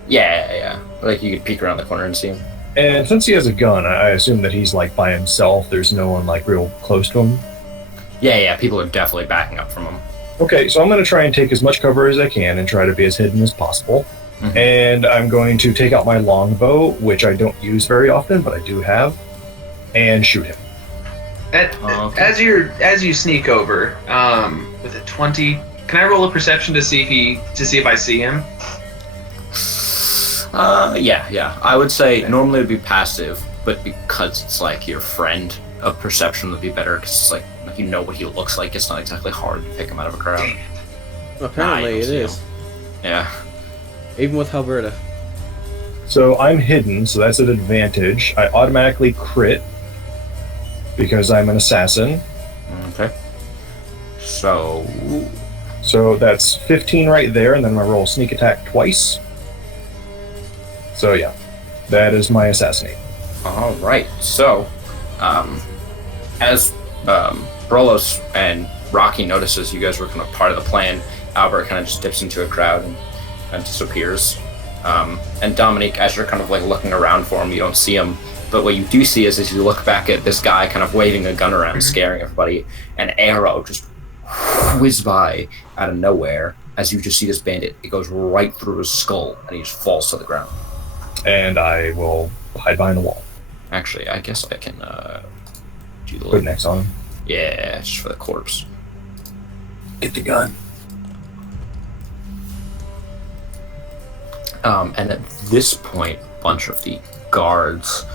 Yeah. Like you could peek around the corner and see him. And since he has a gun, I assume that he's like by himself. There's no one like real close to him. Yeah. People are definitely backing up from him. Okay, so I'm going to try and take as much cover as I can and try to be as hidden as possible. Mhm. And I'm going to take out my longbow, which I don't use very often, but I do have, and shoot him. Okay. As you sneak over, with a 20, can I roll a perception to see if I see him? Yeah. I would say normally it would be passive, but because it's like your friend, a perception would be better because it's like you know what he looks like. It's not exactly hard to pick him out of a crowd. Apparently it is. Yeah. Even with Alberta. So I'm hidden, so that's an advantage. I automatically crit because I'm an assassin. Okay. So that's 15 right there, and then I roll sneak attack twice. So yeah, that is my assassinate. all right. So, as Brolos and Rocky notices you guys were kind of part of the plan, Albert kind of just dips into a crowd and disappears. And Dominique, as you're kind of like looking around for him, you don't see him. But what you do see is as you look back at this guy kind of waving a gun around, scaring everybody, an arrow just whiz by out of nowhere. As you just see this bandit, it goes right through his skull, and he just falls to the ground. And I will hide behind the wall. Actually, I guess I can do the Put next on him. Yeah, just for the corpse. Get the gun. And at this point, a bunch of the guards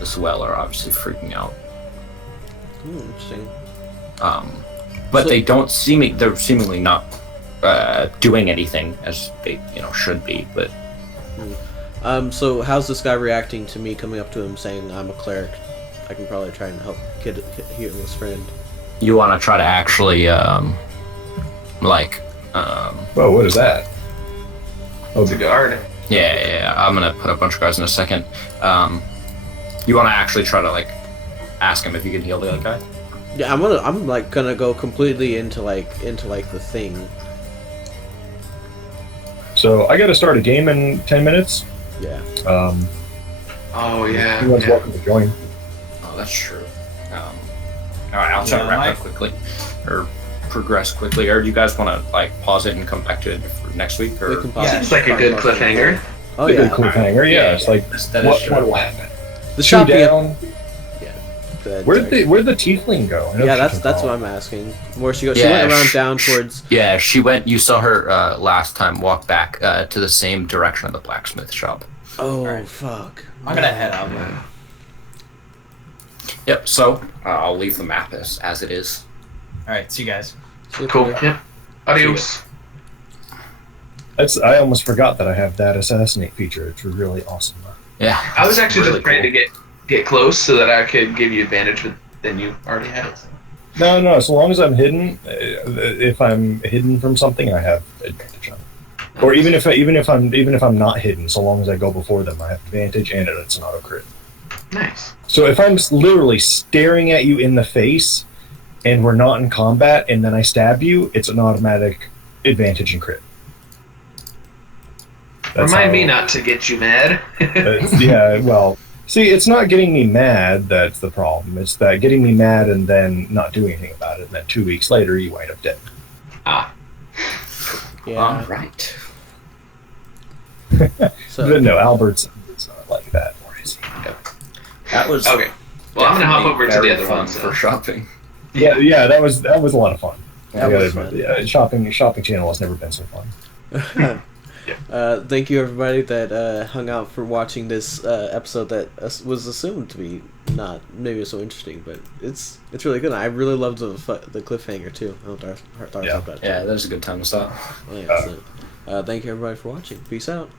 as well are obviously freaking out. Interesting. But they don't they're seemingly not doing anything as they should be. But So how's this guy reacting to me coming up to him saying I'm a cleric? I can probably try and help heal his friend. you want to try to actually Whoa, what is that? Oh, It's a guard. yeah, I'm gonna put a bunch of guys in a second. You want to actually try to ask him if you can heal the other guy? Yeah, I'm gonna go completely into the thing. So I got to start a game in 10 minutes. Yeah. Oh yeah. Everyone's welcome to join. Oh, that's true. All right, I'll try to wrap up quickly, or progress quickly. Or do you guys want to pause it and come back to it for next week? Or We can pause Yeah, it. it's like a good cliffhanger. Oh It's a yeah. good cliffhanger. Yeah, it's like that is true. what will happen? The Two shopping. down. Good, Where'd sorry. the tiefling go? I know Yeah, she that's can what call. I'm asking. Where she go? She Yeah, went around down towards. Yeah, she went. You saw her last time walk back to the same direction of the blacksmith shop. Oh Alright. fuck. I'm gonna head out. Yep. So I'll leave the map as it is. All right, see you guys. Cool. Yep. Adios. I almost forgot that I have that assassinate feature. It's really awesome. Yeah. I was actually really just trying to get close so that I could give you advantage, but then you already had it. No, as long as I'm hidden, if I'm hidden from something, I have advantage on it. Or even if I'm not hidden, so long as I go before them, I have advantage, and it's an auto crit. Nice. So if I'm literally staring at you in the face, and we're not in combat, and then I stab you, it's an automatic advantage and crit. That's Remind how- me not to get you mad. Yeah, well, see, it's not getting me mad that's the problem. It's that getting me mad and then not doing anything about it, and then 2 weeks later, you wind up dead. Ah. Yeah. All right. So But no, Albert's not like that, or is he? That was Okay. Well, I'm gonna hop over to the very other fun one. for So. shopping. Yeah, that was a lot of fun. That I gotta was admit, fun. yeah, shopping channel has never been so fun. thank you everybody that hung out for watching this episode that was assumed to be not maybe so interesting, but it's really good. I really loved the cliffhanger too. I don't know if Darth Yeah. talked about it. Yeah, that is a good time to stop. Oh, yeah, so, thank you everybody for watching. Peace out.